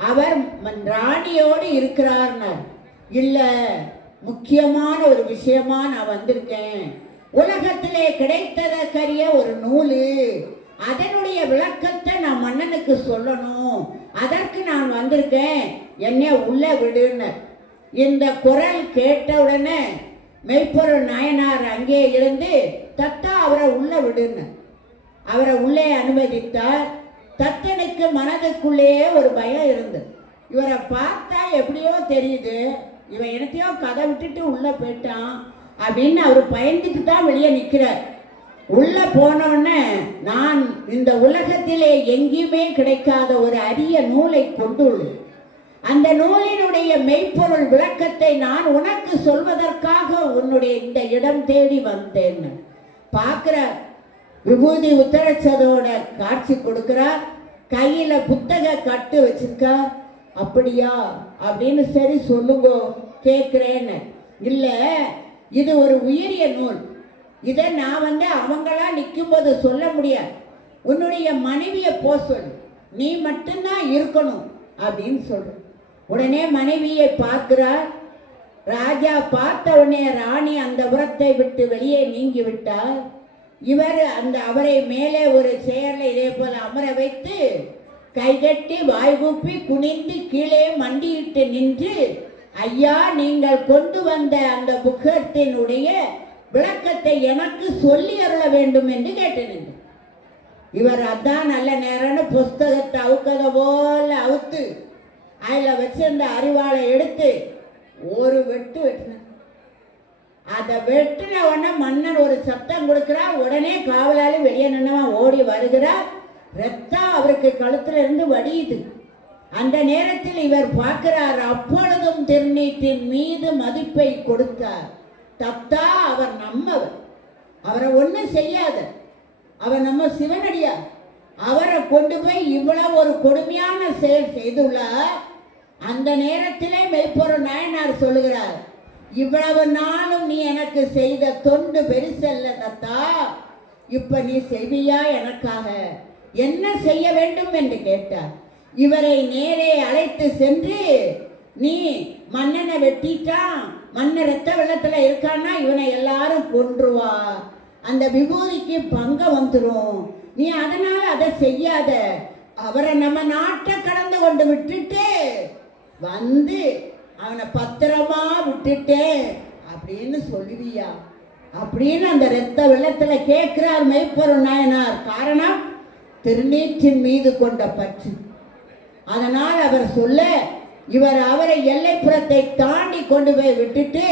அவர் ராணியோடு இருக்கிறார்னார். இல்ல, முக்கியமான ஒரு விஷயமா நான் வந்திருக்கேன். உலகத்திலே கிடைத்ததற்கரிய ஒரு நூலு, அதனுடைய விளக்கத்தை நான் மன்னனுக்கு சொல்லணும், அதற்கு நான் வந்திருக்கேன், என்னை உள்ள விடுனர். இந்த குரல் கேட்டவுடனே மெய்ப்பொருள் நாயனார் அங்கே இருந்து தத்தா அவரை உள்ள விடுன்னு அவரை உள்ளே அனுமதித்தார். தத்தனுக்கு மனதுக்குள்ளேயே ஒரு பயம் இருந்தது. இவரை பார்த்தா எப்படியோ தெரியுது, இவன் என்னத்தையோ கதை விட்டுட்டு உள்ள போயிட்டான் அப்படின்னு அவர் பயந்துட்டு தான் வெளியே நிற்கிறார். உள்ள போனோடனே நான் இந்த உலகத்திலே எங்கேயுமே கிடைக்காத ஒரு அரிய நூலை கொண்டுள்ளேன். அந்த நூலினுடைய மெய்ப்பொருள் விளக்கத்தை நான் உனக்கு சொல்வதற்காக உன்னுடைய இந்த இடம் தேடி வந்தேன்னு பார்க்கிற விபூதி உத்தரச்சதோட காட்சி கொடுக்கிறார். கையில புத்தக கட்டு வச்சிருக்கார். அப்படியா அப்படின்னு சரி சொல்லுங்க கேட்கிறேன்னு. இல்லை, இது ஒரு உயரிய நூல், இதை நான் அவங்களா நிற்கும் போது சொல்ல முடியாது. உன்னுடைய மனைவியை போ சொல்லு, நீ மட்டும்தான் இருக்கணும் அப்படின்னு சொல்ற. உடனே மனைவியை பார்க்கிறார். ராஜா பார்த்த உடனே ராணி அந்த புறத்தை விட்டு வெளியே நீங்கி விட்டார். இவர் அவரை மேலே ஒரு சேர்ல இதே போல அமர வைத்து கைகட்டி வாய்கூப்பி குனிந்து கீழே மண்டியிட்டு நின்று, ஐயா, நீங்கள் கொண்டு வந்த அந்த புத்தகத்தினுடைய விளக்கத்தை எனக்கு சொல்லி அருள வேண்டும் என்று கேட்டேன். இவர் அதான் நல்ல நேரம்னு புஸ்தகத்தை அவுக்கத போல அவுத்து அதில் வச்சிருந்த அரிவாளை எடுத்து ஒரு வெட்டு வெட்டினார். அதை வெட்டின உடனே மன்னன் ஒரு சத்தம் கொடுக்கிறார். உடனே காவலாளி வெளியே நின்னவன் ஓடி வருகிறார். ரத்தம் அவருக்கு கழுத்துல இருந்து வடியுது. அந்த நேரத்தில் இவர் பார்க்கிறார். அப்பொழுதும் திருநீற்றின் மீது மதிப்பை கொடுத்தார். தத்தா அவர் நம்மவர், அவரை ஒன்றும் செய்யாத, அவர் நம்ம சிவனடியார். அவரை கொண்டு போய் இவ்வளவு ஒரு கொடுமையான செயல் செய்துள்ளார். அந்த நேரத்திலே மெய்ப்பொருள் நாயனார் சொல்லுகிறார், இவ்வளவு நாளும் நீ எனக்கு செய்த தொண்டு பெருசல்ல தத்தா, இப்ப நீ செய்வியா எனக்காக? என்ன செய்ய வேண்டும் என்று கேட்டார். இவரை நேரே அழைத்து சென்று, நீ மன்னனை வெட்டிட்டான், மன்ன ரத்த வெள்ளத்துல இருக்கான்னா இவனை எல்லாரும் கொன்றுவா, அந்த விபூதிக்கு பங்கம் வந்துடும், நீ அதனால அதை செய்யாத, அவரை நம்ம நாட்டை கடந்து கொண்டு விட்டுட்டு வந்து அவனை பத்திரமா விட்டுட்டேன் அப்படின்னு சொல்லுவியா அப்படின்னு அந்த ரத்த வெள்ளத்துல கேட்கிறார் மெய்ப்பொருள் நாயனார். காரணம் திருநீற்றின் மீது கொண்ட பற்று. அதனால் அவர் சொல்ல, இவர் அவரை எல்லைப்புறத்தை தாண்டி கொண்டு போய் விட்டுட்டு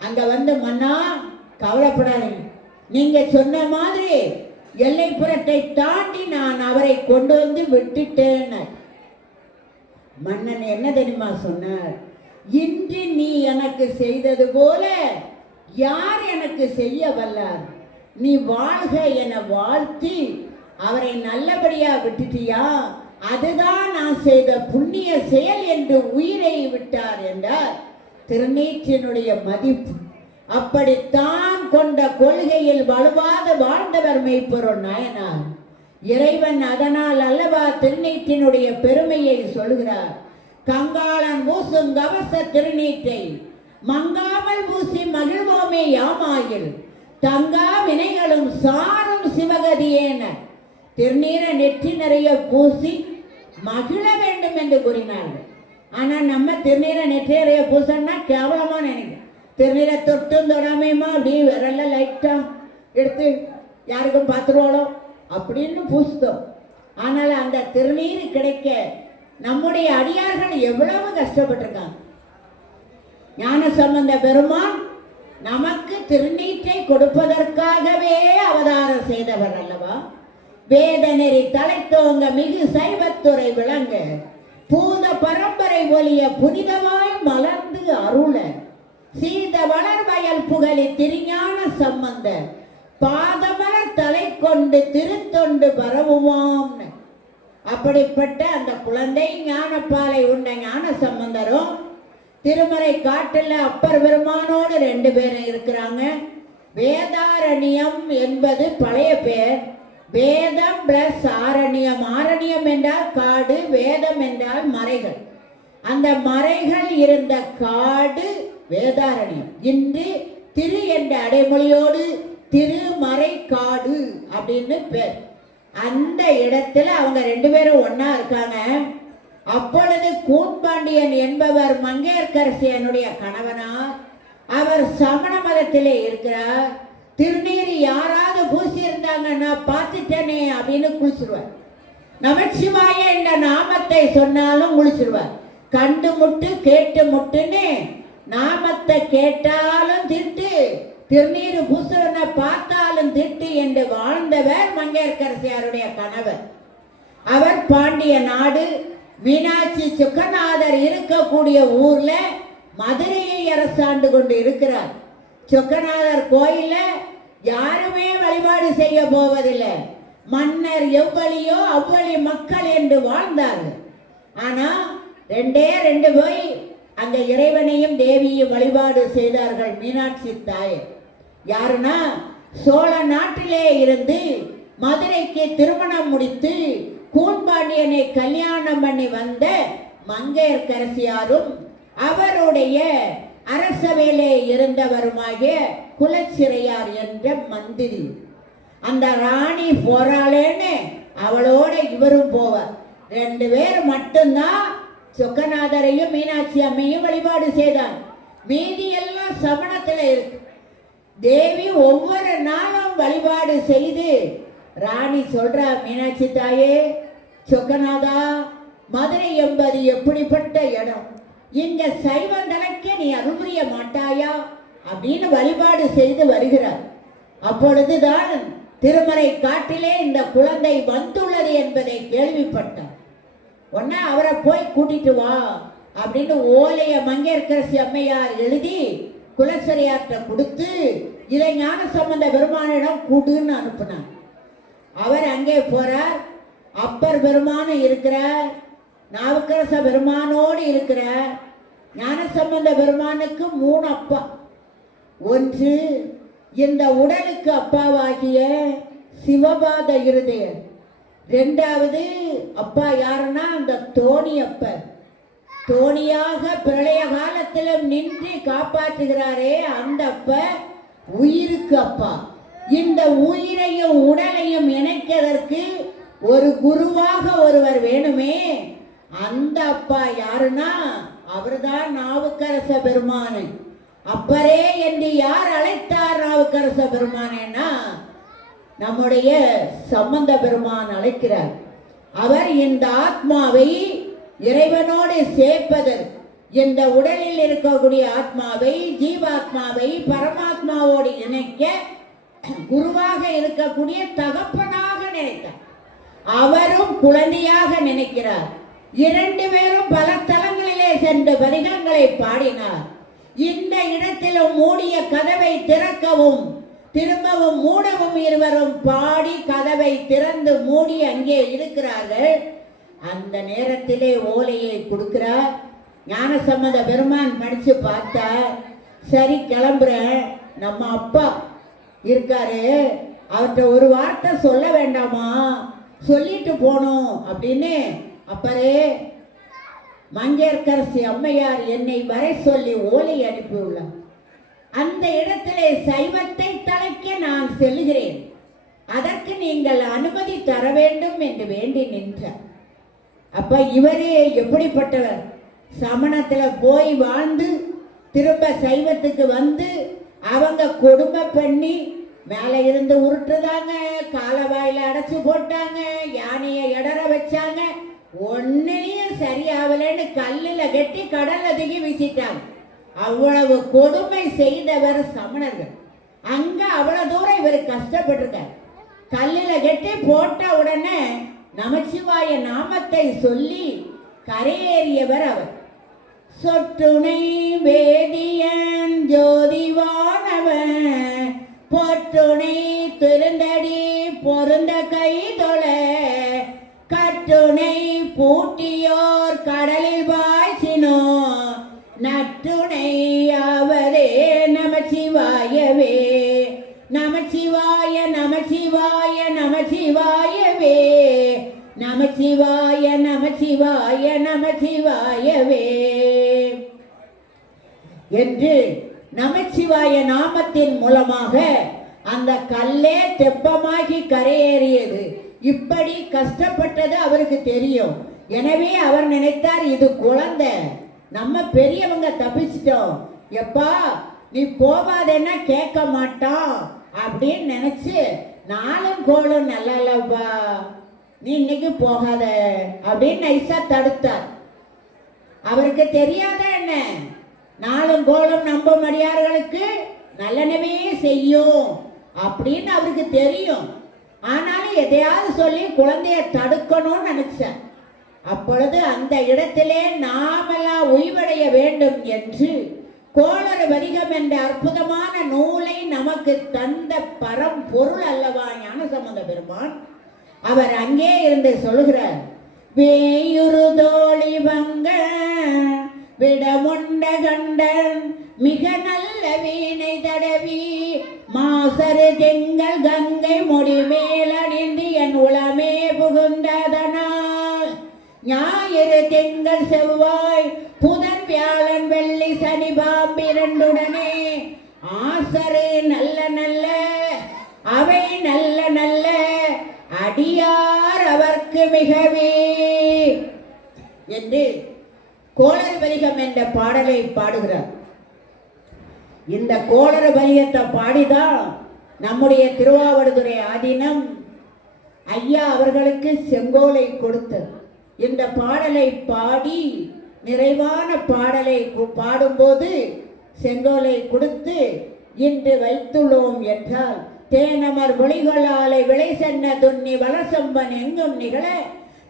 அங்க மன்னா கவலைப்படாதீங்க, நீங்க சொன்ன மாதிரி எல்லைப்புறத்தை தாண்டி நான் அவரை கொண்டு வந்து விட்டுட்டேன். மன்னன் என்ன தெரியுமா சொன்னார்? இன்று நீ எனக்கு செய்தது போல யார் எனக்கு செய்ய வல்லார்? நீ வாழ்க என வாழ்த்தி அவரை நல்லபடியா விட்டுட்டியா, அதுதான் நான் செய்த புண்ணிய செயல் என்று உயிரை விட்டார் என்றார். திருநீற்றினுடைய மதிப்பு அப்படித்தான் கொண்ட கொள்கையில் வலுவாத வாழ்ந்தவர் மெய்ப்பொருள் நாயனார். இறைவன் அதனால் அல்லவா திருநீற்றினுடைய பெருமையை சொல்கிறார். கங்காளன் பூசும் கவச திருநீற்றை மங்காமல் பூசி மகிழ்வோமே யாமாயில், தங்கா வினைகளும் சாரும் சிவகதியேன திருநீரை நெற்றி நிறைய பூசி மகிழ வேண்டும் என்று கூறினார்கள். ஆனால் நம்ம திருநீரை நெற்றி நிறைய பூசன்னா கேவலமா நினைக்கிறோம். திருநீரை தொட்டும் தொடாமையுமா அப்படி விரல்ல லைட்டா எடுத்து யாருக்கும் பார்த்துருவாளோ அப்படின்னு பூசுதோம். ஆனால் அந்த திருநீர் கிடைக்க நம்முடைய அடியார்கள் எவ்வளவு கஷ்டப்பட்டிருக்காங்க. ஞானசம்பந்த பெருமான் நமக்கு திருநீற்றை கொடுப்பதற்காகவே அவதாரம் செய்தவர் அல்லவா? வேத நெறி தலைத்தோங்க மிகு சைவத்துறை விளங்க பூத பரம்பரை ஒலிய புனிதமாய் மலர்ந்து அருள சீத வளர் வயல் புகழி திருஞான சம்பந்த பாதமலர் தலை கொண்டு திருத்தொண்டு பரவுமாம். அப்படிப்பட்ட அந்த குழந்தை ஞானப்பாலை உண்ட ஞான சம்பந்தரும் திருமறை காட்டுல அப்பர் பெருமானோடு 2 பேரும் இருக்கிறாங்க. வேதாரண்யம் என்பது பழைய பெயர். வேதம் பிளஸ் ஆரண்யம். ஆரண்யம் என்றால் காடு, வேதம் என்றால் மறைகள். அந்த மறைகள் இருந்த காடு வேதாரண்யம். இன்று திரு என்ற அடைமொழியோடு திருமறை காடு அப்படின்னு பேர். அந்த இடத்துல அவங்க 2 பேரும் ஒன்னா இருக்காங்க. அப்பொழுது கூன்பாண்டியன் என்பவர் மங்கையர்க்கரசியனுடைய கணவனார். அவர் சமண மதத்திலே இருக்கிறார். திருநீர் யாராவது பூசி இருந்தாங்கன்னா பார்த்துட்டேனே அப்படின்னு குளிச்சிருவார். நமச்சிவாய என்ற நாமத்தை சொன்னாலும் குளிச்சிருவார். கண்டு முட்டு கேட்டு முட்டுன்னு நாமத்தை கேட்டாலும் திட்டு, திருநீர் பூசுவனை பார்த்தாலும் திட்டு என்று வாழ்ந்தவர் மங்கையர்க்கரசியாருடைய கணவர். அவர் பாண்டிய நாடு மீனாட்சி சொக்கநாதர் இருக்கக்கூடிய ஊர்ல மதுரையை அரசாண்டு கொண்டு இருக்கிறார். சொக்கநாதர் கோயில யாருமே வழிபாடு செய்ய போவதில்லை. மன்னர் எவ்வளியோ அவ்வளி மக்கள் என்று வாழ்ந்தார்கள். ஆனா ரெண்டு போய் அங்க இறைவனையும் தேவியும் வழிபாடு செய்தார்கள். மீனாட்சி தாய் யாருன்னா சோழ நாட்டிலே இருந்து மதுரைக்கு திருமணம் முடித்து கூன்பாண்டியனை கல்யாணம் பண்ணி வந்த மங்கையர்க்கரசியாரும் அவருடைய அரசவையிலே இருந்தவருமாகிய குலச்சிறையார் என்ற மந்திரி. அந்த ராணி போறாளேன்னு அவளோட இவரும் போவார். 2 பேர் மட்டும்தான் சொக்கநாதரையும் மீனாட்சி அம்மையும் வழிபாடு செய்தார். மீதி எல்லாம் சமணத்தில் இருக்கு. தேவி ஒவ்வொரு நாளும் வழிபாடு செய்து ராணி சொல்றா, மீனாட்சி தாயே, சொக்கநாதா, மதுரை என்பது எப்படிப்பட்ட இடம், இங்க சைவம் தலைக்க நீ அருள் புரிய மாட்டாயா அப்படின்னு வழிபாடு செய்து வருகிறார். அப்பொழுதுதான் திருமறை காட்டிலே இந்த குழந்தை வந்துள்ளது என்பதை கேள்விப்பட்டார். உடனே அவரை போய் கூட்டிட்டு வா அப்படின்னு ஓலைய மங்கையர்க்கரசி அம்மையார் எழுதி குலச்சிறையார்ட்ட கொடுத்து இதை ஞானசம்பந்த பெருமானிடம் கூடுன்னு அனுப்பினார். அவர் அங்கே போறார். அப்பர் பெருமானு இருக்கிறார், நாவுக்கரச பெருமானோடு இருக்கிறார். ஞானசம்பந்த பெருமானுக்கு 3 அப்பா. ஒன்று இந்த உடலுக்கு அப்பாவாகிய சிவபாத இருதயர். 2வது அப்பா யாருன்னா அந்த தோணி அப்பர். தோணியாக பிரளய காலத்திலும் நின்று காப்பாற்றுகிறாரே அந்த அப்பர் உயிருக்கு அப்பா. இந்த உயிரையும் உடலையும் இணைக்கிறதற்கு ஒரு குருவாக ஒருவர் வேணுமே. அந்த அப்பா யாருன்னா அவர்தான் நாவுக்கரச பெருமானு. அப்பரே என்று யார் அழைத்தார் நாவுக்கரச பெருமானேன்னா நம்முடைய சம்பந்த பெருமான் அழைக்கிறார். அவர் இந்த ஆத்மாவை இறைவனோடு சேர்ப்பதற்கு, இந்த உடலில் இருக்கக்கூடிய ஆத்மாவை ஜீவாத்மாவை பரமாத்மாவோடு இணைக்க குருவாக இருக்கக்கூடிய தகப்பனாக நினைத்தார். அவரும் குழந்தையாக நினைக்கிறார். 2 பேரும் பல தலங்களிலே சென்று பதிகங்களை பாடினார். இந்த இடத்திலும் மூடிய கதவை திறக்கவும் திரும்பவும் மூடவும் இருவரும் பாடி கதவை திறந்து மூடி அங்கே இருக்கிறார்கள். அந்த நேரத்திலே ஓலையை கொடுக்கிறார். ஞானசம்பந்த பெருமான் படிச்சு பார்த்தார். சரி கிளம்புறேன், நம்ம அப்பா இருக்காரு, அவர்கிட்ட ஒரு வார்த்தை சொல்ல வேண்டாமா, சொல்லிட்டு போனோம் அப்படின்னு அப்பரே மங்கையர்க்கரசி அம்மையார் என்னை வரை சொல்லி ஓலை அனுப்பியுள்ளார். அந்த இடத்திலே சைவத்தை தலைக்க நான் செல்கிறேன், அதற்கு நீங்கள் அனுமதி தர வேண்டும் என்று வேண்டி நின்றார். அப்ப இவரே எப்படிப்பட்டவர், சமணத்துல போய் வாழ்ந்து திரும்ப சைவத்துக்கு வந்து அவங்க கொடுமை பண்ணி மேலே இருந்து உருட்டுதாங்க, காலவாயில அடைச்சு போட்டாங்க, யானையை இடற வச்சாங்க, ஒன்னுலையும் சரியாவலன்னு கல்லுல கட்டி கடல்ல தூக்கி வீசிட்டாங்க. அவ்வளவு கொடுமை செய்தவர் சமணர்கள். அங்க அவ்வளவு தூரம் இவர் கஷ்டப்பட்டிருக்கார். கல்லுல கட்டி போட்ட உடனே நமச்சிவாய நாமத்தை சொல்லி கரையேறியவர் அவர். சொற்றுணை வேதியன் ஜோதிவானவன் பொற்றுணை திருந்தடி பொருந்த கை தொழ கற்றுணை பூட்டியோர் கடலில் பாய்ச்சினோ நற்றுணையாவதே நமச்சிவாயவே நமச்சிவாய நமச்சிவாய நமச்சிவாயவே நமச்சிவாய நமச்சிவாய நமச்சிவாயவே என்று நமச்சிவாய நாமத்தின் மூலமாக அந்த கல்லே தெப்பமாகி கரையேறியது. இப்படி கஷ்டப்பட்டது அவருக்கு தெரியும். எனவே அவர் நினைத்தார், இது குழந்தை, நம்ம பெரியவங்க தப்பிச்சிட்டோம், எப்பா நீ போவாதேன்னா கேட்க மாட்டான் அப்படின்னு நினைச்சு, நாளும் கோளும் நல்லா இல்லப்பா, நீ இன்னைக்கு போகாத அப்படின்னு நைசா தடுத்தார். அவருக்கு தெரியாத என்ன, நாளும் கோளும் நம்ப மடியார்களுக்கு நல்லனவே செய்யும் அப்படின்னு அவருக்கு தெரியும். ஆனாலும் எதையாவது சொல்லி குழந்தைய தடுக்கணும்னு நினைச்சார். அப்பொழுது அந்த இடத்திலே நாமெல்லாம் உய்வடைய வேண்டும் என்று கோளறு வரிகம் என்ற அற்புதமான நூலை நமக்கு தந்த பரம்பொருள் அல்லவா ஞானசம்பந்த பெருமான், அவர் அங்கே இருந்து சொல்கிறார், வேயுரு தோழி வங்க விடமுண்ட கண்டன் மிக நல்ல வீணை தடவி மாசரு தெங்கள் கங்கை முடி மேலணிந்து என் உளமே புகுந்ததனால் ஞாயிறு திங்கள் செவ்வாய் புதன் வியாழன் வெள்ளி சனி பாம்பிரண்டுடனே ஆசரு நல்ல நல்ல அவை நல்ல நல்ல அடியார் அவர்க்கு மிகவே என்று கோளறு பதிகம் என்ற பாடலை பாடுகிறார். இந்த கோளறு பதிகத்தை பாடிதான் நம்முடைய திருவாவடுதுறை ஆதீனம் ஐயா அவர்களுக்கு செங்கோலை கொடுத்தது. இந்த பாடலை பாடி நிறைவான பாடலை பாடும்போது செங்கோலை கொடுத்து இன்று வைத்துள்ளோம் என்றால், தேனமர் ஒளிகளாலை விளை சென்ன துண்ணி வளசம்பன் எங்கும் நிகழ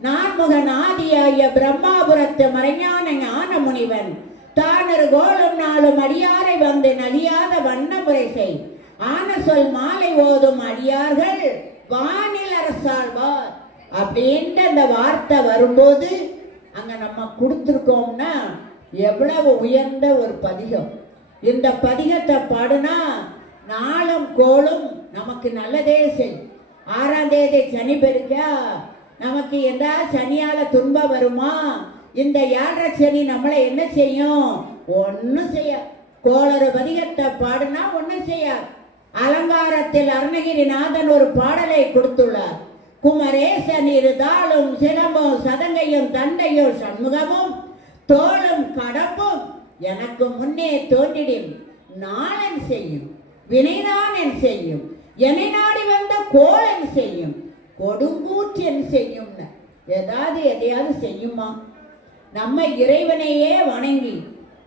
நான்முகன் ஆதியாய பிரம்மாபுரத்து மறைஞான ஞான முனிவன் தானொரு கோளும் நாளும் அடியாரை வந்து நலியாத வண்ண முறை செய் ஆன சொல் மாலை ஓதும் அடியார்கள் வானில் அரசாழ்வார் அப்படின்ற அந்த வார்த்தை வரும்போது அங்க நம்ம கொடுத்துருக்கோம்னா எவ்வளவு உயர்ந்த ஒரு பதிகம். இந்த பதிகத்தை பாடுனா நாளும் கோளும் நமக்கு நல்லதே செய். 6ஆம் தேதி சனி பெருக்கா நமக்கு எந்த சனியால துன்பம் வருமா? இந்த 7.5 சனி நம்மளை என்ன செய்யும்? ஒன்னும் செய்ய. கோளறு பதிகத்தை பாடுனா ஒன்னும் செய்யாது. அலங்காரத்தில் அருணகிரிநாதன் ஒரு பாடலை கொடுத்துள்ளார். குமரேசன் இரு தாளும் சிலம்பும் சதங்கையும் தண்டையும் சண்முகமும் தோளும் கடம்பும் எனக்கு முன்னே தோன்றிடும் நாளன் செய்யும் வினைதான் என் செய்யும் என்னை நாடி வந்த கோளன் செய்யும் கொடுங்கூற்று என் செய்யும். ஏதாவது எதையாவது செய்யுமா? நம்ம இறைவனையே வணங்கி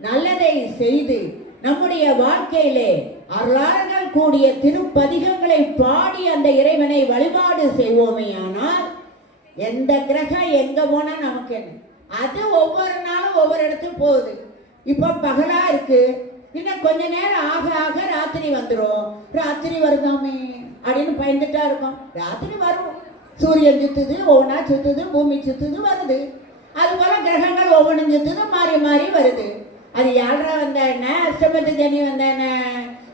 நல்லதை செய்து நம்முடைய வாழ்க்கையிலே அருளாளர்கள் கூடிய திருப்பதிகங்களை பாடி அந்த இறைவனை வழிபாடு செய்வோமே ஆனால் எந்த கிரகம் எங்க போனா நமக்கு என்ன? அது ஒவ்வொரு நாளும் ஒவ்வொரு இடத்துக்கு போகுது. இப்ப பகலா இருக்கு, இன்னும் கொஞ்ச நேரம் ஆக ஆக ராத்திரி வந்துடும். ராத்திரி வருதாமே அப்படின்னு பயந்துட்டா இருக்கும். ராத்திரி வரும், சூரியன் சுத்துது, ஒவ்வொன்றா சுத்துது, பூமி சுத்துது, வருது. அது போல கிரகங்கள் ஒவ்வொன்றும் சுத்துது, மாறி மாறி வருது. அது யாரா வந்த என்ன, அஷ்டமத்து சனி வந்த என்ன,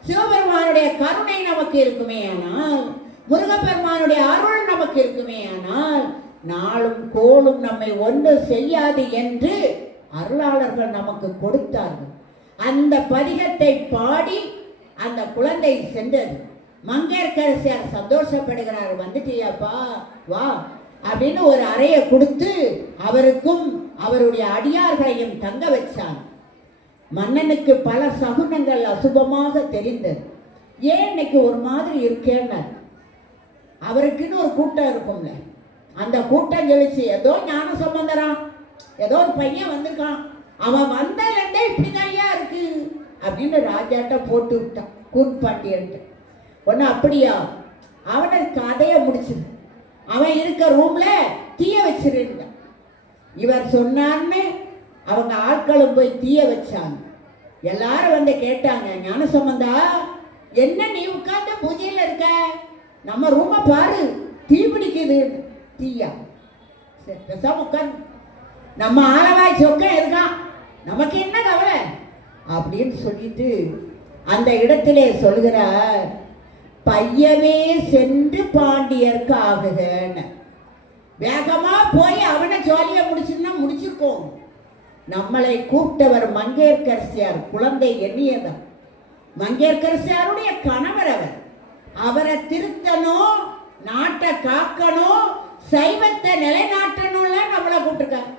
சிவபெருமானுடைய கருணை நமக்கு இருக்குமே ஆனால், முருகப்பெருமானுடைய அருள் நமக்கு இருக்குமே ஆனால், நாளும் கோளும் நம்மை ஒன்று செய்யாது என்று அருளாளர்கள் நமக்கு கொடுத்தார்கள். அந்த பதிகத்தை பாடி அந்த குழந்தை சென்றது. மங்கையர்க்கரசியார் சந்தோஷப்படுகிறார். வந்துட்டியாப்பா வா அப்படின்னு ஒரு அறையை கொடுத்து அவருக்கும் அவருடைய அடியார்களையும் தங்க வச்சார். மன்னனுக்கு பல சகுனங்கள் அசுபமாக தெரிந்தது. ஏன் இன்னைக்கு ஒரு மாதிரி இருக்கேன்னு அவருக்குன்னு ஒரு கூட்டம் இருக்கும்ல, அந்த கூட்டம் சொல்லிச்சு, ஏதோ ஞான சம்பந்தரான், ஏதோ ஒரு பையன் வந்திருக்கான், அவன் வந்ததுலேருந்தே இப்படிதான் இருக்கு அப்படின்னு ராஜாட்ட போட்டு விட்டான் கூட்பாண்டியன்ட்டு. ஒன்று அப்படியா, அவனை கதையை முடிச்சிரு, அவன் இருக்க ரூம்ல தீய வச்சிருந்த. இவர் சொன்னான்னு அவங்க ஆட்களும் போய் தீய வச்சாங்க. எல்லாரும் வந்து கேட்டாங்க, ஞானசம்பந்தா என்ன நீ உட்கார்ந்து பூஜையில் இருக்க, நம்ம ரூமை பாரு தீ பிடிக்குது. தீயா? சரி பேசாம உட்காந்து, நம்ம ஆளவாய் சொக்கம் இருக்கான், நமக்கு என்ன கவலை அப்படின்னு சொல்லிட்டு அந்த இடத்திலே சொல்கிறார், பையவே சென்று பாண்டியர்க்கு ஆகுகன்னு. வேகமா போய் அவனை ஜோலியை முடிச்சுன்னா முடிச்சிருக்கோம். நம்மளை கூப்பிட்டவர் மங்கையர்க்கரசியார் குழந்தை எண்ணியதான். மங்கையர்க்கரசியாருடைய கணவர் அவர். அவரை திருத்தணும், நாட்டை காக்கணும், சைவத்தை நிலைநாட்டணும்ல நம்மளை கூப்பிட்டுருக்காங்க.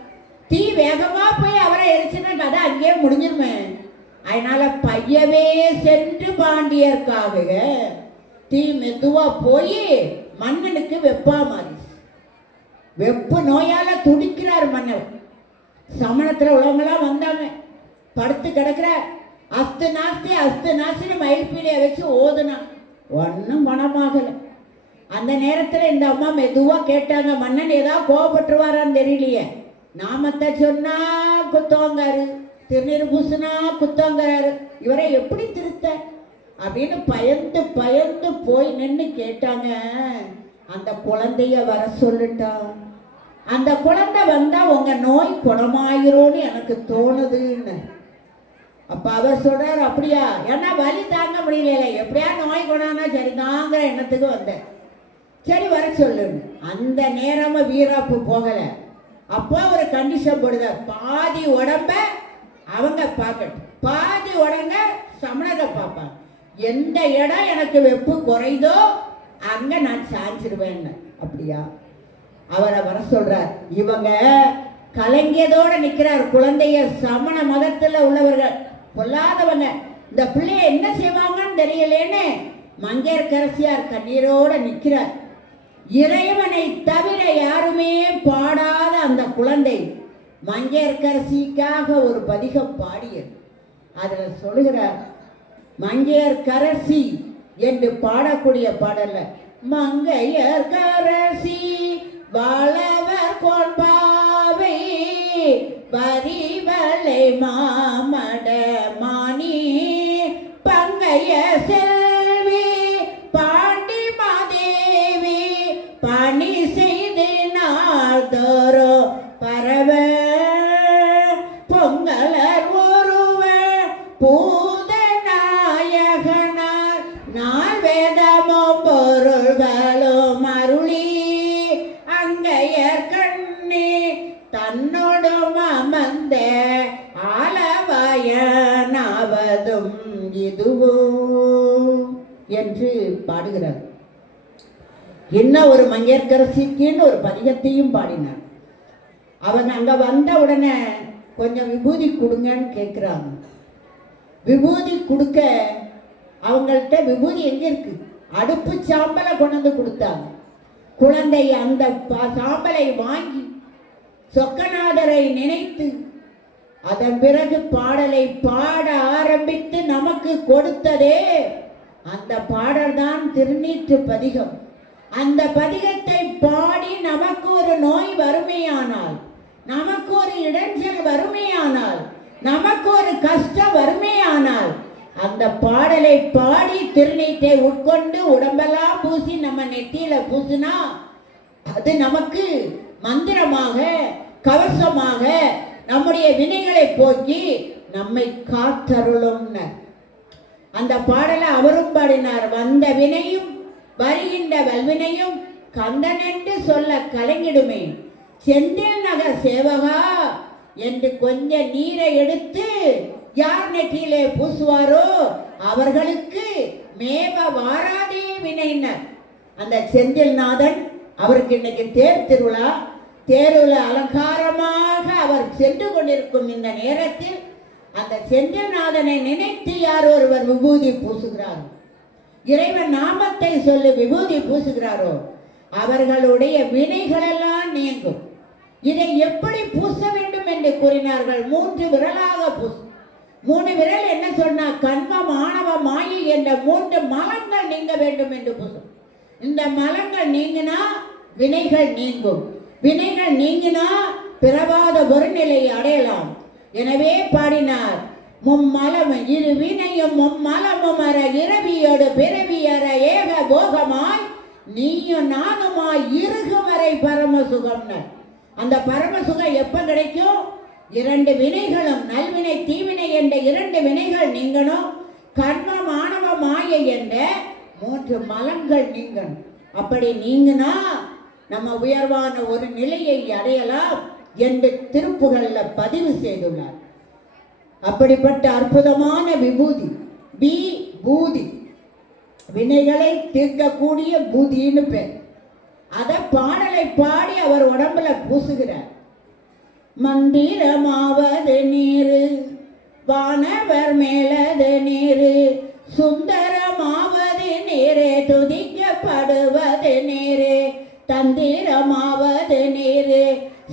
தீ வேகமா போய் அவரை எரிச்சுன்னா கதை அங்கேயே முடிஞ்சிருமே. அதனால பையவே சென்று பாண்டியர்க்காக தீ மெதுவா போய் மன்னனுக்கு வெப்பா மாறி வெப்பு நோயால துடிக்கிறார் மன்னர். சமணத்துல உள்ளவங்களாம் வந்தாங்க, படுத்து கிடக்கிறார். அஸ்து நாஸ்தி அஸ்து நாஸ்தின்னு மயில்பீலியை வச்சு ஓதுனான், ஒன்றும் குணமாகல. அந்த நேரத்தில் இந்த அம்மா மெதுவா கேட்டாங்க, மன்னன் ஏதாவது கோவப்பட்டுருவாரான்னு தெரியலையே, நாமத்தை சொன்னா குத்தவங்காரு, திருநீர் பூசுனா குத்தவங்கிறாரு, இவரை எப்படி திருத்த அப்படின்னு பயந்து பயந்து போய் நின்று கேட்டாங்க. அந்த குழந்தைய வர சொல்லிட்டான். அந்த குழந்தை வந்தா உங்க நோய் குணமாயிரும்னு எனக்கு தோணுதுன்னு. அப்ப அவர் சொல்றாரு, அப்படியா, ஏன்னா வலி தாங்க முடியல, எப்படியா நோய் குணம்னா சரி தாங்கிற எண்ணத்துக்கு வந்தேன், சரி வர சொல்லுன்னு. அந்த நேரமா வீராப்பு போகல. அப்போ ஒரு கண்டிஷன் போடுத, பாதி உடம்ப அவங்க பார்க்கட்டும், பாதி உடம்ப சமணரை பார்ப்பாங்க. எந்த இடம் எனக்கு வெப்பு குறைதோ அங்க நான் சாஞ்சிருவேன். அப்படியா, அவரை வர சொல்றார். இவங்க கலங்கியதோட நிக்கிறார். குழந்தைய சமண மதத்துல உள்ளவர்கள் பொல்லாதவங்க, இந்த பிள்ளைய என்ன செய்வாங்கன்னு தெரியலேன்னு மங்கையர்க்கரசியார் கண்ணீரோட நிக்கிறார். இறைவனை தவிர யாருமே பாடாத அந்த குழந்தை மங்கையர்க்கரசிக்காக ஒரு பதிகம் பாடியது. அதுல சொல்லுகிறார், மங்கையர்க்கரசி என்று பாடக்கூடிய பாடல்ல, மங்கையர்க்கரசி வாழவர் கொன்பாவை வரிவலை மாமட மானி பங்கைய செல்வி பாண்டி மாதேவி பணி செய்து நாள்தோறோ பரவ பொங்கலர் ஒருவ பூத நாயகனார் நாள் வேதமோ பொருள்களும் அருளி அங்கையர் கண்ணி தன்னோடும் அமர்ந்த ஆலவாயனாவதும் இதுவோ என்று பாடுகிறார். என்ன ஒரு மங்கையர்க்கரசிக்குன்னு ஒரு பதிகத்தையும் பாடினார். அவங்க அங்க வந்த உடனே கொஞ்சம் விபூதி கொடுங்கன்னு கேட்குறாங்க. விபூதி கொடுக்க அவங்கள்ட்ட விபூதி எங்க இருக்கு, அடுப்பு சாம்பலை கொண்டு வந்து கொடுத்தாங்க. குழந்தை அந்த சாம்பலை வாங்கி சொக்கநாதரை நினைத்து அதன் பிறகு பாடலை பாட ஆரம்பித்து நமக்கு கொடுத்ததே அந்த பாடல் தான் திருநீற்று பதிகம். அந்த பதிகத்தை பாடி நமக்கு ஒரு நோய் வறுமையானால், நமக்கு ஒரு இடைஞ்சல் வறுமையானால், நமக்கு ஒரு கஷ்டம் வறுமையானால், அந்த பாடலை பாடி திருநீற்றை உட்கொண்டு உடம்பெல்லாம் பூசி நம்ம நெத்தியில பூசினா அது நமக்கு மந்திரமாக கவசமாக நம்முடைய வினைகளை போக்கி நம்மை காத்தருளும். அந்த பாடலை அவரும் பாடினார். வந்த வினையும் வருகின்ற வல்வினையும் கந்தனென்று சொல்ல கலங்கிடுமே, செந்தில் நகர் சேவகா என்று கொஞ்ச நீரை எடுத்து யார் நெற்றியிலே பூசுவாரோ அவர்களுக்கு மேவ வாராதே வினைனர். அந்த செந்தில்நாதன் அவருக்கு இன்னைக்கு தேர் திருவிழா, தேருல அலங்காரமாக அவர் சென்று கொண்டிருக்கும் இந்த நேரத்தில் அந்த செந்தில்நாதனை நினைத்து யார் ஒருவர் விபூதி பூசுகிறாரோ, இறைவன் நாமத்தை சொல்லி விபூதி பூசுகிறாரோ அவர்களுடைய வினைகளெல்லாம் நீங்கும். இதை எப்படி பூச வேண்டும் என்று கூறினார்கள். 3 விரலாக பூசு. 3 விரல் என்ன சொன்னா, கண்மம் ஆணவ மாயை என்ற 3 மலங்கள் நீங்க வேண்டும் என்று பூசும். இந்த மலங்கள் நீங்கினா வினைகள் நீங்கும், வினைகள் நீங்கினா பிறவாத ஒரு நிலையை அடையலாம். எனவே பாடினார், மும்மலம் இரு வினையும் மும்மலமும் அற இரவியோடு பிறவியற ஏக போகமாய் நீயும் நானுமாய் இருக்கும் வரை பரமசுகம்னு. அந்த பரமசுகம் எப்ப கிடைக்கும்? 2 வினைகளும், நல்வினை தீவினை என்ற 2 வினைகள் நீங்கணும், கர்மம் ஆணவ மாயை என்ற 3 மலங்கள் நீங்கணும். அப்படி நீங்கினா நம்ம உயர்வான ஒரு நிலையை அடையலாம் என்று திருப்புகள்ல பதிவு செய்துள்ளார். அப்படிப்பட்ட அற்புதமான விபூதி பூதி, வினைகளை தீர்க்கக்கூடிய பூதின்னு பேர். அத பாடலை பாடி அவர் உடம்புல பூசுகிறார். மந்திரமாவது நீரு வானவர் மேலது நீரு சுந்தரமாவது நீரே துதிக்கப்படுவது நீரு தந்திரமாவது நீரு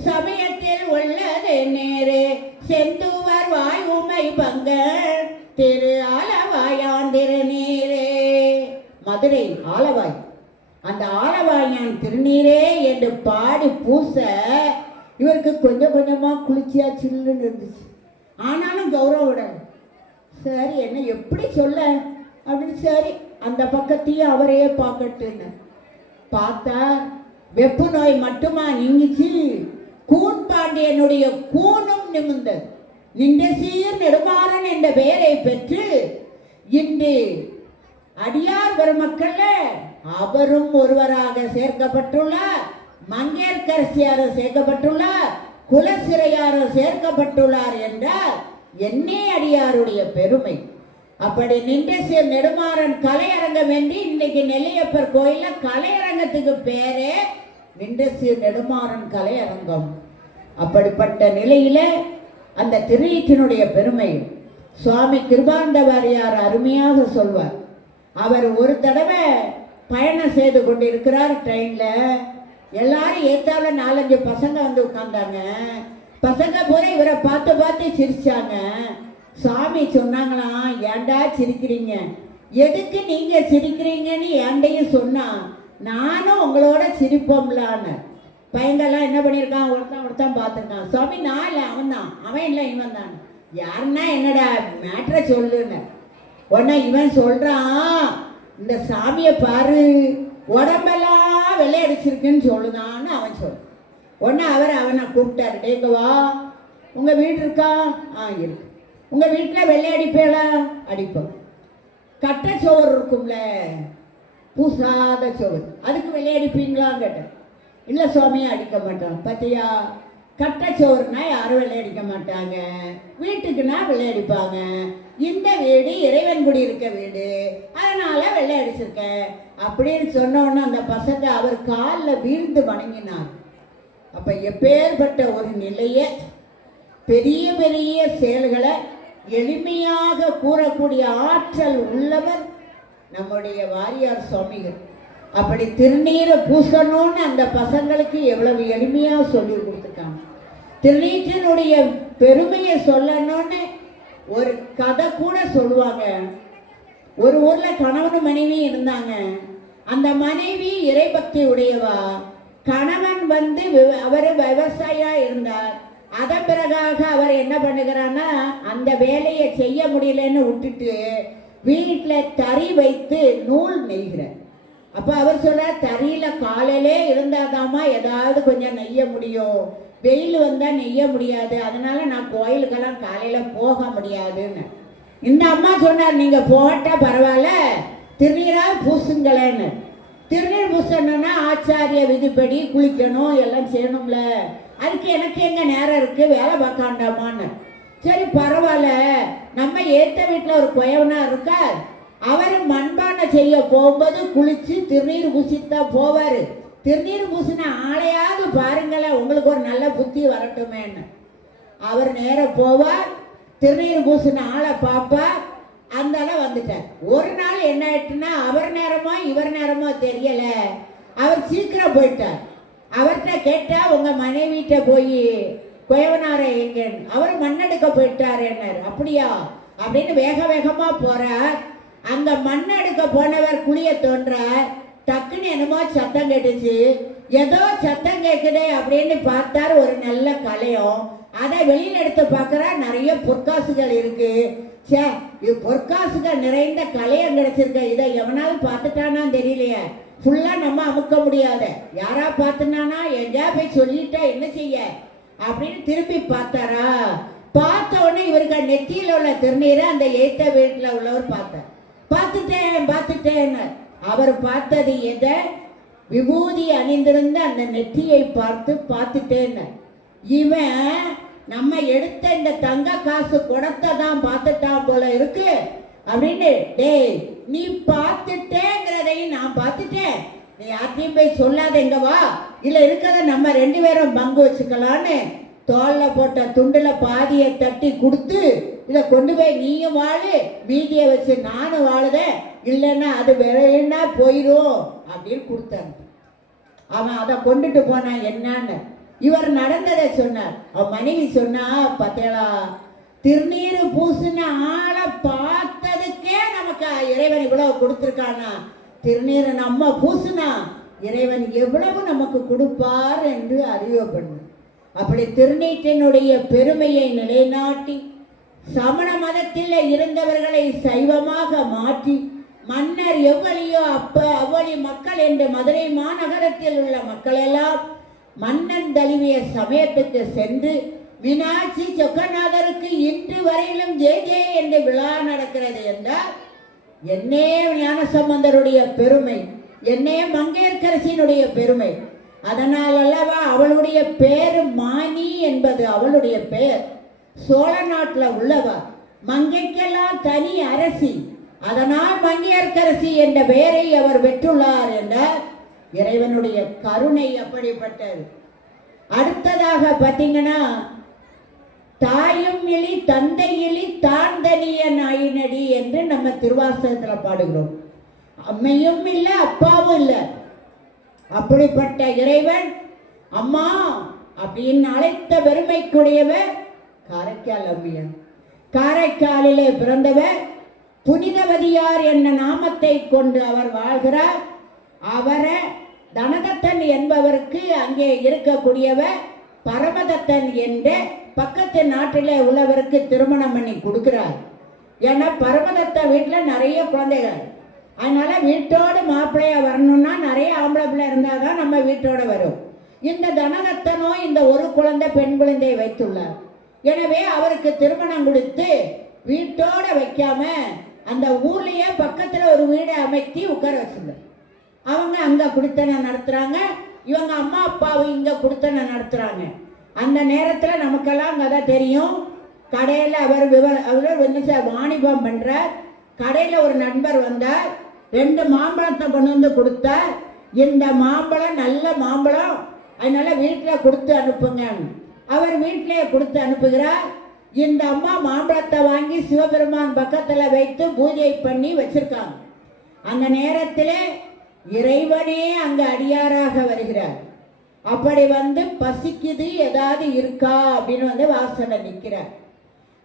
சமயத்தில் உள்ளது நீரு செந்துவர் வாய் உமை பங்கர் திரு ஆலவாயான் திருநீரே. மதுரை ஆலவாய், அந்த ஆலவாயான் திருநீரே என்று பாடி பூச இவருக்கு கொஞ்சம் கொஞ்சமா குளிர்ச்சியா சில்லுன்னு இருந்துச்சு. ஆனாலும் கௌரவம் விட சரி என்ன எப்படி சொல்ல அப்படின்னு சரி அந்த பக்கத்தையும் அவரையே பார்க்கட்டுன்னு பார்த்தா வெப்பு நோய் மட்டுமா நீங்கிச்சு, கூன் பாண்டியனுடைய கூனும் நிமிர்ந்தது. நின்ற சீர் நெடுமாறன் என்ற பெயரை பெற்று இன்று அடியார் பெருமக்கள்ல அவரும் ஒருவராக சேர்க்கப்பட்டுள்ளார். மங்கையர்க்கரசியார் சேர்க்கப்பட்டுள்ளார், குலசிறையார் சேர்க்கப்பட்டுள்ளார் என்றால் என்னே அடியாருடைய பெருமை. அப்படி நின்ற சீர் நெடுமாறன் கலையரங்கம் என்று இன்னைக்கு நெல்லையப்பர் கோயில கலையரங்கத்துக்கு பேரே நின்ற சீர் நெடுமாறன் கலையரங்கம். அப்படிப்பட்ட நிலையில அந்த திருநீற்றினுடைய பெருமை சுவாமி கிருபானந்த வாரியார் அருமையாக சொல்வார். அவர் ஒரு தடவை பயணம் செய்து கொண்டிருக்கிறார் ட்ரெயின்ல. எல்லாரும் ஏத்தால 4-5 பசங்க வந்து உட்கார்ந்தாங்க. பசங்க பூரா இவரை பார்த்து பார்த்து சிரிச்சாங்க. சாமி சொன்னாங்களாம், ஏண்டா சிரிக்கிறீங்க, எதுக்கு நீங்க சிரிக்கிறீங்கன்னு ஏண்டையும் சொன்னா நானும் உங்களோட சிரிப்போம்லான்னு. பையங்கள்லாம் என்ன பண்ணியிருக்கான், ஒருத்தன் பார்த்துருக்கான். சுவாமி நான் இல்லை அவன் தான், அவன் இல்லை இவன் தான். யாருன்னா என்னடா மேட்ரை சொல்லுன்னு உடனே இவன் சொல்றான், இந்த சாமியை பாரு உடம்பெல்லாம் வெள்ளை அடிச்சிருக்குன்னு சொல்லுதான்னு அவன் சொல்றான். உடனே அவனை கூப்பிட்டாரு, டேங்க வா, உங்க வீடு இருக்கா? இருக்கு. உங்க வீட்டில் வெள்ளை அடிப்பேளா? அடிப்போம். கட்டை சோறு இருக்கும்ல, பூசாத சோறு, அதுக்கு வெள்ளை அடிப்பீங்களான்னு கேட்டேன். இல்லை சுவாமி அடிக்க மாட்டான். பார்த்தியா, கட்டை சோறுனா யாரும் வெள்ளை அடிக்க மாட்டாங்க, வீட்டுக்குன்னா வெள்ளை அடிப்பாங்க. இந்த வீடு இறைவன் குடி இருக்க வீடு, அதனால வெள்ளை அடிச்சிருக்கேன் அப்படின்னு சொன்னோன்னு அந்த பசங்க அவர் காலில் வீழ்ந்து வணங்கினார். அப்ப எப்பேற்பட்ட ஒரு நிலையை, பெரிய பெரிய செயல்களை எளிமையாக கூறக்கூடிய ஆற்றல் உள்ளவர் நம்முடைய வாரியார் சுவாமிகள். அப்படி திருநீரை பூசணும்னு அந்த பசங்களுக்கு எவ்வளவு எளிமையா சொல்லி கொடுத்துருக்காங்க. திருநீற்றினுடைய பெருமையை சொல்லணும்னு ஒரு கதை கூட சொல்லுவாங்க. ஒரு ஊர்ல கணவன் மனைவி இருந்தாங்க. அந்த மனைவி இறைபக்தி உடையவா, கணவன் வந்து அவர் விவசாயியா இருந்தார். அதன் பிறகாக அவர் என்ன பண்ணுகிறான்னா, அந்த வேலையை செய்ய முடியலன்னு விட்டுட்டு வீட்டில் தறி வைத்து நூல் நெய்கிறார். அப்போ அவர் சொல்றார், தறியில காலையிலே இருந்தாதாமா ஏதாவது கொஞ்சம் நெய்ய முடியும், வெயில் வந்தால் நெய்ய முடியாது, அதனால நான் கோயிலுக்கெல்லாம் காலையில் போக முடியாதுன்னு. இந்த அம்மா சொன்னார், நீங்கள் போட்டால் பரவாயில்ல, திருநீராக பூசுங்களேன்னு. திருநீர் பூசணும்னா ஆச்சாரிய விதிப்படி குளிக்கணும், எல்லாம் செய்யணும்ல, அதுக்கு எனக்கு எங்க நேரம் இருக்கு, வேலை பார்க்காண்டாமான்னு. சரி பரவாயில்ல, நம்ம ஏத்த வீட்டில் ஒரு குயவனா இருக்கார், அவர் மண்பானை செய்ய போகும்போது குளிச்சு திருநீர் பூசித்தான் போவார். திருநீர் பூசின ஆளையாவது பாருங்களேன், உங்களுக்கு ஒரு நல்ல புத்தி வரட்டுமேன்னு. அவர் நேரம் போவார், திருநீர் பூசின ஆளை பார்ப்பார். அந்த வந்துட்டார். ஒரு நாள் என்ன ஆயிட்டுன்னா, அவர் நேரமோ இவர் நேரமோ தெரியல, அவர் சீக்கிரம் போயிட்டார். அவர்கிட்ட கேட்டா, உங்க மனைவிட்ட போய் குயவனார எங்கன்னு, அவர் மண்ணெடுக்க போயிட்டார் என்னார். அப்படியா அப்படின்னு வேக வேகமா போறார். அங்க மண்ணெடுக்க போனவர் குளிய தோன்றார். டக்குன்னு என்னமோ சத்தம் கேட்டுச்சு. ஏதோ சத்தம் கேட்குதே அப்படின்னு பார்த்தார். ஒரு நல்ல கலையம். அதை வெளியில் எடுத்து பார்க்கறா, நிறைய பொற்காசுகள் இருக்கு. சே, இது பொற்காசுகள் நிறைந்த கலையம் கிடைச்சிருக்க, இதை எவனாவது பார்த்துட்டானா தெரியலையே, ஃபுல்லா நம்ம அமுக்க முடியாத, யாரா பார்த்துனானா எங்கேயா போய் சொல்லிட்டா என்ன செய்ய அப்படின்னு திரும்பி பார்த்தாரா. பார்த்த உடனே இவருக்கு நெத்தியில் உள்ள திருநீரை அந்த ஏத்த வீட்டில் உள்ளவர் பார்த்தார். பார்த்துட்டேன்னு அவர் பார்த்தது எதை, விபூதி அணிந்திருந்த அந்த நெத்தியை பார்த்துட்டேன்னு. இவன் நம்ம எடுத்த இந்த தங்க காசு குடத்தை தான் பார்த்துட்டான் போல இருக்கு அப்படின்னு. டேய், நீ பார்த்துட்டேங்கிறதையும் நான் பார்த்துட்டேன், நீ யார்த்தையும் போய் சொல்லாத, எங்க வா, இல்லை இருக்கிறத நம்ம 2 பேரும் பங்கு வச்சுக்கலான்னு தோல்ல போட்ட துண்டுல பாதியை தட்டி கொடுத்து, இதை கொண்டு போய் நீயும் வாழு, மீதியை வச்சு நானும் வாழுதேன், இல்லைன்னா அது வேணா போயிடும் அப்படின்னு கொடுத்தாங்க. அவன் அதை கொண்டுட்டு போனான். என்னன்னு இவர் நடந்ததை சொன்னார். அவன் மனைவி சொன்னா, பார்த்தேளா, திருநீர் பூசின ஆளை பார்த்ததுக்கே நமக்கு இறைவன் இவ்வளவு கொடுத்துருக்கானா, திருநீரை நம்ம பூசினா இறைவன் எவ்வளவு நமக்கு கொடுப்பார் என்று அறிவு பண்ணு. அப்படி திருநீற்றினுடைய பெருமையை நிலைநாட்டி சமண மதத்தில் இருந்தவர்களை சைவமாக மாற்றி மன்னர் எவ்வளியோ அவ்வளி மக்கள் என்று மதுரை மாநகரத்தில் உள்ள மக்கள் எல்லாம் மன்னன் தழுவிய சமயத்துக்கு சென்று மீனாட்சி சொக்கநாதருக்கு இன்று வரையிலும் ஜெய ஜெய என்று விழா நடக்கிறது என்றால் என்னே ஞானசம்பந்தருடைய பெருமை, என்னே மங்கையர்க்கரசியினுடைய பெருமை. அதனால் அல்லவா அவளுடைய பேரு மானி என்பது அவளுடைய பெயர். சோழ நாட்டில் உள்ளவா, மங்கைக்கெல்லாம் தனி அரசி, அதனால் மங்கையர்க்கரசி என்ற பெயரை அவர் பெற்றுள்ளார் என்ற இறைவனுடைய கருணை அப்படிப்பட்டது. அடுத்ததாக பார்த்தீங்கன்னா, தாயும் இழி தந்தை இழி தான் தனிய நாயினடி என்று நம்ம திருவாசகத்தில் பாடுகிறோம். அம்மையும் இல்லை அப்பாவும் இல்லை, அப்படிப்பட்ட இறைவன் அம்மா அப்படின்னு அழைத்த பெருமைக்குடையவர் காரைக்கால் அம்மையார். காரைக்காலிலே பிறந்தவர் புனிதவதியார் என்ற நாமத்தை கொண்டு அவர் வாழ்கிறார். அவரை தனதத்தன் என்பவருக்கு அங்கே இருக்கக்கூடியவர் பரமதத்தன் என்ற பக்கத்து நாட்டில் உள்ளவருக்கு திருமணம் பண்ணி கொடுக்கிறார். ஏன்னா பரமதத்த வீட்டில் நிறைய குழந்தைகள், அதனால வீட்டோடு மாப்பிள்ளையா வரணும்னா நிறைய ஆம்பளை பிள்ளை இருந்தால் தான் நம்ம வீட்டோட வரும். இந்த தனதத்தனோ இந்த ஒரு குழந்தை பெண் குழந்தையை வைத்துள்ளார். எனவே அவருக்கு திருமணம் கொடுத்து வீட்டோட வைக்காம அந்த ஊர்லயே பக்கத்துல ஒரு வீடை அமைத்தி உட்கார வச்சிருந்தார். அவங்க அங்க குடித்தனை நடத்துறாங்க, இவங்க அம்மா அப்பாவும் இங்க குடித்தனை நடத்துறாங்க. அந்த நேரத்துல நமக்கெல்லாம் கதை தெரியும். கடையில அவர் வாணிபம் பண்றார். கடையில ஒரு நண்பர் வந்தார், 2 மாம்பழத்தை கொண்டு வந்து கொடுத்தார். இந்த மாம்பழம் நல்ல மாம்பழம், அதனால வீட்டில் கொடுத்து அனுப்புங்க. அவர் வீட்டிலே கொடுத்து அனுப்புகிறார். இந்த அம்மா மாம்பழத்தை வாங்கி சிவபெருமான் பக்கத்தில் வைத்து பூஜை பண்ணி வச்சிருக்காங்க. அந்த நேரத்தில் இறைவனே அங்கே அடியாராக வருகிறார். அப்படி வந்து பசிக்குது, ஏதாவது இருக்கா அப்படின்னு வந்து வாசலில் நிற்கிறார்.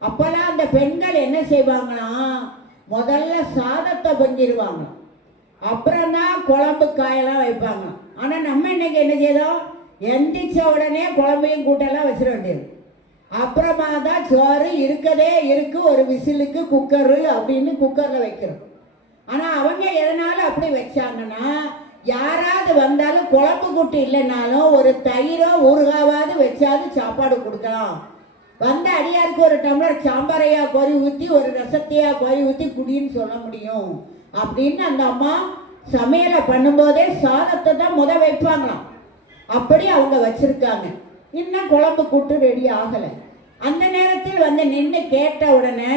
அப்பெல்லாம் அந்த பெண்கள் என்ன செய்வாங்களாம், முதல்ல சாதத்தை பொங்கிடுவாங்க, அப்புறம்தான் குழம்பு காயெல்லாம் வைப்பாங்க. ஆனால் நம்ம இன்னைக்கு என்ன செய்தோம், எந்திரிச்ச உடனே குழம்பையும் கூட்டெல்லாம் வச்சிட வேண்டியது. அப்புறமா தான் சோறு இருக்கதே இருக்கு, ஒரு விசிலுக்கு குக்கரு அப்படின்னு குக்கரில் வைக்கிறோம். ஆனால் அவங்க எதனால அப்படி வச்சாங்கன்னா, யாராவது வந்தாலும் குழம்பு கூட்டு இல்லைன்னாலும் ஒரு தயிரோ ஊறுகாவாவது வச்சாவது சாப்பாடு கொடுக்கலாம். வந்த அடியாருக்கு ஒரு டம்ளர் சாம்பாரையா கோரி ஊற்றி ஒரு ரசத்தையா கோரி ஊற்றி குடின்னு சொல்ல முடியும் அப்படின்னு அந்த அம்மா சமையலை பண்ணும்போதே சாதத்தை தான் வைப்பாங்களாம். அப்படி அவங்க வச்சிருக்காங்க. இன்னும் குழம்பு கூட்டு ரெடி ஆகலை. அந்த நேரத்தில் வந்து நின்று கேட்ட உடனே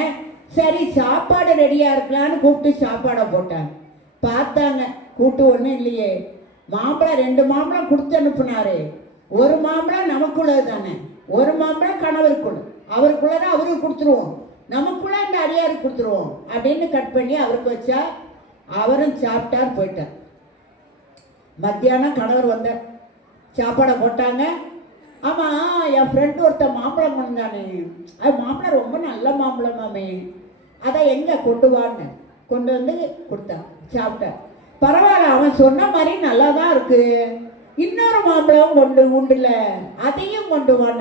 சரி சாப்பாடு ரெடியா இருக்கலான்னு கூப்பிட்டு சாப்பாடை போட்டாங்க. பார்த்தாங்க கூட்டு ஒன்றும் இல்லையே. மாம்பழம் 2 மாம்பழம் கொடுத்து அனுப்புனாரு. ஒரு மாம்பழம் நமக்குள்ளது தானே, ஒரு மாம்பழம் கணவருக்குள்ள, அவருக்குள்ளதான் அவருக்கு கொடுத்துருவோம், நமக்குள்ள அந்த அடியாருக்கு கொடுத்துருவோம் அப்படின்னு கட் பண்ணி அவருக்கு வச்சா அவரும் சாப்பிட்டார், போயிட்டார். மத்தியானம் கணவர் வந்தார், சாப்பாடை போட்டாங்க. ஆமாம், என் ஃப்ரெண்டு ஒருத்தர் மாம்பழம் பண்ணானே, அது மாம்பழம் ரொம்ப நல்ல மாம்பழமாமே, அதை எங்கே கொண்டு வான்னு கொண்டு வந்து கொடுத்தான், சாப்பிட்டார். பரவாயில்ல, அவன் சொன்ன மாதிரி நல்லா தான் இருக்கு, இன்னொரு மாம்பழம் உண்டுல அதையும் கொண்டு வான.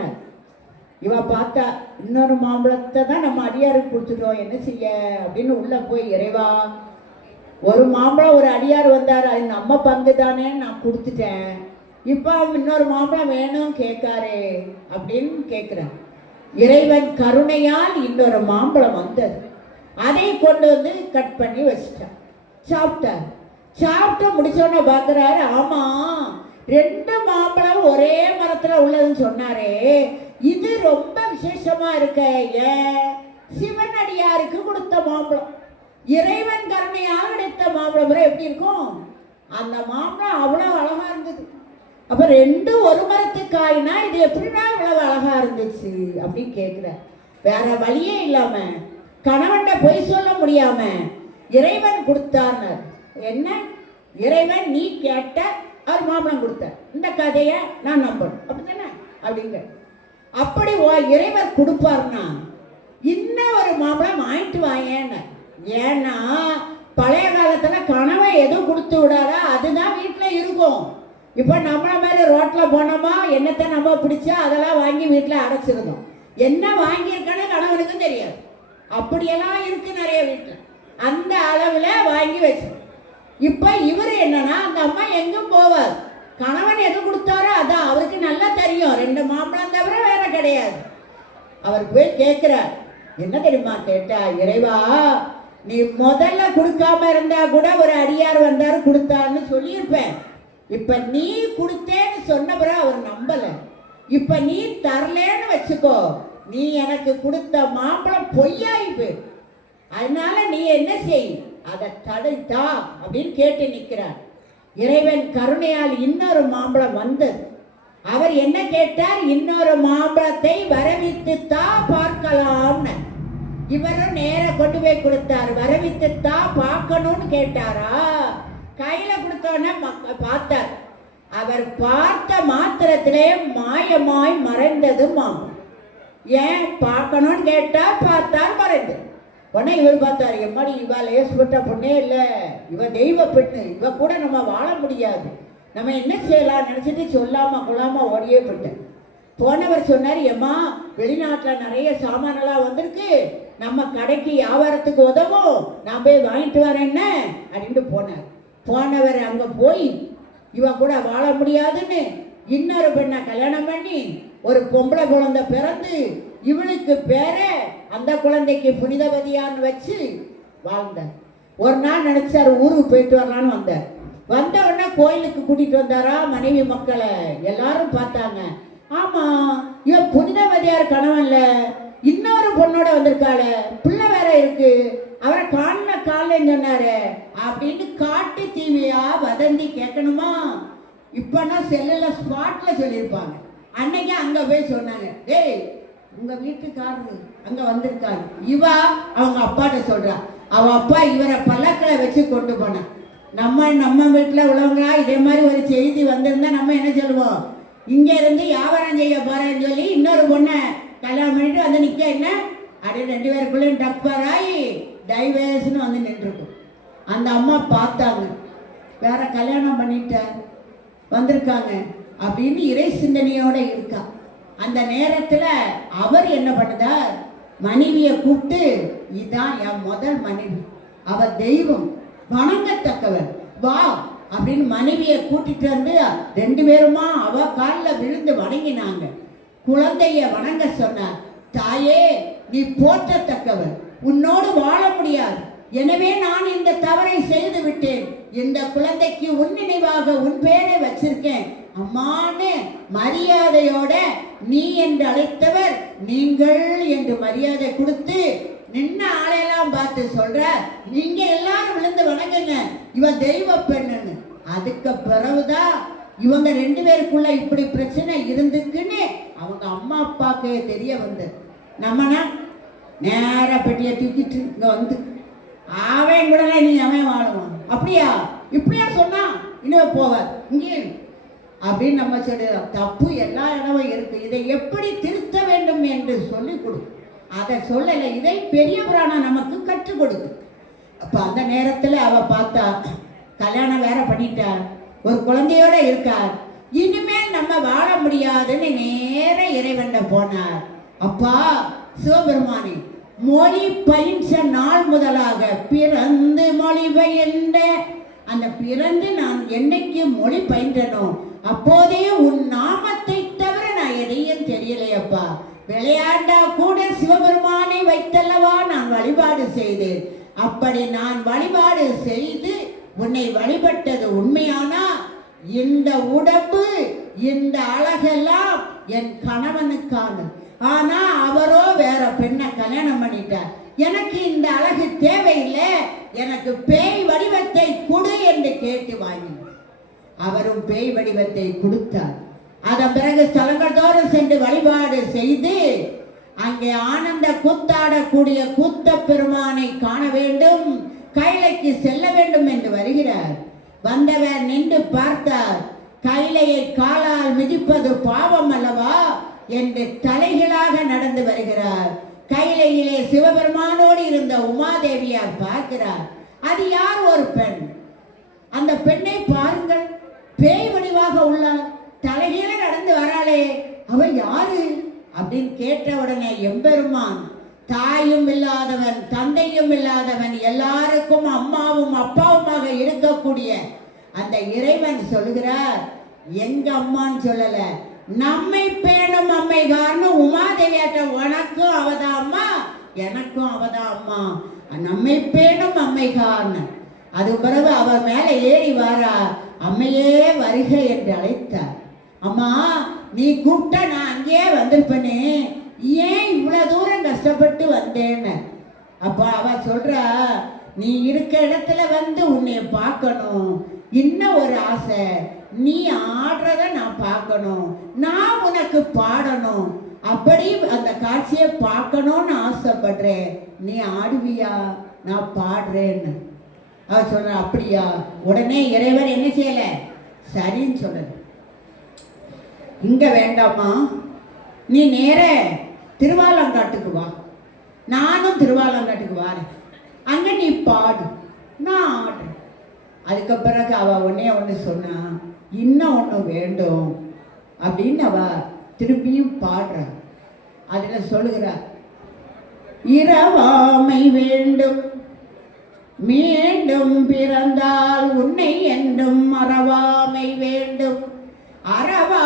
இவ பார்த்தா இன்னொரு மாம்பழத்தை தான் நம்ம அடியாருக்கு கொடுத்துட்டோம், என்ன செய்ய அப்படின்னு உள்ள போய், இறைவா ஒரு மாம்பழம் ஒரு அடியார் வந்தார், அது நம்ம பங்கு தானே நான் கொடுத்துட்டேன், இப்போ இன்னொரு மாம்பழம் வேணும் கேட்காரே அப்படின்னு கேட்குறேன். இறைவன் கருணையால் இன்னொரு மாம்பழம் வந்தது, அதை கொண்டு வந்து கட் பண்ணி வச்சுட்டான், சாப்பிட்டார். சாப்பிட்டு முடிச்சோன்னு பார்க்குறாரு, ஆமா 2 மாம்பழம் ஒரே மரத்தில் உள்ளதுன்னு சொன்னாரே, இது ரொம்ப விசேஷமா இருக்க, ஏன் சிவன் அடியாருக்கு கொடுத்த மாம்பழம், இறைவன் கருணையால் கிடைத்த மாம்பழம் எப்படி இருக்கும், அந்த மாம்பழம் அவ்வளோ அழகா இருந்தது. அப்ப ரெண்டும் ஒரு மரத்து காய்னா இது எப்படின்னா இவ்வளவு அழகா இருந்துச்சு அப்படின்னு கேட்குற. வேற வழியே இல்லாம கணவன்கிட்ட பொய் சொல்ல முடியாம இறைவன் கொடுத்தான்னு. என்ன இறைவன் நீ கேட்ட அவர் மாம்பழம் கொடுத்த இந்த கதையை நான் நம்பணும் அப்படித்தானே அப்படிங்க. அப்படி இறைவர் கொடுப்பார்னா இன்னும் ஒரு மாம்பழம் வாங்கிட்டு வாங்கன்னு. ஏன்னா பழைய காலத்துல கணவன் எதுவும் கொடுத்து விடாரா அதுதான் வீட்டில் இருக்கும். இப்போ நம்மள மாதிரி ரோட்டில் போனோமா என்னத்தை நம்ம பிடிச்சா அதெல்லாம் வாங்கி வீட்டில் அடைச்சிருந்தோம். என்ன வாங்கியிருக்கேன்னு கணவனுக்கும் தெரியாது. அப்படியெல்லாம் இருக்கு நிறைய வீட்டில். அந்த அளவில் வாங்கி வச்சு இப்போ இவர் என்னன்னா அந்த அம்மா எங்கும் போவார். கணவன் எது கொடுத்தாரோ அதான் அவருக்கு நல்லா தெரியும். 2 மாம்பழம் தவிர வேற கிடையாது. அவர் போய் கேட்கிறார். என்ன தெரியுமா கேட்டா, இறைவா நீ முதல்ல கொடுக்காம இருந்தா கூட ஒரு அடியார் வந்தாரு கொடுத்தான்னு சொல்லியிருப்பேன். இப்ப நீ கொடுத்தேன்னு சொன்ன பிறகு அவர் நம்பல. இப்ப நீ தரலன்னு வச்சுக்கோ, நீ எனக்கு கொடுத்த மாம்பழம் பொய்யாயிப்பு. அதனால நீ என்ன செய், அதை தடுத்தா அப்படின்னு கேட்டு நிற்கிறார். இறைவன் கருணையால் இன்னொரு மாம்பழம் வந்தது. அவர் என்ன கேட்டார், இன்னொரு மாம்பழத்தை வரவித்துத்தா பார்க்கலாம்னு. இவரும் நேர கொண்டு போய் கொடுத்தார். வரவித்துத்தா பார்க்கணும்னு கேட்டாரா, கையில கொடுத்தோன்னே பார்த்தார். அவர் பார்த்த மாத்திரத்திலே மாயமாய் மறைந்தது மாம்பழம். ஏன் பார்க்கணும்னு கேட்டார், பார்த்தார், மறைந்தது. உடனே இவர் பார்த்தார், எம்மாடி இவ லேசுப்பட்ட பொண்ணே இல்லை, இவ தெய்வ பெண்ணு, இவ கூட நம்ம வாழ முடியாது, நம்ம என்ன செய்யலாம் நினைச்சிட்டு சொல்லாம கொள்ளாம ஓடியே போயிட்டேன். போனவர் சொன்னார், எம்மா வெளிநாட்டில் நிறைய சாமானெல்லாம் வந்திருக்கு, நம்ம கடைக்கு வியாபாரத்துக்கு உதவும், நான் போய் வாங்கிட்டு வரேன்னு அப்படின்ட்டு போனார். போனவர் அங்க போய் இவ கூட வாழ முடியாதுன்னு இன்னொரு பெண்ணை கல்யாணம் பண்ணி ஒரு பொம்பளை குழந்தை பிறந்து இவளுக்கு பேர அந்த குழந்தைக்கு புனிதவதியான்னு வச்சு வாழ்ந்தார். ஒரு நாள் நினைச்சார் ஊருக்கு போயிட்டு வரலான்னு வந்தார். வந்த உடனே கோயிலுக்கு கூட்டிட்டு வந்தாரா மனைவி மக்களை எல்லாரும் பார்த்தாங்க. ஆமா இவன் புனிதவதியார் கணவன்ல இன்னொரு பொண்ணோட வந்திருக்காள, பிள்ளை வேற இருக்கு, அவரை காலில் சொன்னாரு அப்படின்னு காட்டு தீவியா வதந்தி கேட்கணுமா? இப்பன்னா செல்லுல ஸ்பாட்ல சொல்லியிருப்பாங்க. அன்னைக்கு அங்க போய் சொன்னாங்க, டேய் உங்க வீட்டுக்காரரு அங்க வந்திருக்காரு. இவா அவங்க அப்பாட்ட சொல்றா, அவ அப்பா இவரை பல்லக்கில் வச்சு கொண்டு போனான். நம்ம வீட்டுல உள்ளவங்களா இதே மாதிரி ஒரு செய்தி வந்திருந்தா நம்ம என்ன சொல்லுவோம், இங்க இருந்து வியாபாரம் செய்ய போறேன்னு சொல்லி இன்னொரு பொண்ணை கல்யாணம் பண்ணிட்டு வந்து நிக்க, என்ன அப்படியே 2 பேருக்குள்ளேயும் டப்பராயி டைவர்ஸ்னு வந்து நின்றுருக்கும். அந்த அம்மா பார்த்தாங்க, வேற கல்யாணம் பண்ணிட்ட வந்திருக்காங்க அப்படின்னு இறை சிந்தனையோட இருக்கா. அந்த நேரத்தில் அவர் என்ன பண்ணுதார், மனைவியை கூப்பிட்டு, இதுதான் என் முதல் மனைவி, அவ தெய்வம், வணங்கத்தக்கவர், வா அப்படின்னு மனைவியை கூட்டிட்டு வந்து 2 பேருமா அவ காலில் விழுந்து வணங்கினாங்க. குழந்தைய வணங்க சொன்னார். தாயே நீ போற்றத்தக்கவர், உன்னோடு வாழ முடியாது, எனவே நான் இந்த தவறை செய்து விட்டேன், இந்த குழந்தைக்கு உன் நினைவாக உன் பேரை வச்சிருக்கேன் அம்மான்னு மரியாதையோட நீ என்று அழைத்தவர் நீங்கள் என்று மரியாதை கொடுத்து நின்ன ஆளையெல்லாம் பார்த்து சொல்ற, நீங்க எல்லாரும் விழுந்து வணங்குங்க, இவ தெய்வ பெண்ணுன்னு. அதுக்கு பிறகுதான் இவங்க 2 பேருக்குள்ள இப்படி பிரச்சனை இருந்துக்குன்னு அவங்க அம்மா அப்பாவுக்கு தெரிய வந்தது. நம்மனா நேர பெட்டியை தூக்கிட்டு இங்க வந்து அவன் கூட நீ அவன் வாழுவான், அப்படியா இப்படியா சொன்னா இன்னும் போவார் இங்கே அப்படின்னு நம்ம சொல்லுறோம். தப்பு எல்லா இடமும் இருக்கு, இதை எப்படி திருத்த வேண்டும் என்று சொல்லி கொடு. அதை சொல்லலை, இதை பெரிய புராணம் நமக்கு கற்றுக் கொடுக்கு. அப்ப அந்த நேரத்துல அவ பார்த்தா கல்யாணம் வேற பண்ணிட்டா, ஒரு குழந்தையோட இருக்கார், இனிமேல் நம்ம வாழ முடியாதுன்னு நேர இறைவன் போனார். அப்பா சிவபெருமானே, மொழி பயின்ற நாள் முதலாக பிறந்து மொழி பயின்ற, அந்த பிறந்து நான் என்னைக்கு மொழி பயின்றனோ அப்போதே உன் நாமத்தை தவிர நான் எதையும் தெரியலையப்பா. விளையாண்டா கூட சிவபெருமானை வைத்தல்லவா நான் வழிபாடு செய்தேன். அப்படி நான் வழிபாடு செய்து உன்னை வழிபட்டது உண்மையானா இந்த உடம்பு இந்த அழகெல்லாம் என் கணவனுக்கானது. ஆனா அவரோ வேற பெண்ணை கல்யாணம் பண்ணிட்டார். எனக்கு இந்த அழகு தேவையில்லை, எனக்கு பேய் வடிவத்தை கொடு என்று என்று கேட்டு வாங்கினார். அவரும் பேய் வடிவத்தை கொடுத்தார். அதன் பிறகு ஸ்தலங்கள் தோறும் சென்று வழிபாடு செய்து அங்கே ஆனந்த கூத்தாடக்கூடிய கூத்த பெருமானை காண வேண்டும், கைலைக்கு செல்ல வேண்டும் என்று வருகிறார். வந்தவர் நின்று பார்த்தார். கைலையை காலால் மிதிப்பது பாவம் அல்லவா என்று தலைகளாக நடந்து வருகிறார். கைலையிலே சிவபெருமானோடு இருந்த உமாதேவியார் பார்க்கிறார். அது யார்? ஒரு பெண். அந்த பெண்ணை பாருங்கள், பேய் வடிவாக உள்ளார், தலைகீழ நடந்து வராளே, அவள் யாரு அப்படின்னு கேட்ட உடனே எம்பெருமான், தாயும் இல்லாதவன் தந்தையும் இல்லாதவன் எல்லாருக்கும் அம்மாவும் அப்பாவுமாக இருக்கக்கூடிய அந்த இறைவன் சொல்லுகிறார், எங்க அம்மான்னு சொல்லல, நம்மை பேணும் அம்மைகார்னு உமாதேவியாட்ட, உனக்கும் அவதான் அம்மா எனக்கும் அவதான் அம்மா, நம்மை பேணும் அம்மைகார்னு. அது பிறகு அவ மேல ஏறி வாரா, அம்மையே வருக என்று அழைத்தார். அம்மா நீ கூப்பிட்டா நான் அங்கேயே வந்திருப்பேனே, ஏன் இவ்வளவு தூரம் கஷ்டப்பட்டு வந்தேன்னு. அப்ப அவ சொல்றா, நீ இருக்க இடத்துல வந்து உன்னை பார்க்கணும், இன்னும் ஒரு ஆசை, நீ ஆடுறத நான் பார்க்கணும், நான் உனக்கு பாடணும், அப்படி அந்த காட்சியை பார்க்கணும்னு ஆசைப்படுறேன், நீ ஆடுவியா, நான் பாடுறேன்னு. அவ சொல்ற, அப்படியா? உடனே இறைவன் என்ன செய்யல, சரின்னு சொல்லல. இங்க வேண்டாமா, நீ நேர திருவாலங்காட்டுக்கு வா, நானும் திருவாலங்காட்டுக்கு வாரேன், அங்க நீ பாடு, நான் ஆடுறேன். அதுக்கு பிறகு அவ ஒன்று சொன்னா, இன்னும் ஒன்று வேண்டும் அப்படின்னு அவ திரும்பியும் பாடுற. அதுல சொல்லுகிறார், இரவாமை வேண்டும், மீண்டும் பிறந்தால் உன்னை என்றும் மறவாமை வேண்டும், அறவா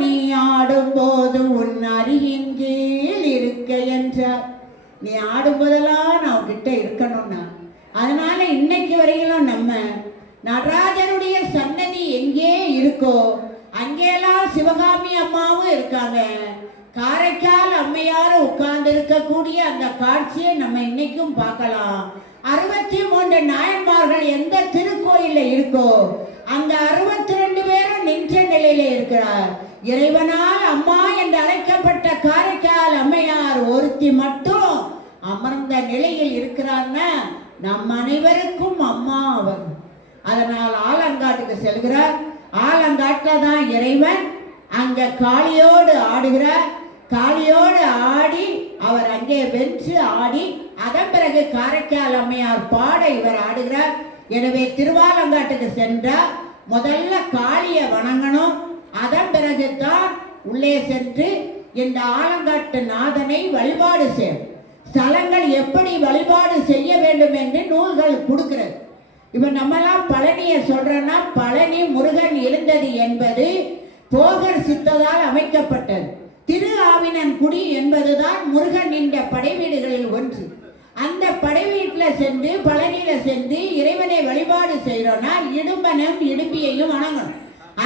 நீ ஆடும்போது உன் அருகின் கீழ் இருக்க என்றார். நீ ஆடும்போதெல்லாம் நான் கிட்ட இருக்கணும்னா, அதனால இன்னைக்கு வரையிலும் நம்ம நடராஜருடைய சன்னதி எங்கே இருக்கோ அங்கேலாம் சிவகாமி அம்மாவும் இருக்காங்க, காரைக்கால் அம்மையாரும் உட்கார்ந்து இருக்கக்கூடிய அந்த காட்சியை நம்ம இன்னைக்கும் பார்க்கலாம். 63 நாயன்மார்கள் எந்த திருக்கோயில இருக்கோ அங்க 62 பேரும் நின்ற நிலையில இருக்கிறார். இறைவனால் அம்மா என்று அழைக்கப்பட்ட காரைக்கால் அம்மையார் ஒருத்தி மட்டும் அமர்ந்த நிலையில் இருக்கிறார்னா நம் அனைவருக்கும் அம்மா அவர். அதனால் ஆலங்காட்டுக்கு செல்கிறார். ஆலங்காட்டில் தான் இறைவன் அங்க காளியோடு ஆடுகிறார். காளியோடு ஆடி அவர் அங்கே வென்று ஆடி அதன் பிறகு காரைக்கால் அம்மையார் பாட இவர் ஆடுகிறார். எனவே திருவாலங்காட்டுக்கு சென்றால் முதல்ல காளியை வணங்கணும், அதன் பிறகு தான் உள்ளே சென்று இந்த ஆலங்காட்டு நாதனை வழிபாடு செய்யும். ஸ்தலங்கள் எப்படி வழிபாடு செய்ய வேண்டும் என்று நூல்கள் கொடுக்கிறது. இப்ப நம்மெல்லாம் பழனியை சொல்றோம்னா, பழனி முருகன் எழுந்தது என்பது போகர் சித்ததால் அமைக்கப்பட்டது. திரு ஆவினன்குடி என்பதுதான் முருகன் என்ற படை வீடுகளில் ஒன்று. அந்த படை வீட்டில் சென்று பழனியில சென்று இறைவனை வழிபாடு செய்யறோம்னா இடும்பனும் இடும்பியையும் வணங்கணும்.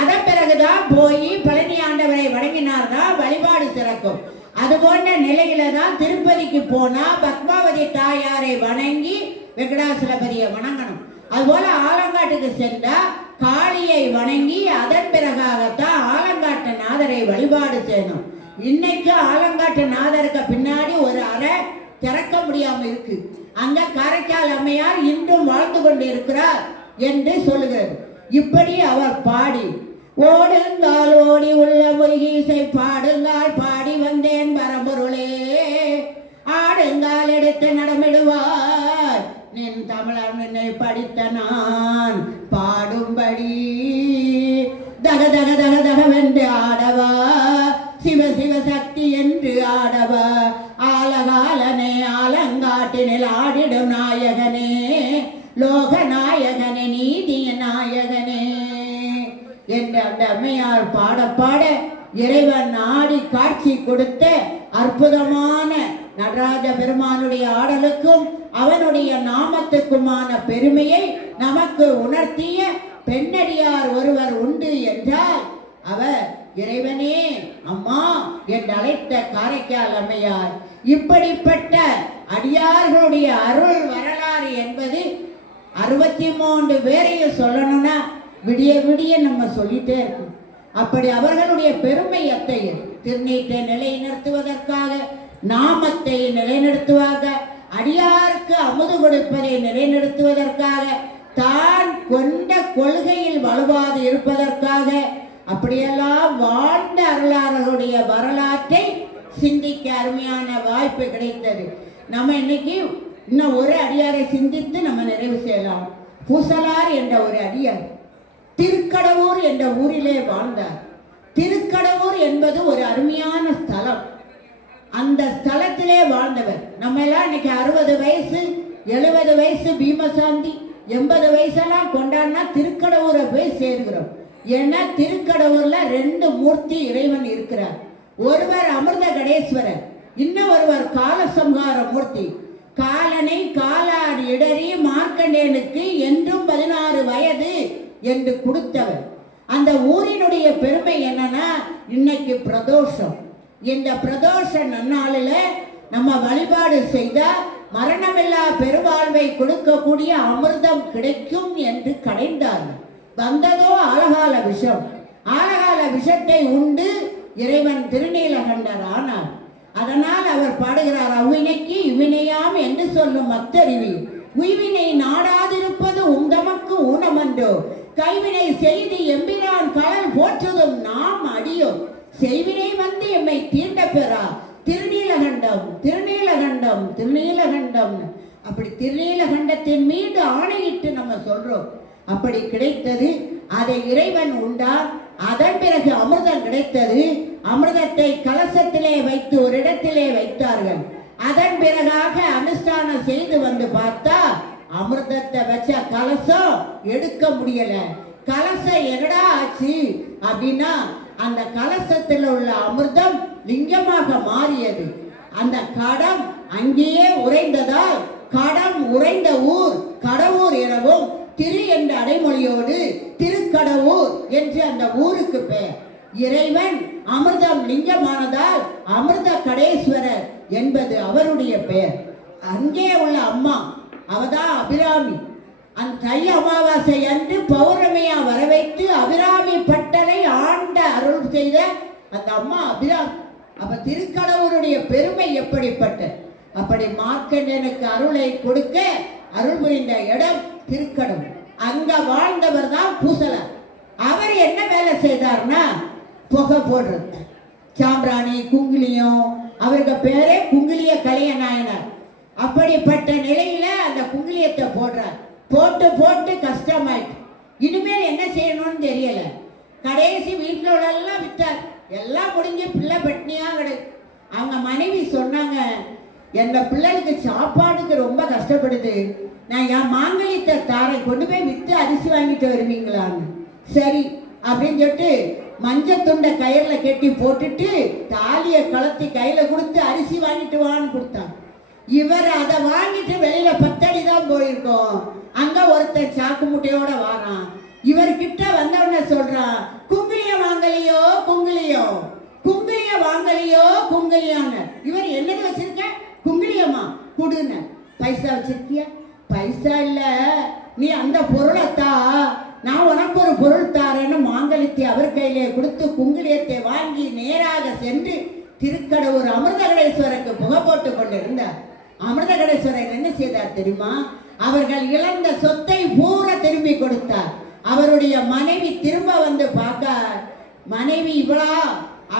அதன் பிறகுதான் போய் பழனி ஆண்டவரை வணங்கினார்தான் வழிபாடு சிறக்கும். அது போன்ற நிலையில தான் திருப்பதிக்கு போனா பத்மாவதி தாயாரை வணங்கி வெங்கடாசலபதியை வணங்கணும். அதுபோல ஆலங்காட்டுக்கு சென்றா காளியை வணங்கி அதன் பிறகாகத்தான் ஆலங்காட்டு நாதரை வழிபாடு செய்யணும். இன்னைக்கு ஆலங்காட்டு நாதருக்கு பின்னாடி ஒரு அறை திறக்க முடியாம இருக்கு. அங்க காரைக்கால் அம்மையார் இன்றும் வாழ்ந்து கொண்டு இருக்கிறார் என்று சொல்லுகிறது. இப்படி அவர் பாடி ஓடுங்கால் ஓடி உள்ள முருகீசை பாடுங்கால் பாடி வந்தேன் பரம்பொருளே, ஆடுங்கால் எடுத்து நடமிடுவார் நின் தமிழர் நின்னை படித்த நான் பாடும்படி தக தக தக தகவென்று ஆடவா சிவ சிவ சக்தி என்று ஆடவா ஆலகாலனே ஆலங்காட்டினில் ஆடிடும் நாயகனே லோக நாயகனே நீதிய நாயகனே என்று அந்த அம்மையார் பாட பாட இறைவன் ஆடி காட்சி கொடுத்த அற்புதமான நடராஜ பெருமானுடைய ஆடலுக்கும் அவனுடைய நாமத்துக்குமான பெருமையை நமக்கு உணர்த்திய பெண்ணடியார் ஒருவர் உண்டு என்றால் அவர் இறைவனே அம்மா என்று அழைத்த காரைக்கால் அம்மையார். இப்படிப்பட்ட அடியார்களுடைய அருள் வரலாறு என்பது 63 பேரையும் சொல்லணும்னா விடிய விடிய நம்ம சொல்லிட்டே இருக்கோம். அப்படி அவர்களுடைய பெருமை அத்தையும் திருநீட்டை நிலைநிறுத்துவதற்காக, நாமத்தை நிலைநிறுத்துவாக, அடியாருக்கு அமுது கொடுப்பதை நிலைநிறுத்துவதற்காக, தான் கொண்ட கொள்கையில் வலுவாது இருப்பதற்காக, அப்படியெல்லாம் வாழ்ந்த அருளாளர்களுடைய வரலாற்றை சிந்திக்க அருமையான வாய்ப்பு கிடைத்தது. நம்ம இன்னைக்கு இன்னும் ஒரு அடியாரை சிந்தித்து நம்ம நிறைவு செய்யலாம். பூசலார் என்ற ஒரு அடியார் திருக்கடவுர் என்ற ஊரிலே வாழ்ந்தார். திருக்கடவுர் என்பது ஒரு அருமையான ஸ்தலம். அந்த ஸ்தலத்திலே வாழ்ந்தவர். நம்ம எல்லாம் இன்னைக்கு 60 வயசு 70 வயசு பீமசாந்தி 80 வயசெல்லாம் கொண்டாடினா திருக்கடவுரை போய் சேர்கிறோம். ஏன்னா திருக்கடவுர்ல 2 மூர்த்தி இறைவன் இருக்கிறார். ஒருவர் அமிர்த கடேஸ்வரர், இன்னும் ஒருவர் காலசம்ஹார மூர்த்தி. காலனை காலாடி இடறி மார்க்கண்டேனுக்கு என்றும் 16 வயது என்று கொடுத்தவர். அந்த ஊரினுடைய பெருமை என்னன்னா, இன்னைக்கு பிரதோஷம். இந்த பிரதோஷ நன்னாளில் நம்ம வழிபாடு செய்தா மரணமில்லா பெருவாழ்வை கொடுக்கக்கூடிய அமிர்தம் கிடைக்கும் என்று கடைந்தார்கள். வந்ததோ ஆலகால விஷம். ஆலகால விஷத்தை உண்டு இறைவன் திருநீலகண்டர் ஆனார். அதனால் அவர் பாடுகிறார், அவ்வினைக்கு இவ்வினையாம் என்று சொல்லும் அத்தறிவி உய்வினை நாடாதிருப்பது உந்தமக்கு ஊனமன்றோ, கைவினை செய்து எம்பிரான் கடல் போற்றுதும் நாம் அடியோ, செய்வினை வந்து எம்மை தீண்ட பெறா திருநீலகண்டம் திருநீலகண்டம் திருநீலகண்டம். அப்படி திருநீலகண்டத்தின் மீது ஆணையிட்டு நம்ம சொல்றோம். அப்படி கிடைத்தது. அதை இறைவன் உண்டார். அதன் பிறகு அமிர்தம் கிடைத்தது. அமிர்தத்தை கலசத்திலே வைத்து ஒரு இடத்திலே வைத்தார்கள். அதன் பிறகாக அனுஷ்டானம் செய்து வந்து பார்த்தா அமிர்தத்தை வச்ச கலசம் எடுக்க முடியல. கலசம் எங்கடா ஆச்சு அப்படின்னா, அந்த கலசத்தில் உள்ள அமிர்தம் லிங்கமாக மாறியது. அந்த கடம் அங்கேயே உறைந்ததால் கடம் உறைந்த ஊர் கடவுர் எனவும், திரு என்ற அடைமொழியோடு திருக்கடவுர் என்று அந்த ஊருக்கு பெயர். இறைவன் அமிர்தம் லிங்கமானதால் அமிர்த கடேஸ்வரர் என்பது அவருடைய பெயர். அங்கே உள்ள அம்மா அவதான் அபிராமி. அந்த தை அமாவாசை அன்று பௌர்ணமியா வர வைத்து அபிராமி பட்டனை ஆண்ட அருள் செய்த அந்த அம்மா அபிராமி. அப்ப திருக்கடவுருடைய பெருமை எப்படிப்பட்ட, அப்படி மார்க்கண்டேனுக்கு அருளை கொடுக்க அருள் புரிந்த இடம் திருக்கடவுர். அங்க வாழ்ந்தவர் தான் பூசலர். அவர் என்ன வேலை செய்தார்னா, புகை போடுறது, சாம்பிராணி குங்குலியம். அவருக்கு பேரே குங்குலிய கலைய நாயனார். அப்படிப்பட்ட நிலையில அந்த குங்குலியத்தை போடுறார். போட்டு போட்டு கஷ்டமாயிட்டு இனிமேல் என்ன செய்யணும்னு தெரியல. கடைசி வீட்டில் உள்ளெல்லாம் வித்தார். எல்லாம் முடிஞ்சு பிள்ளை பட்னியா கிடையாது. அவங்க மனைவி சொன்னாங்க, எங்க பிள்ளைகளுக்கு சாப்பாடுக்கு ரொம்ப கஷ்டப்படுது, நான் என் மாங்கலியத்தை தாரை கொண்டு போய் வித்து அரிசி வாங்கிட்டு வருவீங்களான்னு. சரி அப்படின்னு சொல்லிட்டு மஞ்சள் துண்டை கயிறுல கட்டி போட்டுட்டு தாலியை கலத்தி கையில கொடுத்து அரிசி வாங்கிட்டு வான்னு கொடுத்தாங்க. இவர் அதை வாங்கிட்டு வெளியில 10 அடி தான் போயிருக்கோம். அங்க ஒருத்தர் சாக்கு முட்டையோட வாரான். இவர்கிட்ட வந்தவன சொல்றான், குங்குலியம் வாங்கலையோ குங்குலியம், குங்குலியம் வாங்கலையோ குங்குலியான்னு. இவர் என்னது வச்சிருக்க? குங்குலியமா குடுன. பைசா வச்சிருக்கியா? பைசா இல்ல, நீ அந்த பொருளை தா, நான் உனக்கு ஒரு பொருள் தாரேன்னு மாங்கலித்தை அவர் கையிலே கொடுத்து குங்குலியத்தை வாங்கி நேராக சென்று திருக்கடவுர் அமிர்தகடேஸ்வரருக்கு புகை போட்டு கொண்டிருந்தார். அமிர்தகடேஸ்வரர் என்ன செய்தார் தெரியுமா? அவர்கள் இழந்த சொத்தை பூரா திரும்பி கொடுத்தார். அவருடைய மனைவி திரும்ப வந்து பார்க்க, மனைவி இவளா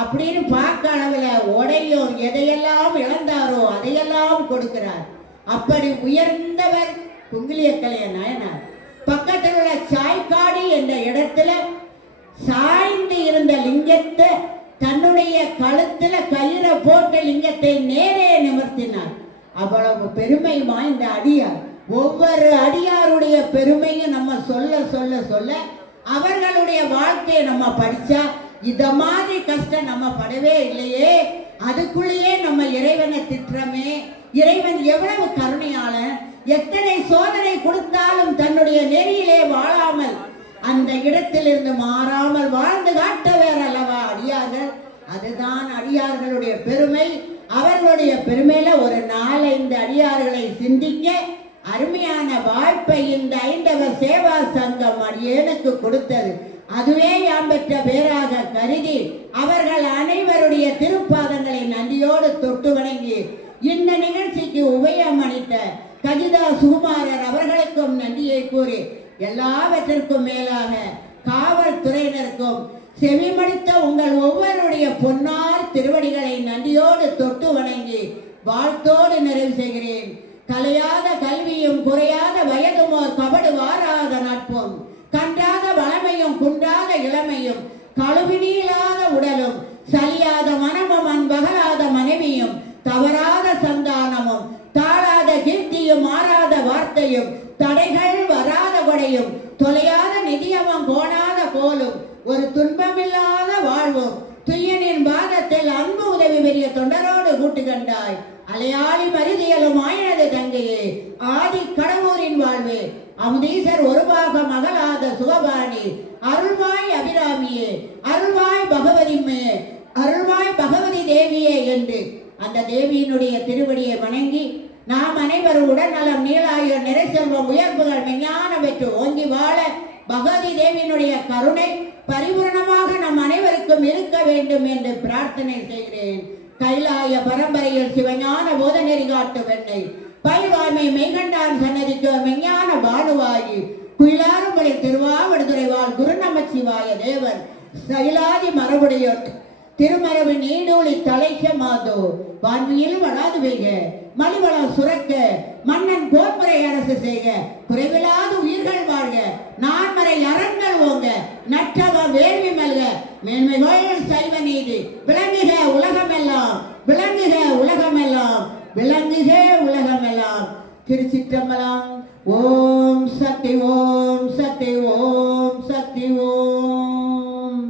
அப்படின்னு பார்க்க அளவுல உடையும் எதையெல்லாம் இழந்தாரோ அதையெல்லாம் கொடுக்கிறார். அப்படி உயர்ந்தவர் குங்குலிய கலைய நாயனார். பக்கத்தில் உள்ள சாய்க்காடு என்ற இடத்துல சாய்ந்து இருந்த லிங்கத்தை தன்னுடைய கழுத்துல கயிறை போட்ட லிங்கத்தை நேரே நிமிர்த்தினார். அவ்வளவு பெருமை வாய்ந்த அடியார். ஒவ்வொரு அடியாருடைய பெருமையும் நம்ம சொல்ல சொல்ல சொல்ல அவர்களுடைய வாழ்க்கையை நம்ம படிச்சா இத மாதிரி கஷ்டம் நம்ம படவே இல்லையே, அதுக்குள்ளேயே நம்ம இறைவனை திட்டுறமே. இறைவன் எவ்வளவு கருணையாளன், எத்தனை சோதனை கொடுத்தாலும் தன்னுடைய நெறியிலே வாழாமல் அந்த இடத்திலிருந்து மாறாமல் வாழ்ந்து காட்டவர் அல்லவா அடியார்கள். அதுதான் அடியார்களுடைய பெருமை. அவர்களுடைய பெருமையில ஒரு 4-5 அடியார்களை சிந்திக்க அருமையான வாய்ப்பை இந்த ஐந்தவ சேவா சங்கம் அடியேனுக்கு கொடுத்தது. அதுவே யாம் பெற்ற பேராக கருதி அவர்கள் அனைவருடைய திருப்பாதங்களை நன்றியோடு தொட்டு வணங்கி இந்த நிகழ்ச்சிக்கு உபயம் அளித்த கஜிதா சுகுமாரர் அவர்களுக்கும் நன்றியை கூறி எல்லாவற்றிற்கும் மேலாக காவல்துறையினருக்கும் செவிமடுத்த உங்கள் ஒவ்வொருடைய பொன்னார் திருவடிகளை நன்றியோடு தொட்டு வணங்கி வாழ்த்தோடு நிறைவு செய்கிறேன். கலையாத கல்வியும் குறையாத வயதுமோர் கபடு வாராத நட்பும் கன்றாத வளமையும் குன்றாத இளமையும் கழுவினீளாத உடலும் சலியாத மனமும் அன்பகலாத மனைவியும் தவறாத சந்தானமும் தாழாத கீர்த்தியும் மாறாத வார்த்தையும் தடைகள் வராத கொடையும் தொலையாத நிதியமும் கோணாத கோலும் ஒரு துன்பமில்லாத வாழ்வும் துய்யனின் பாதத்தில் அன்பு உதவி பெரிய தொண்டரோடு கூட்டு கண்டாய் அலையாளி மருதியலும் ஆயினது தங்கையே ஆதி கடவுரின் வாழ்வே அமுதீசர் ஒரு பாகம் அகலாத சுகபாணி அருள்வாய் அபிராமியே அருள்வாய் பகவதிமே அருள்வாய் பகவதி தேவியே என்று அந்த தேவியினுடைய திருவடியை வணங்கி நாம் அனைவரும் உடல்நலம் நீளாயுள் நிறை செல்வம் உயர்வுகள் விஞ்ஞான பெற்று ஓங்கி வாழ பகவதி தேவியினுடைய கருணை பரிபூர்ணமாக நம் அனைவருக்கும் இருக்க வேண்டும் என்று பிரார்த்தனை செய்கிறேன். கைலாய பரம்பரையில் சிவஞான போதநெறி காட்டு வெண்ணை பயில்வாய்மை மெய்கண்டான் சன்னதிக்கோர் மெஞ்ஞான பாடுவாயி குயிலாறும்படி திருவாவடுதுறை வாழ் குரு நமச்சிவாய தேவர் சைலாதி மரபுடையோர் திருமரபு நீடூழி தலைக்க மாதோ வான்மையில் வளாது வைக மலிவளம் சுரக்க மன்னன் போர்முறை அரசு செய்க குறைவில்லாத உயிர்கள் வாழ்க நான்மறை அறங்கள் ஓங்க நற்றவ வேள்வி மல்க மேன்மைகள் சைவ நீதி விளங்குக உலகமெல்லாம் விளங்குக உலகமெல்லாம் விளங்குக உலகமெல்லாம். திருச்சிற்றம்பலம். ஓம் சக்தி ஓம் சக்தி ஓம் சக்தி ஓம்.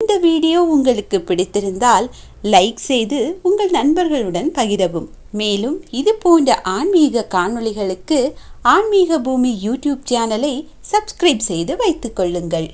இந்த வீடியோ உங்களுக்கு பிடித்திருந்தால் லைக் செய்து உங்கள் நண்பர்களுடன் பகிரவும். மேலும் இது போன்ற ஆன்மீக காணொளிகளுக்கு ஆன்மீக பூமி யூடியூப் சேனலை சப்ஸ்கிரைப் செய்து வைத்துக் கொள்ளுங்கள்.